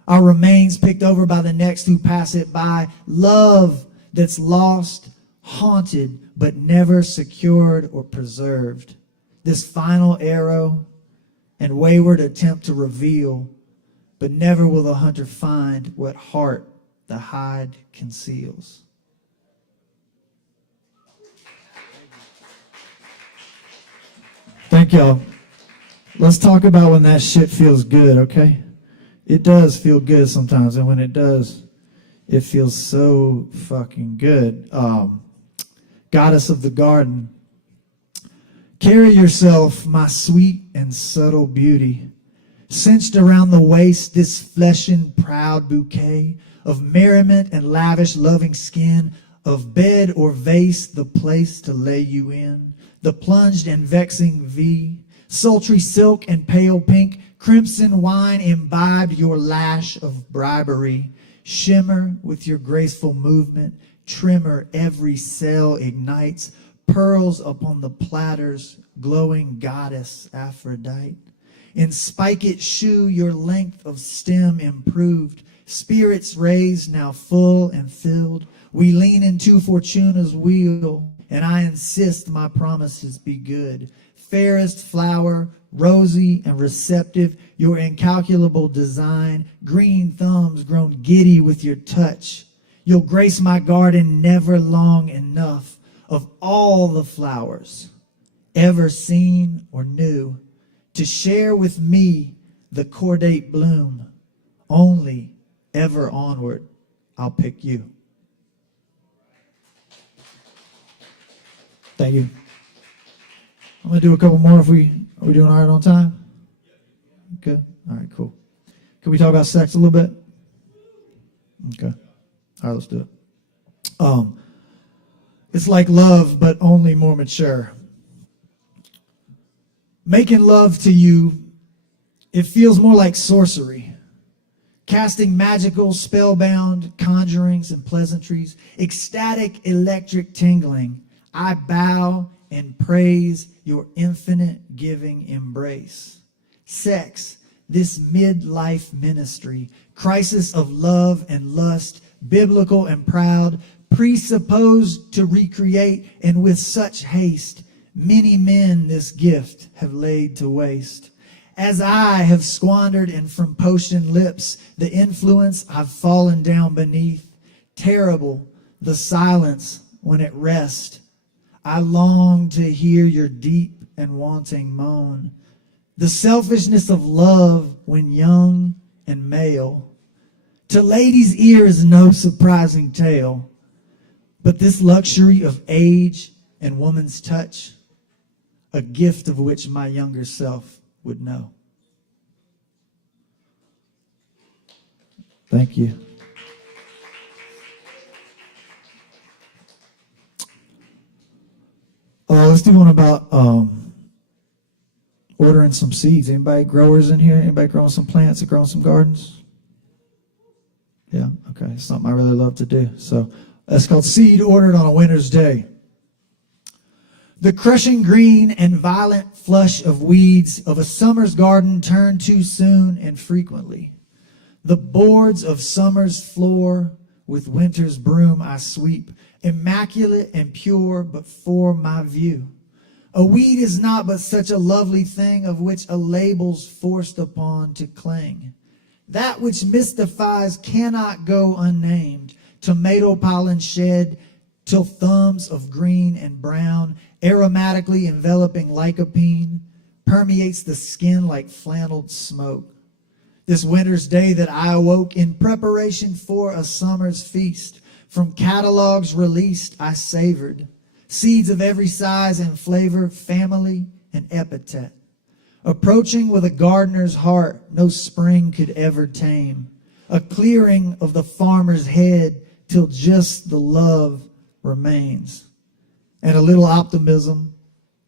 our remains picked over by the next who pass it by. Love that's lost, haunted, but never secured or preserved. This final arrow and wayward attempt to reveal, but never will the hunter find what heart the hide conceals. Thank y'all. Let's talk about when that shit feels good, okay? It does feel good sometimes, and when it does, it feels so fucking good. Goddess of the garden, carry yourself, my sweet and subtle beauty, cinched around the waist this fleshen proud bouquet of merriment and lavish loving skin, of bed or vase the place to lay you in, the plunged and vexing V, sultry silk and pale pink, crimson wine imbibed your lash of bribery, Shimmer with your graceful movement. Tremor every cell ignites. Pearls upon the platters, glowing goddess Aphrodite. In spiked shoe your length of stem improved. Spirits raised, now full and filled. We lean into Fortuna's wheel, and I insist my promises be good. Fairest flower, rosy and receptive, your incalculable design, green thumbs grown giddy with your touch. You'll grace my garden never long enough. Of all the flowers ever seen or new, to share with me the cordate bloom, only ever onward I'll pick you. Thank you. I'm going to do a couple more. Are we doing all right on time? Good. All right, cool. Can we talk about sex a little bit? Okay. All right, let's do it. It's like love, but only more mature. Making love to you, it feels more like sorcery. Casting magical, spellbound conjurings and pleasantries, ecstatic, electric tingling. I bow and praise your infinite giving embrace. Sex, this midlife ministry, crisis of love and lust, biblical and proud, presupposed to recreate, and with such haste, many men this gift have laid to waste. As I have squandered and from potion lips, the influence I've fallen down beneath, terrible the silence when at rest. I long to hear your deep and wanting moan, the selfishness of love when young and male. To ladies' ears no surprising tale, but this luxury of age and woman's touch, a gift of which my younger self would know. Thank you. Let's do one about ordering some seeds. Anybody growers in here? Anybody growing some plants or growing some gardens? Yeah, okay. It's something I really love to do. So that's called Seed Ordered on a Winter's Day. The crushing green and violent flush of weeds of a summer's garden turn too soon and frequently. The boards of summer's floor with winter's broom I sweep, immaculate and pure, but for my view. A weed is not but such a lovely thing of which a label's forced upon to cling. That which mystifies cannot go unnamed. Tomato pollen shed till thumbs of green and brown, aromatically enveloping lycopene, permeates the skin like flanneled smoke. This winter's day that I awoke in preparation for a summer's feast, from catalogs released I savored, seeds of every size and flavor, family and epithet. Approaching with a gardener's heart no spring could ever tame, a clearing of the farmer's head till just the love remains. And a little optimism,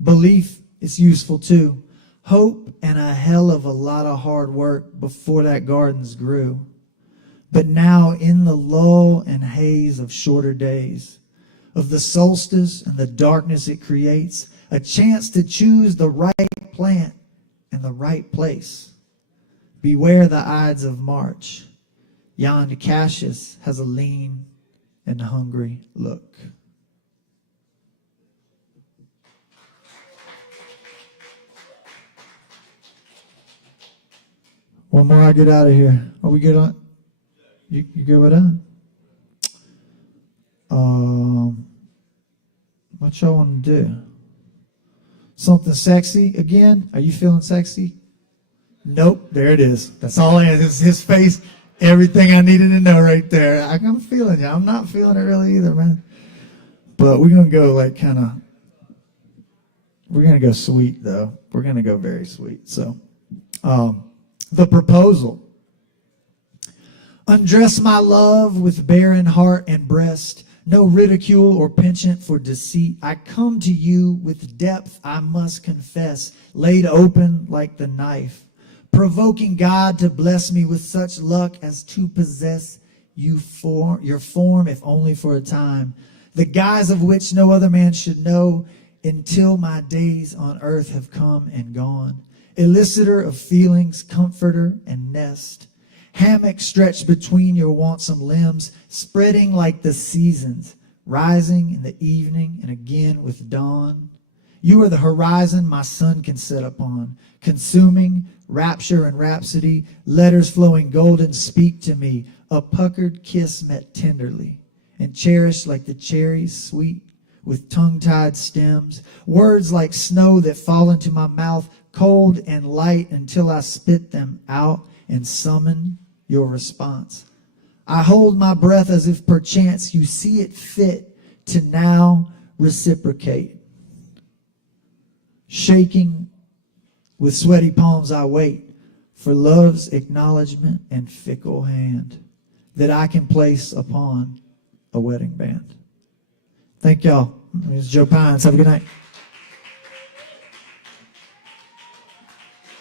belief is useful too, hope and a hell of a lot of hard work before that gardens grew. But now in the lull and haze of shorter days, of the solstice and the darkness it creates, a chance to choose the right plant and the right place. Beware the Ides of March. Yond Cassius has a lean and hungry look. One more, I get out of here. Are we good on? You good with that? What y'all want to do? Something sexy again? Are you feeling sexy? Nope. There it is. That's all I had. His face. Everything I needed to know right there. I'm feeling it. I'm not feeling it really either, man. But we're gonna go like kind of. We're gonna go sweet though. We're gonna go very sweet. So, the proposal. Undress my love with barren heart and breast, no ridicule or penchant for deceit. I come to you with depth I must confess, laid open like the knife, provoking God to bless me with such luck as to possess your form, if only for a time, the guise of which no other man should know, until my days on earth have come and gone. Eliciter of feelings, comforter and nest, hammock stretched between your wantsome limbs, spreading like the seasons, rising in the evening and again with dawn. You are the horizon my sun can set upon, consuming rapture and rhapsody, letters flowing golden speak to me, a puckered kiss met tenderly, and cherished like the cherries sweet, with tongue-tied stems, words like snow that fall into my mouth, cold and light until I spit them out and summon your response. I hold my breath as if perchance you see it fit to now reciprocate. Shaking with sweaty palms I wait for love's acknowledgement and fickle hand that I can place upon a wedding band. Thank y'all. It's Joe Pines. Have a good night.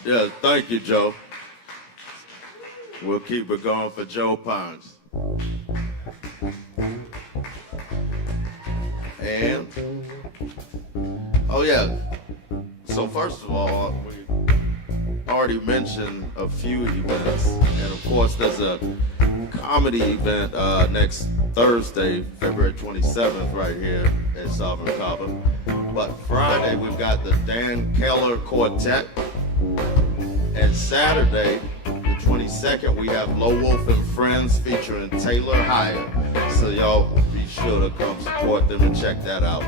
Yeah, thank you, Joe. We'll keep it going for Joe Pines. And, oh yeah, so first of all, we already mentioned a few events. And of course, there's a comedy event next Thursday, February 27th, right here at Sovereign Kava. But Friday, we've got the Dan Keller Quartet. And Saturday, the 22nd, we have Low Wolf and Friends featuring Taylor Hire. So y'all be sure to come support them and check that out.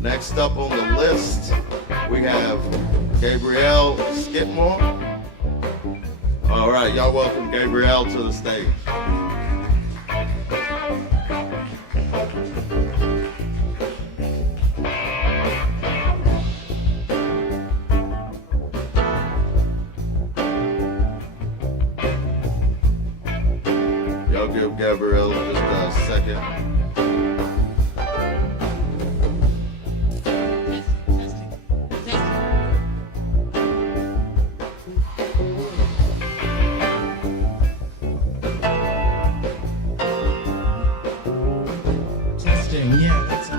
Next up on the list, we have Gabrielle Skidmore. All right, y'all welcome Gabrielle to the stage. Y'all give Gabrielle just a second. Yeah, that's all.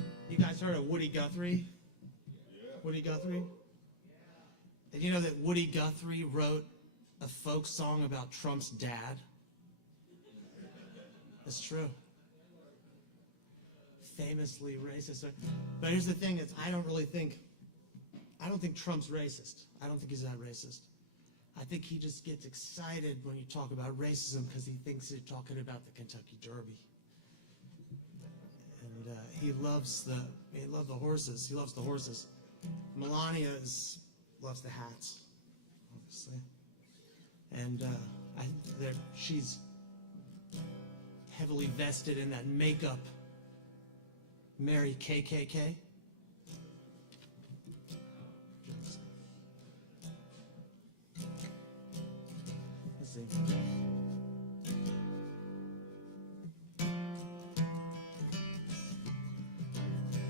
How you guys heard of Woody Guthrie? Woody Guthrie? Did you know that Woody Guthrie wrote a folk song about Trump's dad? That's true. Famously racist. But here's the thing, is I don't think Trump's racist. I don't think he's that racist. I think he just gets excited when you talk about racism because he thinks you're talking about the Kentucky Derby. And he loves the horses. He loves the horses. Melania loves the hats, obviously. And she's heavily vested in that makeup. Mary KKK. Let's see.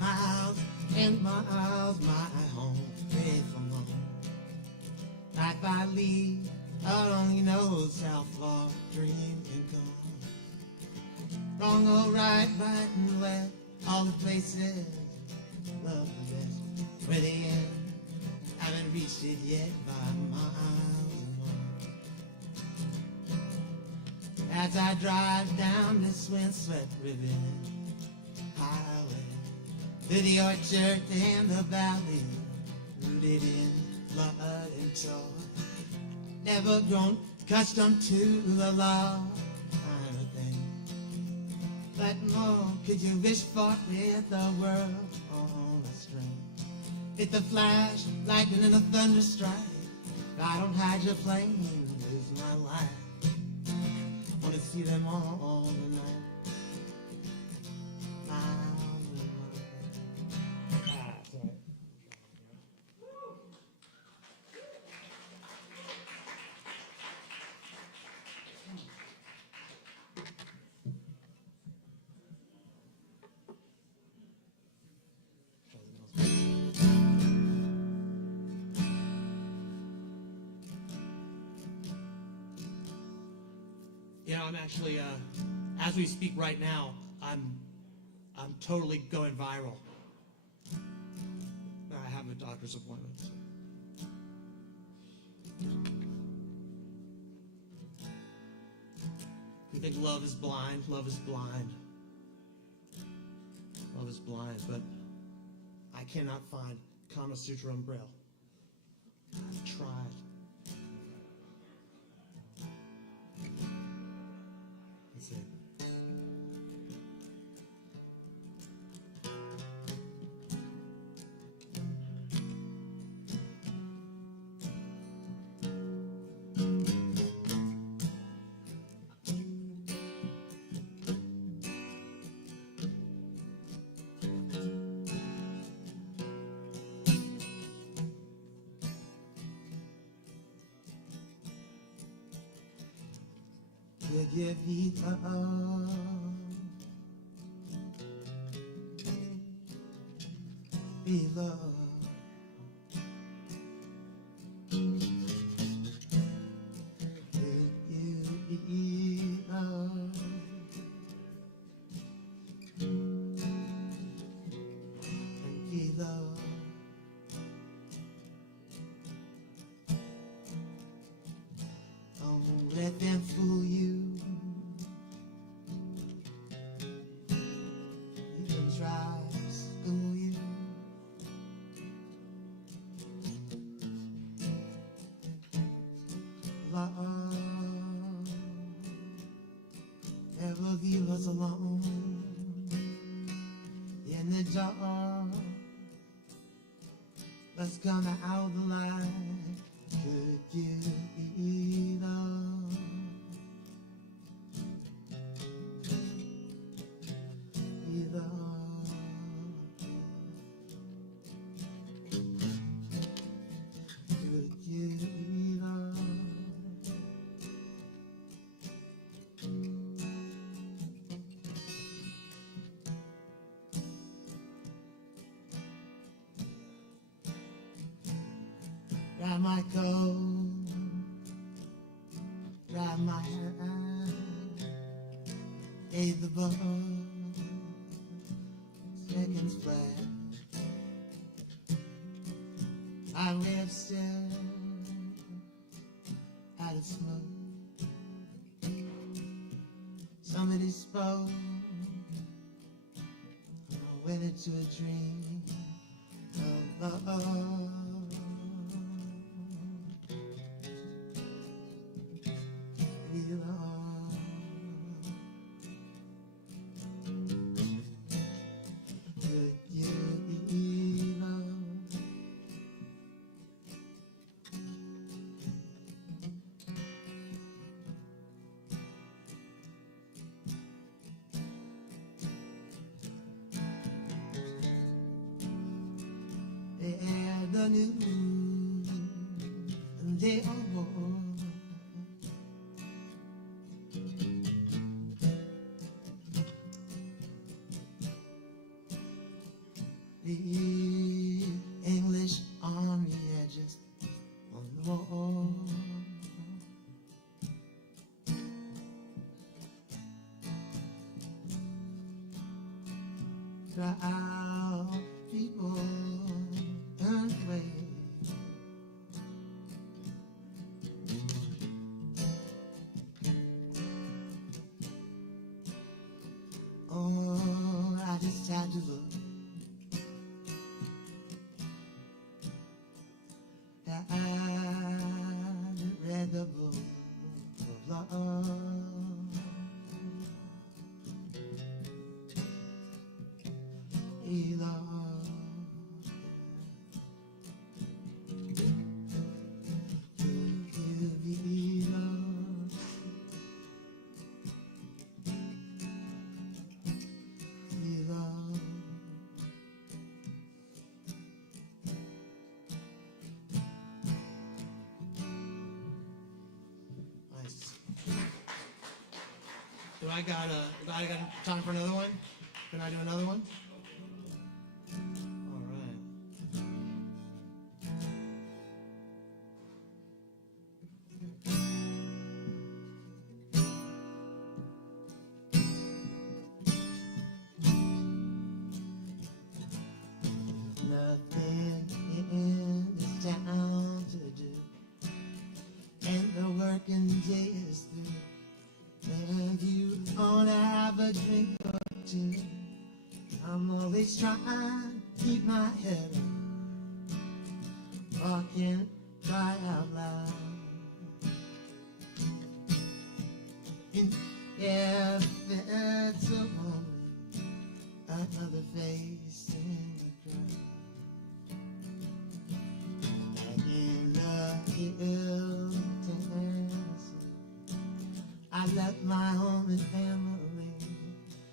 Miles and miles, my home, faithful home. Night by lead, God only knows how far dream can come. Wrong or right, right and left, all the places love the best. Where the end, haven't reached it yet by miles and miles. As I drive down this windswept ribbon highway, through the orchard and the valley, rooted in blood and joy, never grown accustomed to the law kind of thing. What more could you wish for with the world on a string? It's a flash, lightning and a thunder strike. I don't hide your flame, is my life. Wanna see them all tonight. You know, I'm actually, as we speak right now, I'm totally going viral. I have a doctor's appointment. You think love is blind? Love is blind. Love is blind, but I cannot find Kama Sutra in Braille. I've tried. Let's see. Give it up. Be loved. Will you be loved? And be loved. Don't let them fool you. Never leave us alone in the dark. Let's come out of the light. Could you be loved? Be loved. Could you be loved? Grab my coat, grab my hand, aid the boat, seconds flat. I live still, out of smoke. Somebody spoke, I went into a dream of love. They aired the news and they all the English army had just on the wall. Crowd people turned away. Oh, I just had to look. I read the book of love. Do I got time for another one? Can I do another one? All right. Nothing in this town to do, and the working day is through. And you wanna have a drink or two. I'm always trying to keep my head up, talking try out loud. And yeah, that's a moment, another face in the crowd. Back in the hills, I left my home and family.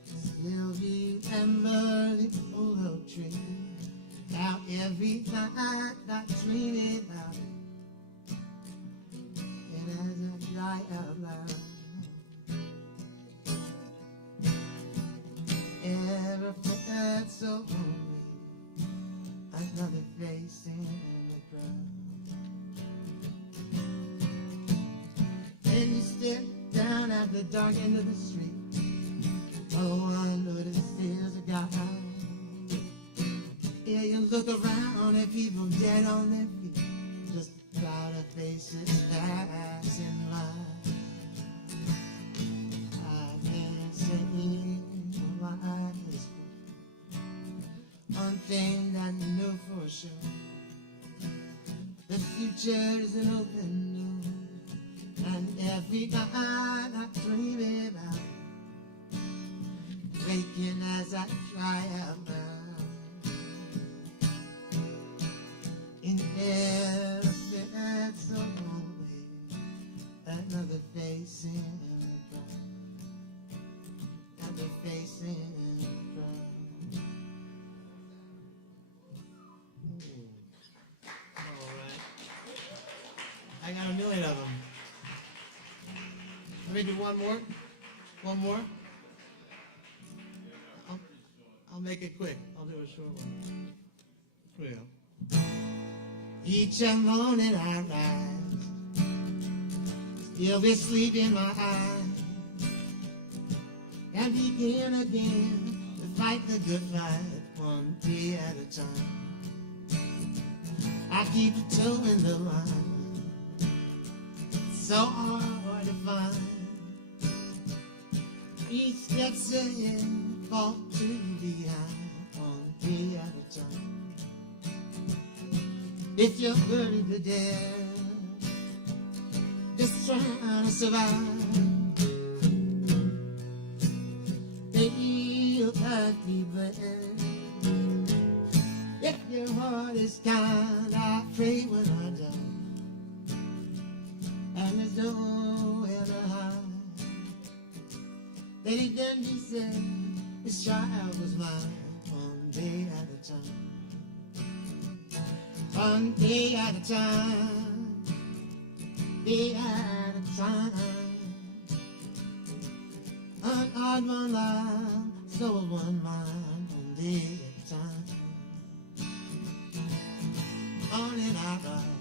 Still remember the old oak tree. Now every night I dream about it, and as I cry out loud, ever felt so lonely, another face in the crowd. And you step down at the dark end of the street. Oh, I notice there's a guy. Yeah, you look around and people dead on their feet. Just a crowd of faces passing by. I can't say why this one thing I know for sure. The future is an open door, and every night I dream about it, waking as I cry out loud. In there, it's so lonely, another face in the crowd, another face in the crowd. All right, I got a million of them. Let me do one more. One more. I'll make it quick. I'll do a short one. Here we go. Each morning I rise, still with sleep in my eyes, and begin again to fight the good fight, one day at a time. I keep toeing the line, so hard to find. Each step's ahead, fall to behind, one day at a time. If you're burning to death, just trying to survive, baby, you'll have to be blessed. If your heart is kind, I pray when I die, and there's nowhere to hide. Lady Dundee said, this child was mine, one day at a time. One day at a time, day at a time. An odd one line, slow one mind, one day at a time. On and I ride,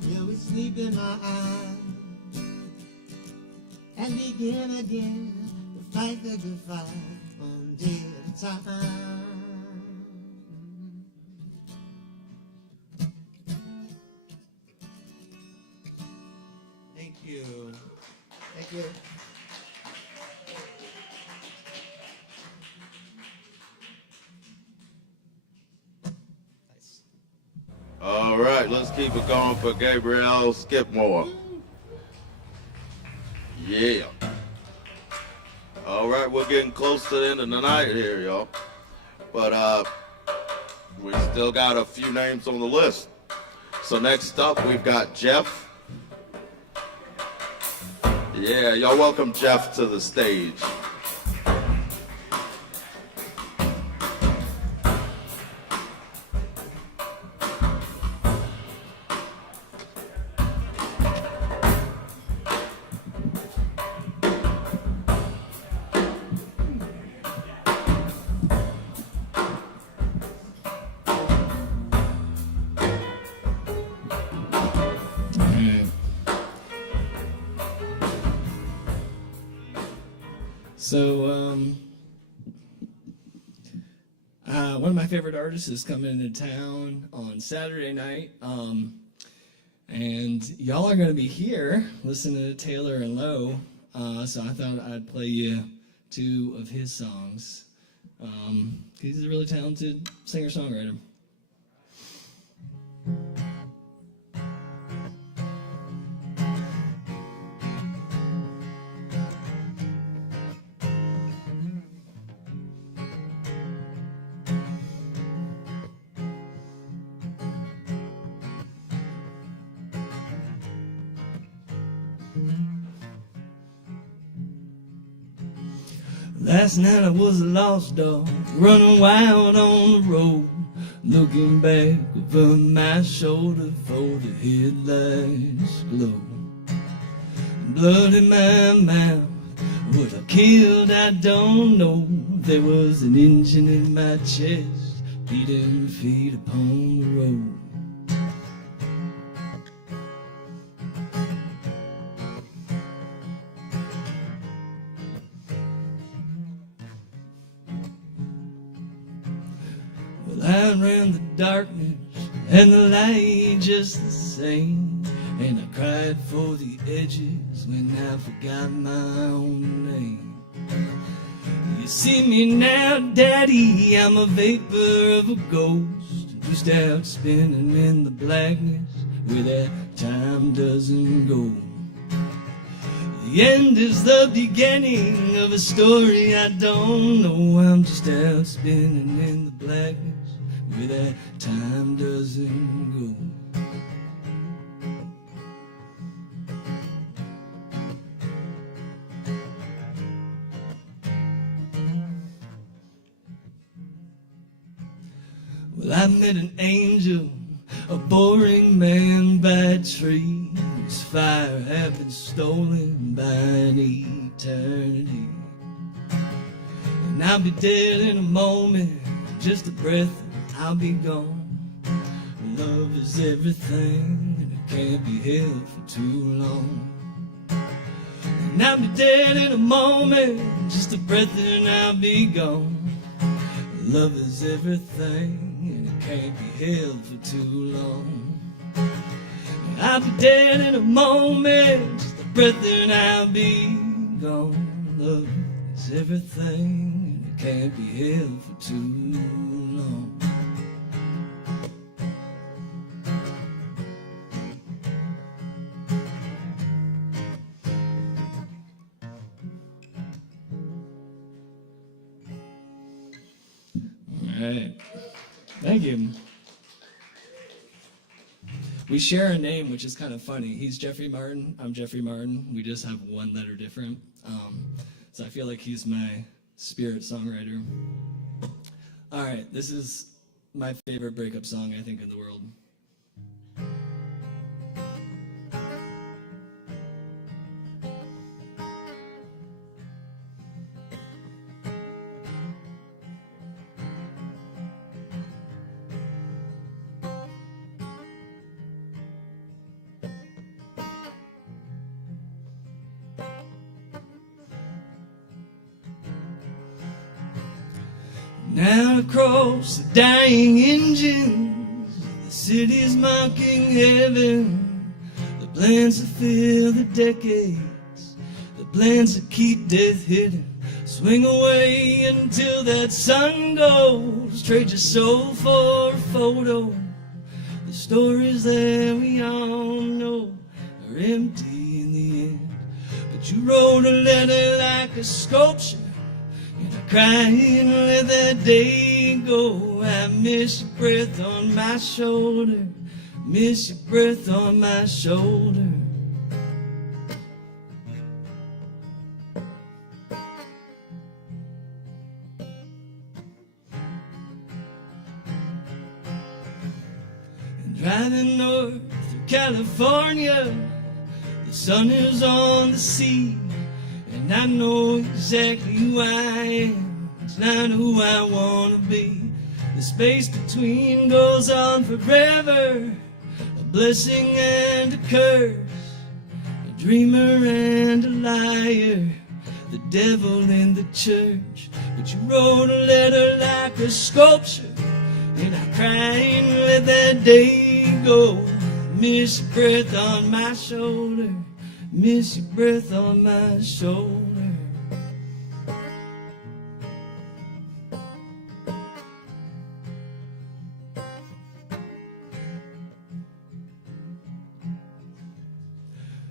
till we sleep in my eyes, and begin again to fight the good fight, one day at a time. Thank you. Thank you. All right, let's keep it going for Gabrielle Skipmore. Yeah. All right, we're getting close to the end of the night here, y'all. But we still got a few names on the list. So next up, we've got Jeff. Yeah, y'all welcome Jeff to the stage. So, one of my favorite artists is coming into town on Saturday night, and y'all are going to be here listening to Taylor and Lowe, so I thought I'd play you 2 of his songs. He's a really talented singer-songwriter. Last night I was a lost dog, running wild on the road, looking back over my shoulder for the headlights glow. Blood in my mouth, what I killed I don't know. There was an engine in my chest, beating feet upon the road. I ran the darkness and the light just the same, and I cried for the edges when I forgot my own name. You see me now, Daddy, I'm a vapor of a ghost, just out spinning in the blackness where that time doesn't go. The end is the beginning of a story I don't know. I'm just out spinning in the blackness where that time doesn't go. Well, I met an angel, a boring man by tree, whose fire had been stolen by an eternity. And I'll be dead in a moment, just a breath, I'll be gone. Love is everything, and it can't be held for too long. And I'll be dead in a moment, just a breath, and I'll be gone. Love is everything, and it can't be held for too long. And I'll be dead in a moment, just a breath, and I'll be gone. Love is everything, and it can't be held for too long. All right. Thank you. We share a name, which is kind of funny. He's Jeffrey Martin. I'm Jeffrey Martin. We just have one letter different. So I feel like he's my spirit songwriter. All right. This is my favorite breakup song, I think, in the world. Now across the dying engines, the city's mocking heaven. The plans to fill the decades, the plans to keep death hidden. Swing away until that sun goes. Trade your soul for a photo. The stories that we all know are empty in the end. But you wrote a letter like a sculpture, crying, let that day go. I miss your breath on my shoulder, miss your breath on my shoulder. And driving north through California, the sun is on the sea. And I know exactly who I am, it's not who I want to be. The space between goes on forever, a blessing and a curse, a dreamer and a liar. the devil in the church. But you wrote a letter like a sculpture, and I cried and let that day go. Miss your breath on my shoulder, miss your breath on my shoulder.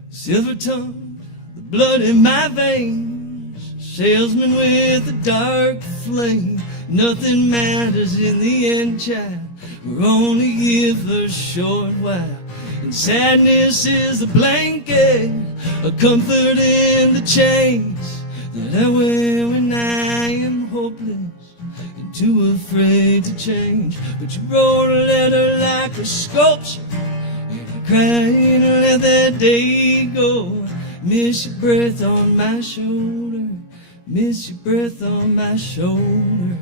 Silver tongued, the blood in my veins, salesman with a dark flame. Nothing matters in the end, child. We're only here for a short while. And sadness is the blanket, a comfort in the chains that I wear when I am hopeless and too afraid to change. But you wrote a letter like a sculpture, crying to let that day go. Miss your breath on my shoulder, miss your breath on my shoulder.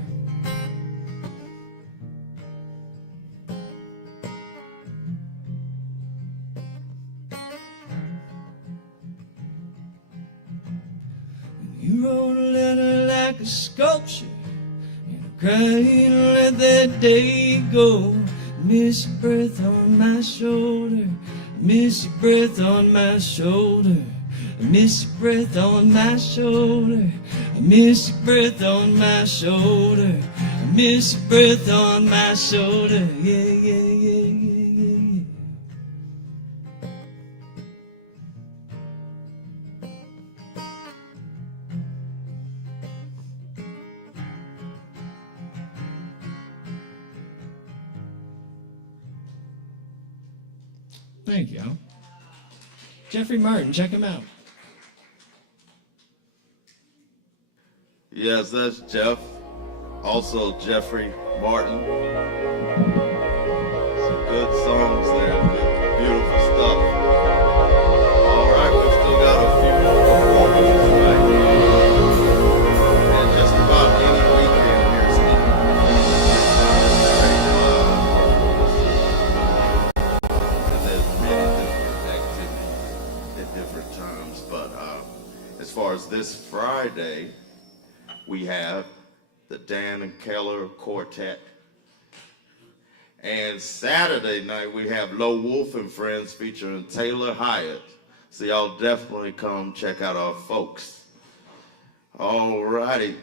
You wrote a letter like a sculpture, and I'm crying to let that day go. Miss your breath on my shoulder, miss your breath on my shoulder, miss your breath on my shoulder, miss your breath on my shoulder, miss your breath on my shoulder, yeah, yeah, yeah, yeah, yeah, yeah. Thank you, Al. Jeffrey Martin, check him out. Yes, that's Jeff. Also Jeffrey Martin. Some good songs there, good, beautiful stuff. All right, we've still got a few more performances tonight. And just about any weekend here's and there's many different activities at different times. But as far as this Friday, we have the Dan and Keller Quartet. And Saturday night, we have Low Wolf and Friends featuring Taylor Hyatt. So y'all definitely come check out our folks. All righty.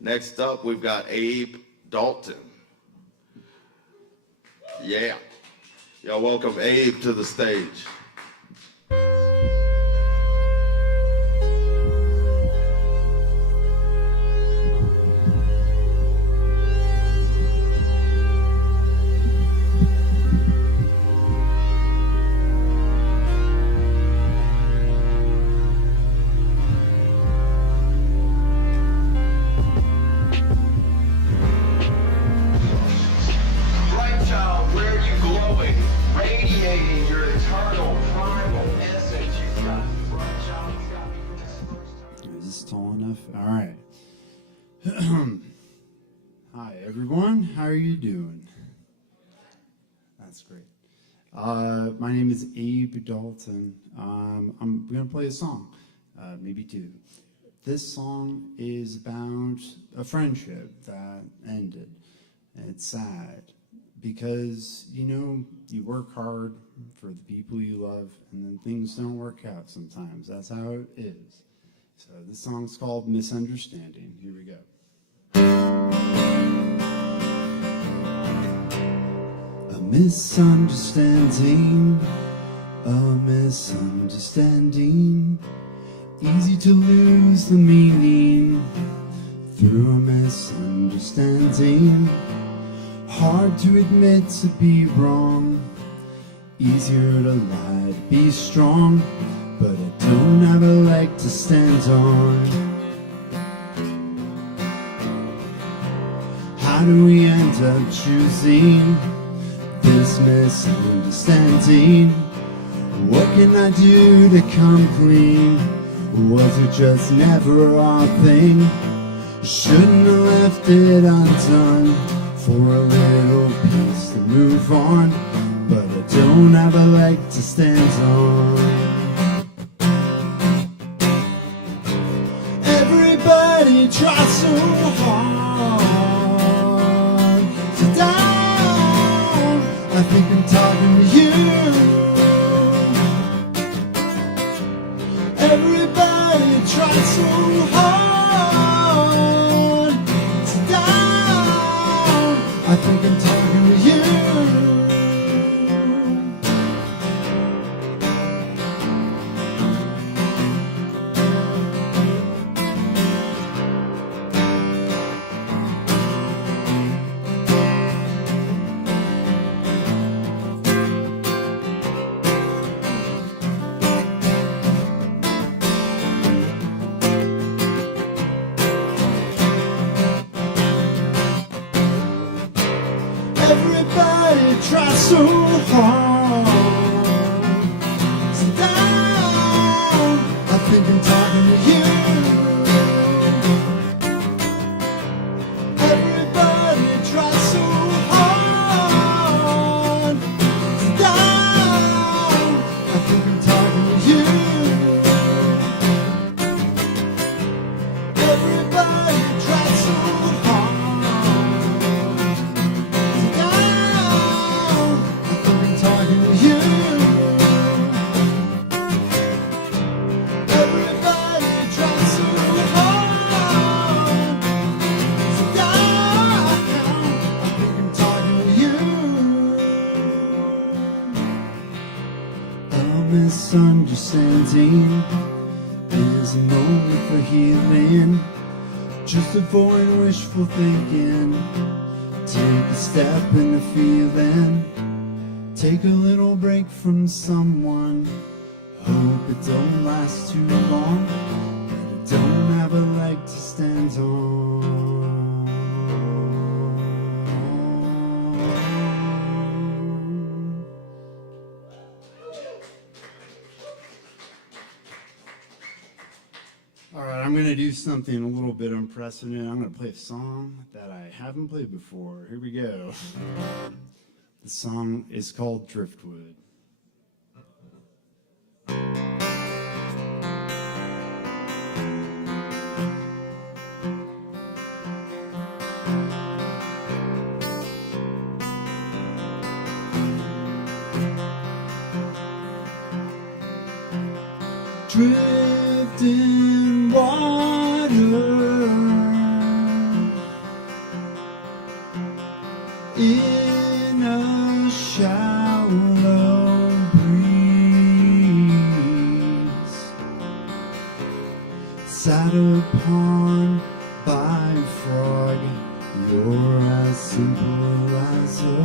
Next up, we've got Abe Dalton. Yeah. Y'all welcome Abe to the stage. Bright child, where are you glowing? Radiating your eternal primal essence. You got me, bright child. You got me from that first time. Is this tall enough? All right. Hi, everyone. How are you doing? That's great. My name is Abe Dalton. I'm going to play a song, maybe two. This song is about a friendship that ended. It's sad because, you know, you work hard for the people you love and then things don't work out sometimes. That's how it is. So this song's called Misunderstanding. Here we go. A misunderstanding, a misunderstanding. Easy to lose the meaning through a misunderstanding. Hard to admit to be wrong, easier to lie to be strong, but I don't have a leg to stand on. How do we end up choosing this misunderstanding? What can I do to come clean? Was it just never our thing? Shouldn't have left it undone for a little piece to move on, but I don't have a leg to stand on. I'm talking to you. Everybody tries so hard. Sit down. I think I'm talking to you. Everybody tries so hard. Sit down. I think I'm talking to you. Everybody tries so hard. Misunderstanding is a moment for healing. Just avoid wishful thinking. Take a step in the feeling. Take a little break from someone. Hope it don't last too long, but it don't have a leg to stand on. All right, I'm going to do something a little bit unprecedented. I'm going to play a song that I haven't played before. Here we go. The song is called Driftwood. Drifting water in a shallow breeze, sat upon by a frog. You're as simple as a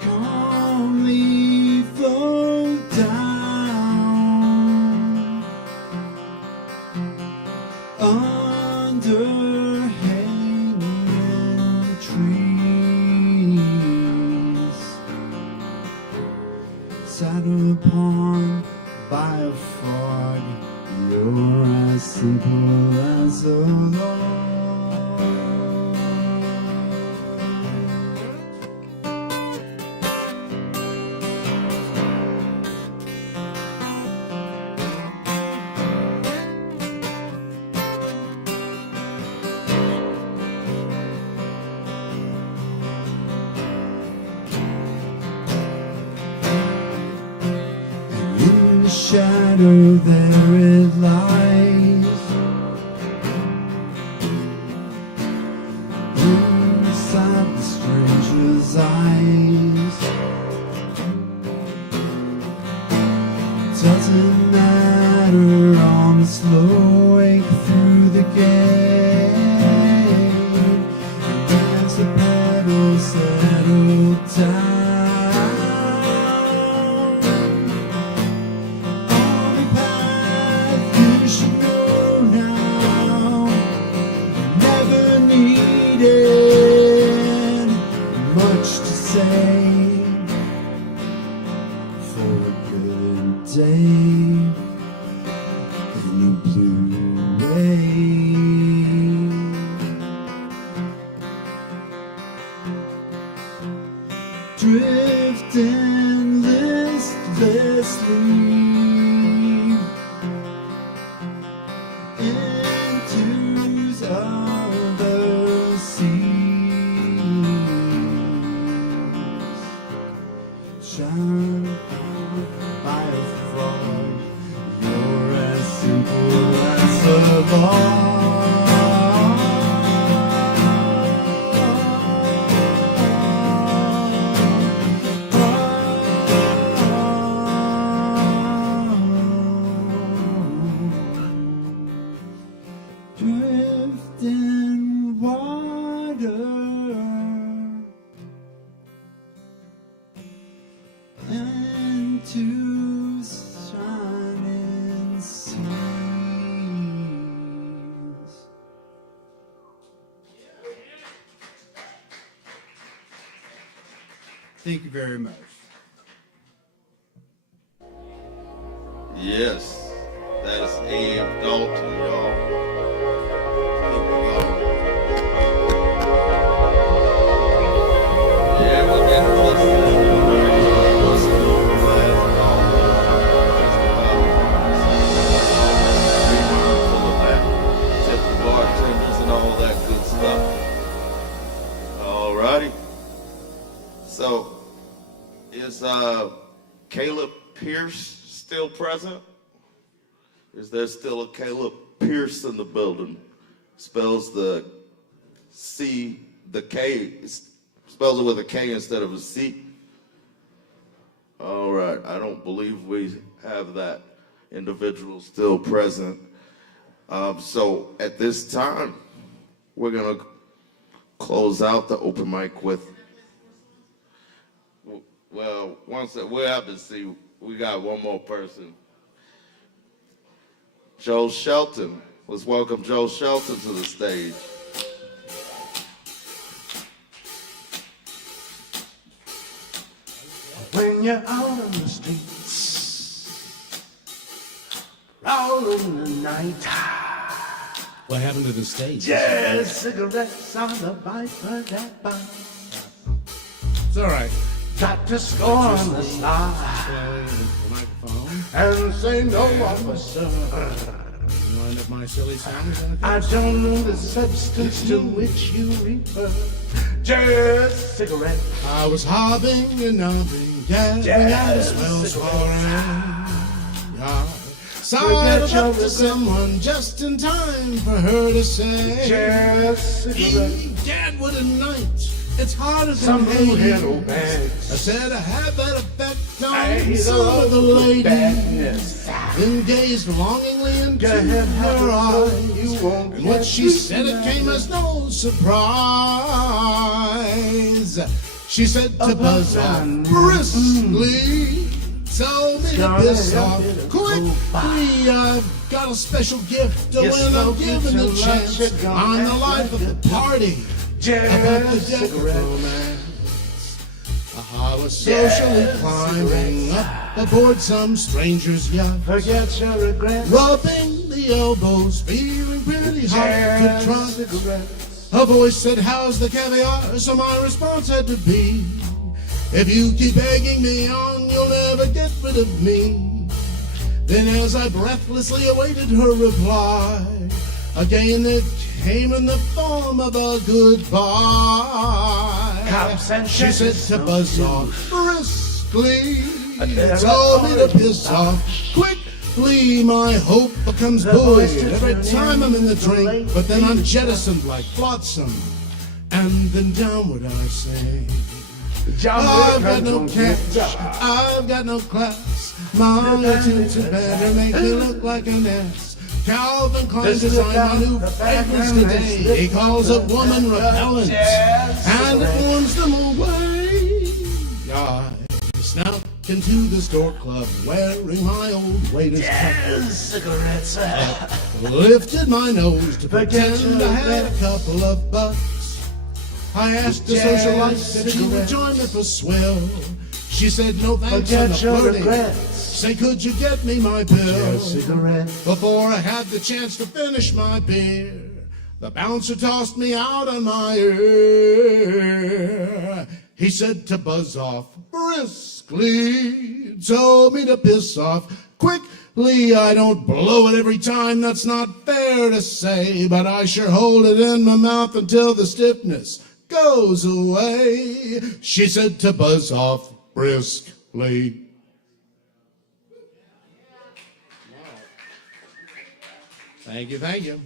calmly float down under hanging trees, sat upon by a frog. You're as simple as a log. In the shadow there it lies, inside the stranger's eyes. Doesn't matter on the slow wake through the gate, as the petals settle down. Drifting listlessly into other seas, shine by a frog. You're as Drifting water into shining seas. Thank you very much. Yes, that is Abe Dalton, y'all. Keep it going. Yeah, we've been listening. Tip the bartenders and all that good stuff. Alrighty. So, is Caleb Pierce still present? Is there still a Caleb Pierce in the building? Spells the C, the K, spells it with a K instead of a C. All right, I don't believe we have that individual still present. So at this time, we're gonna close out the open mic with, well, we'll have to see. We got one more person. Joe Shelton. Let's welcome Joe Shelton to the stage. When you're out on the streets, rolling the night. What happened to the stage? Yeah, cigarettes on the Beissert that bar. It's all right. Got to score on the star and say no officer. Wind up my silly songs. I don't know the substance to which you refer. Just cigarette. I was hobbing and nobbing, gathering out the smells for Sidled up to someone just in time for her to say, Just cigarette. Dad, what a night. It's harder than Some Haiti. little bags. I said I had that effect I on hate some all of the the ladies. badness. Then gazed longingly into Go ahead, have her a eyes. look, you won't And what get she me said, it tonight. came as no surprise. She said to buzz off briskly. Told me to piss off quickly. I've got a special gift to You when I'm smoke it given till a lunch, chance. you're gonna I'm the act life like of the party. About the Just deck of cigarette. romance. I was socially climbing up aboard some stranger's yacht. Forget your regrets. Rubbing the elbows, feeling pretty hot to Just trot. cigarettes. A voice said, how's the caviar? So my response had to be, if you keep egging me on, you'll never get rid of me. Then as I breathlessly awaited her reply, again it came in the form of a goodbye. Cops and She said judges to don't buzz do. off briskly. They're Told me to already piss off quickly. My hope becomes The voice buoyed to every turn time I'm in the in drink, late but then I'm evening. jettisoned like flotsam, and then downward I sink. John I've Wick got no don't get cash, job. I've got no class. My attitude's better make me look like an ass. Calvin Klein This is designed my about new the fragrance background today. that's He calls it different woman than repellent, jazz and it cigarette. warms them away. I snuck into the store club wearing my old waiter's cap. Jazz cigarettes. Lifted my nose to Forget pretend your I had a regrets. couple of bucks. I asked the Jazz socialite if she would cigarettes. join me for swill. She said no thanks Forget and the your flirting. regrets. Say, could you get me my bill? Jazz cigarettes. Before I had the chance to finish my beer, the bouncer tossed me out on my ear. He said to buzz off briskly, told me to piss off quickly. I don't blow it every time, that's not fair to say, but I sure hold it in my mouth until the stiffness goes away. She said to buzz off briskly. Thank you, thank you.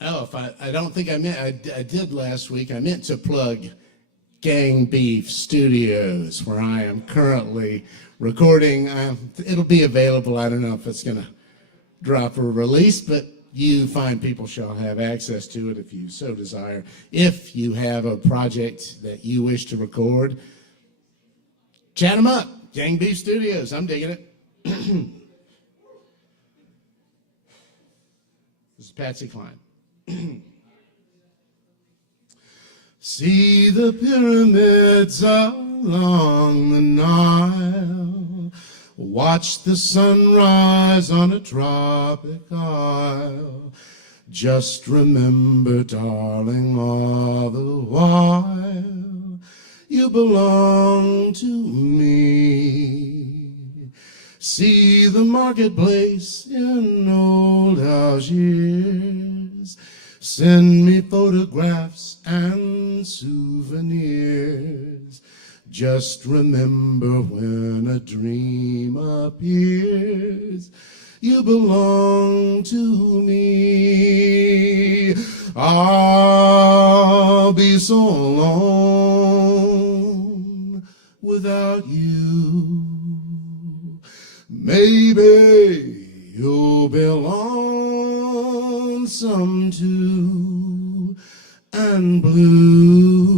Oh, if I don't think I meant, I did last week, I meant to plug Gang Beef Studios, where I am currently recording. It'll be available. I don't know if it's going to drop or release, but you fine people shall have access to it if you so desire. If you have a project that you wish to record, chat them up. Gang Beef Studios. I'm digging it. This is Patsy Cline. See the pyramids along the Nile. Watch the sunrise on a tropic isle. Just remember, darling, all the while you belong to me. See the marketplace in old Algiers. Send me photographs and souvenirs. Just remember, when a dream appears, you belong to me. I'll be so alone without you. Maybe you'll be lonesome too, and blue.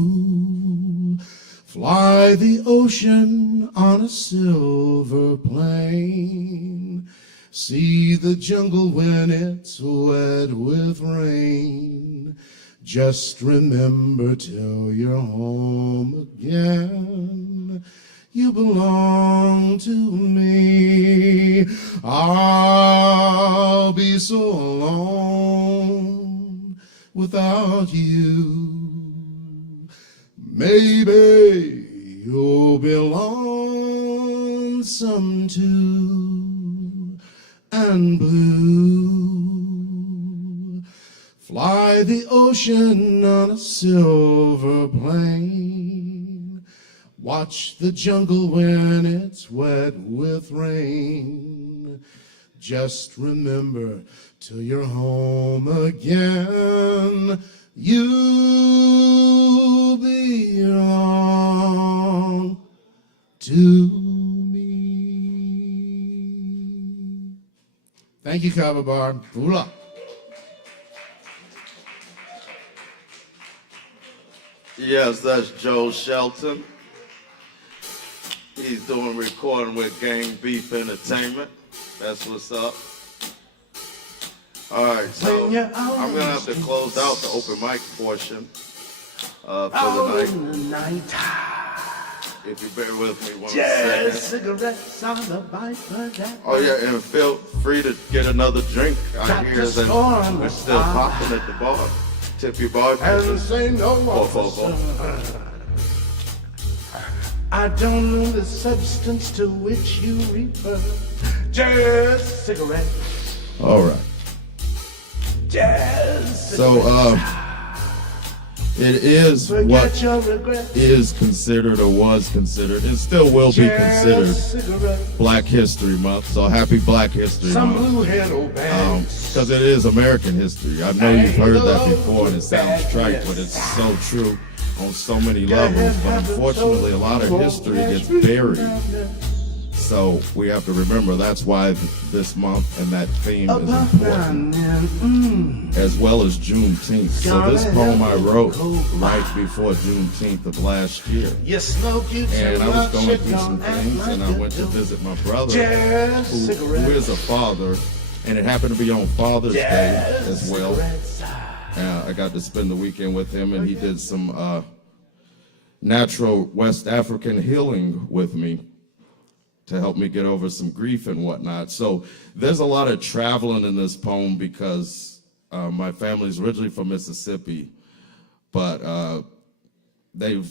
Fly the ocean on a silver plane. See the jungle when it's wet with rain. Just remember, till you're home again, you belong to me. I'll be so alone without you. Maybe you'll be lonesome too, and blue. Fly the ocean on a silver plane. Watch the jungle when it's wet with rain. Just remember, till you're home again, you belong to me. Thank you, Kava Bar. Hoorah. Yes, that's Joe Shelton. He's doing recording with Gang Beef Entertainment. That's what's up. All right, so I'm going to have to close out the open mic portion for the night. If you bear with me 1 second. Cigarettes on the bike for that. Oh, yeah, and feel free to get another drink. I hear that we're still popping at the bar. Tip your bartender. And say no more. I don't know the substance to which you refer. Just cigarettes. All right. Just So, it is what Forget your regrets. is considered or was considered and still will be considered Cigarettes. Black History Month. So happy Black History Some Month. blue head old bags. Because it is American history. I know you've heard that before and it sounds trite, but it's so true on so many levels. But unfortunately, a lot of history gets buried. So we have to remember that's why this month and that theme is important, as well as Juneteenth. So this poem I wrote right before Juneteenth of last year. And I was going through some things, and I went to visit my brother, who is a father, and it happened to be on Father's Day as well. I got to spend the weekend with him, and he did some natural West African healing with me to help me get over some grief and whatnot. So there's a lot of traveling in this poem because my family's originally from Mississippi, but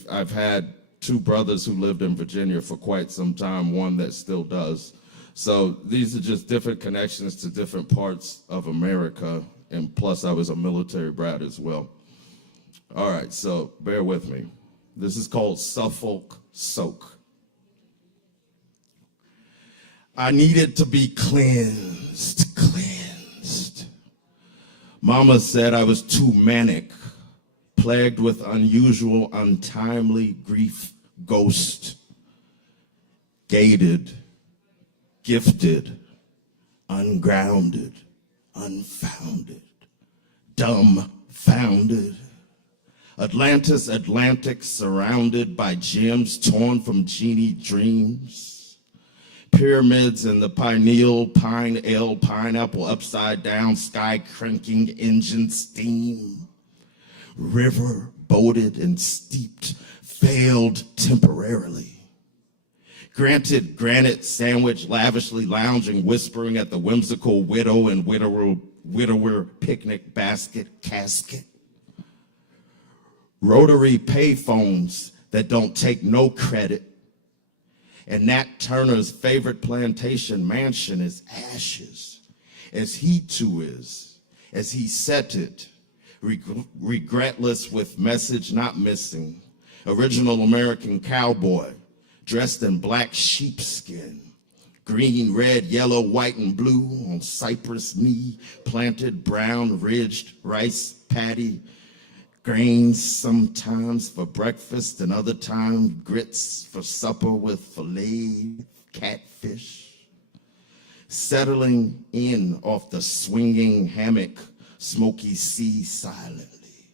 I've had two brothers who lived in Virginia for quite some time, one that still does. So these are just different connections to different parts of America, and plus I was a military brat as well. All right, so bear with me. This is called Suffolk Soak. I needed to be cleansed. Mama said I was too manic, plagued with unusual, untimely grief, ghost, gated, gifted, ungrounded, unfounded, dumbfounded. Atlantis, Atlantic, surrounded by gems torn from genie dreams. Pyramids in the pineal, pine ale, pineapple upside down, sky cranking engine steam. River boated and steeped, failed temporarily. Granted granite sandwich, lavishly lounging, whispering at the whimsical widow and widower picnic basket casket. Rotary payphones that don't take no credit. And Nat Turner's favorite plantation mansion is ashes, as he too is, as he set it, regretless with message not missing. Original American cowboy, dressed in black sheepskin, green, red, yellow, white, and blue on cypress knee, planted brown ridged rice paddy, grains sometimes for breakfast and other times grits for supper with filet catfish. Settling in off the swinging hammock, smoky sea silently.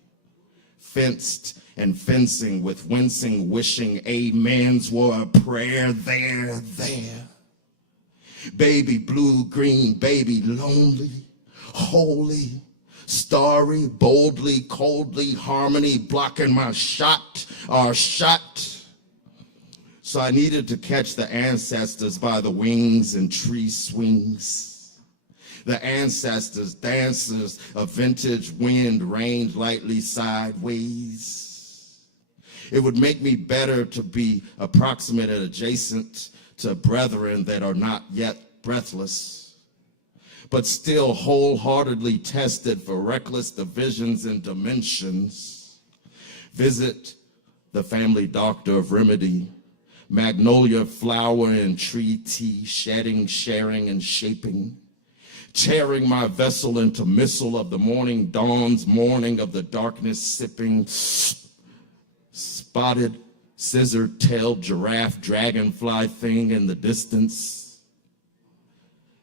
Fenced and fencing with wincing, wishing amens were a prayer there. Baby blue, green, baby lonely, holy, starry, boldly, coldly, harmony blocking my shot, our shot. So I needed to catch the ancestors by the wings and tree swings. The ancestors, dancers of vintage wind rained lightly sideways. It would make me better to be approximate and adjacent to brethren that are not yet breathless, but still wholeheartedly tested for reckless divisions and dimensions. Visit the family doctor of remedy, magnolia flower and tree tea, shedding, sharing, and shaping, tearing my vessel into missile of the morning dawns, morning of the darkness, sipping, spotted, scissor-tailed giraffe, dragonfly thing in the distance.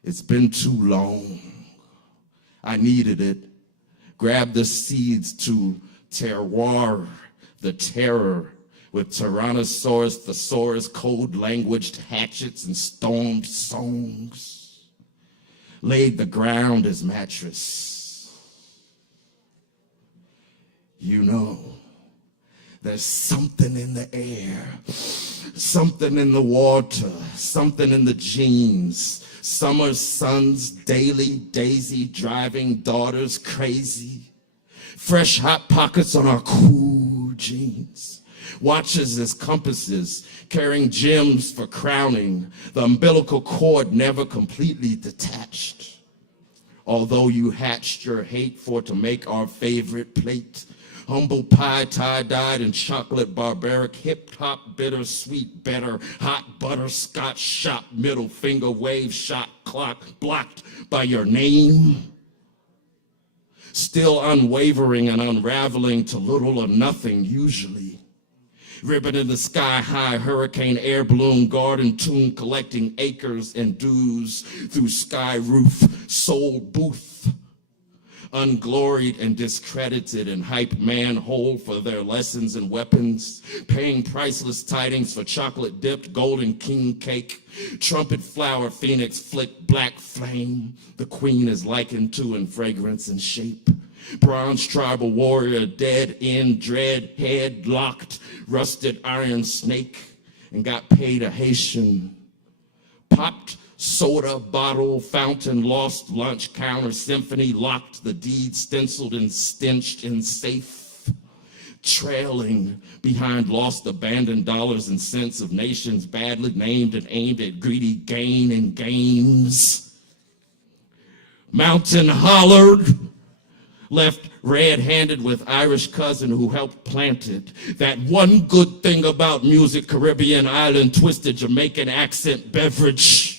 It's been too long. I needed it. Grab the seeds to terroir, the terror, with Tyrannosaurus thesaurus, code-languaged hatchets and stormed songs. Laid the ground as mattress. You know, there's something in the air, something in the water, something in the genes. Summer suns, daily, daisy driving daughters crazy. Fresh hot pockets on our cool jeans. Watches as compasses, carrying gems for crowning. The umbilical cord never completely detached. Although you hatched your hate for to make our favorite plate. Humble pie, tie-dyed, and chocolate barbaric, hip-hop, bittersweet, better, hot butterscotch shot, middle finger wave shot clock, blocked by your name. Still unwavering and unraveling to little or nothing usually. Ribbon in the sky high, hurricane air balloon, garden tune collecting acres and dues through sky roof, soul booth. Ungloried and discredited and hype manhole for their lessons and weapons, paying priceless tidings for chocolate dipped golden king cake, trumpet flower phoenix flick black flame, the queen is likened to in fragrance and shape. Bronze tribal warrior, dead in dread, head locked, rusted iron snake, and got paid a Haitian. Popped soda bottle, fountain, lost lunch counter, symphony, locked the deed, stenciled and stenched in safe. Trailing behind lost abandoned dollars and cents of nations badly named and aimed at greedy gain and games. Mountain hollered, left red-handed with Irish cousin who helped plant it. That one good thing about music, Caribbean island, twisted Jamaican accent beverage.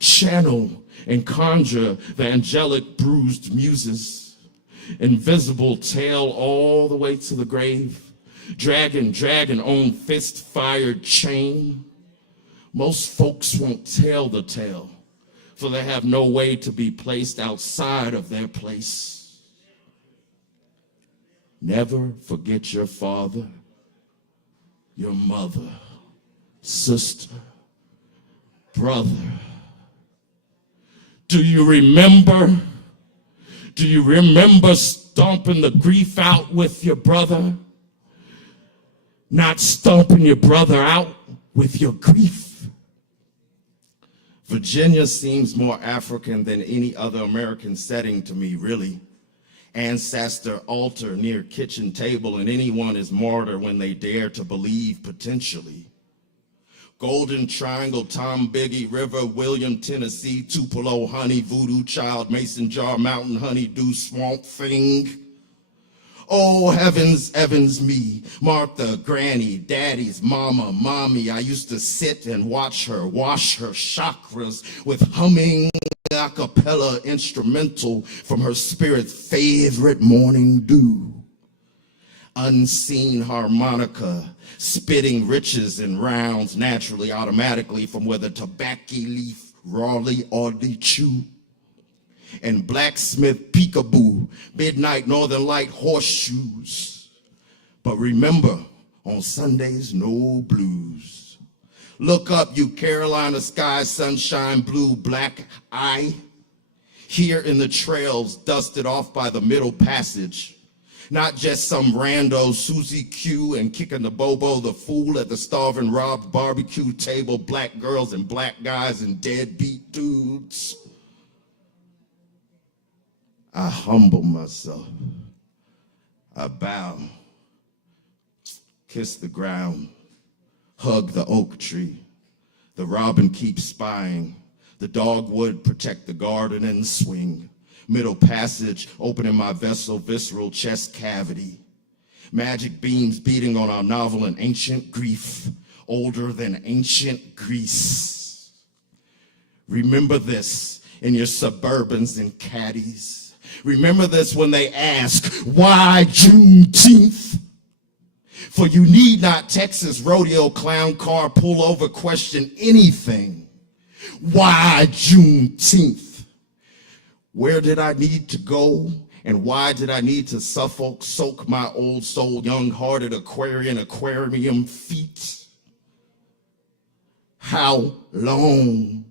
channel and conjure the angelic bruised muses, invisible tail all the way to the grave, dragging on fist-fired chain. Most folks won't tell the tale, for they have no way to be placed outside of their place. Never forget your father, your mother, sister, brother. Do you remember? Do you remember stomping the grief out with your brother? Not stomping your brother out with your grief. Virginia seems more African than any other American setting to me, really. Ancestor altar near kitchen table, and anyone is martyr when they dare to believe potentially. Golden Triangle, Tom Biggie, River, William, Tennessee, Tupelo, Honey, Voodoo Child, Mason Jar, Mountain, Honeydew, Swamp Thing. Oh, heavens, Evans, me, Martha, Granny, Daddy's mama, mommy. I used to sit and watch her wash her chakras with humming a cappella instrumental from her spirit's favorite morning dew. Unseen harmonica, spitting riches in rounds naturally, automatically from where the tobacco leaf rawly oddly chew. And blacksmith peekaboo, midnight northern light horseshoes. But remember, on Sundays, no blues. Look up, you Carolina sky, sunshine, blue, black eye. Here in the trails, dusted off by the middle passage. Not just some rando Susie Q and kicking the bobo, the fool at the starving robbed barbecue table, black girls and black guys and deadbeat dudes. I humble myself. I bow, kiss the ground, hug the oak tree. The robin keeps spying. The dogwood protect the garden and swing. Middle passage, opening my vessel, visceral chest cavity. Magic beams beating on our novel in ancient grief, older than ancient Greece. Remember this in your Suburbans and caddies. Remember this when they ask, why Juneteenth? For you need not Texas rodeo clown car pull over question anything. Why Juneteenth? Where did I need to go? And why did I need to soak my old soul, young-hearted aquarium feet? How long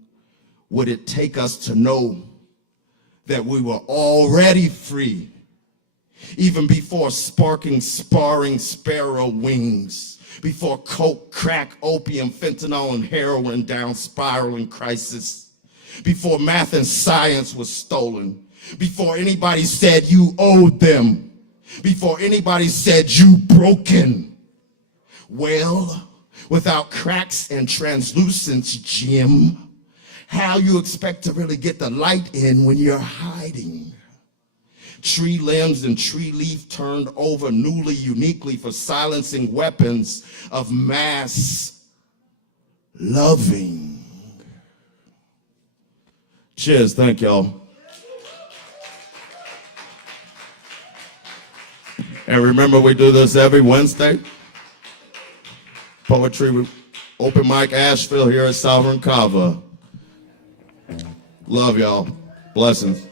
would it take us to know that we were already free, even before sparring sparrow wings, before coke, crack, opium, fentanyl, and heroin down spiraling crisis, before math and science was stolen, before anybody said you owed them, before anybody said you broken? Well, without cracks and translucence, Jim, how you expect to really get the light in when you're hiding? Tree limbs and tree leaf turned over newly, uniquely for silencing weapons of mass loving. Cheers, thank y'all. And remember, we do this every Wednesday. Poetry open mic Asheville here at Sovereign Kava. Love y'all. Blessings.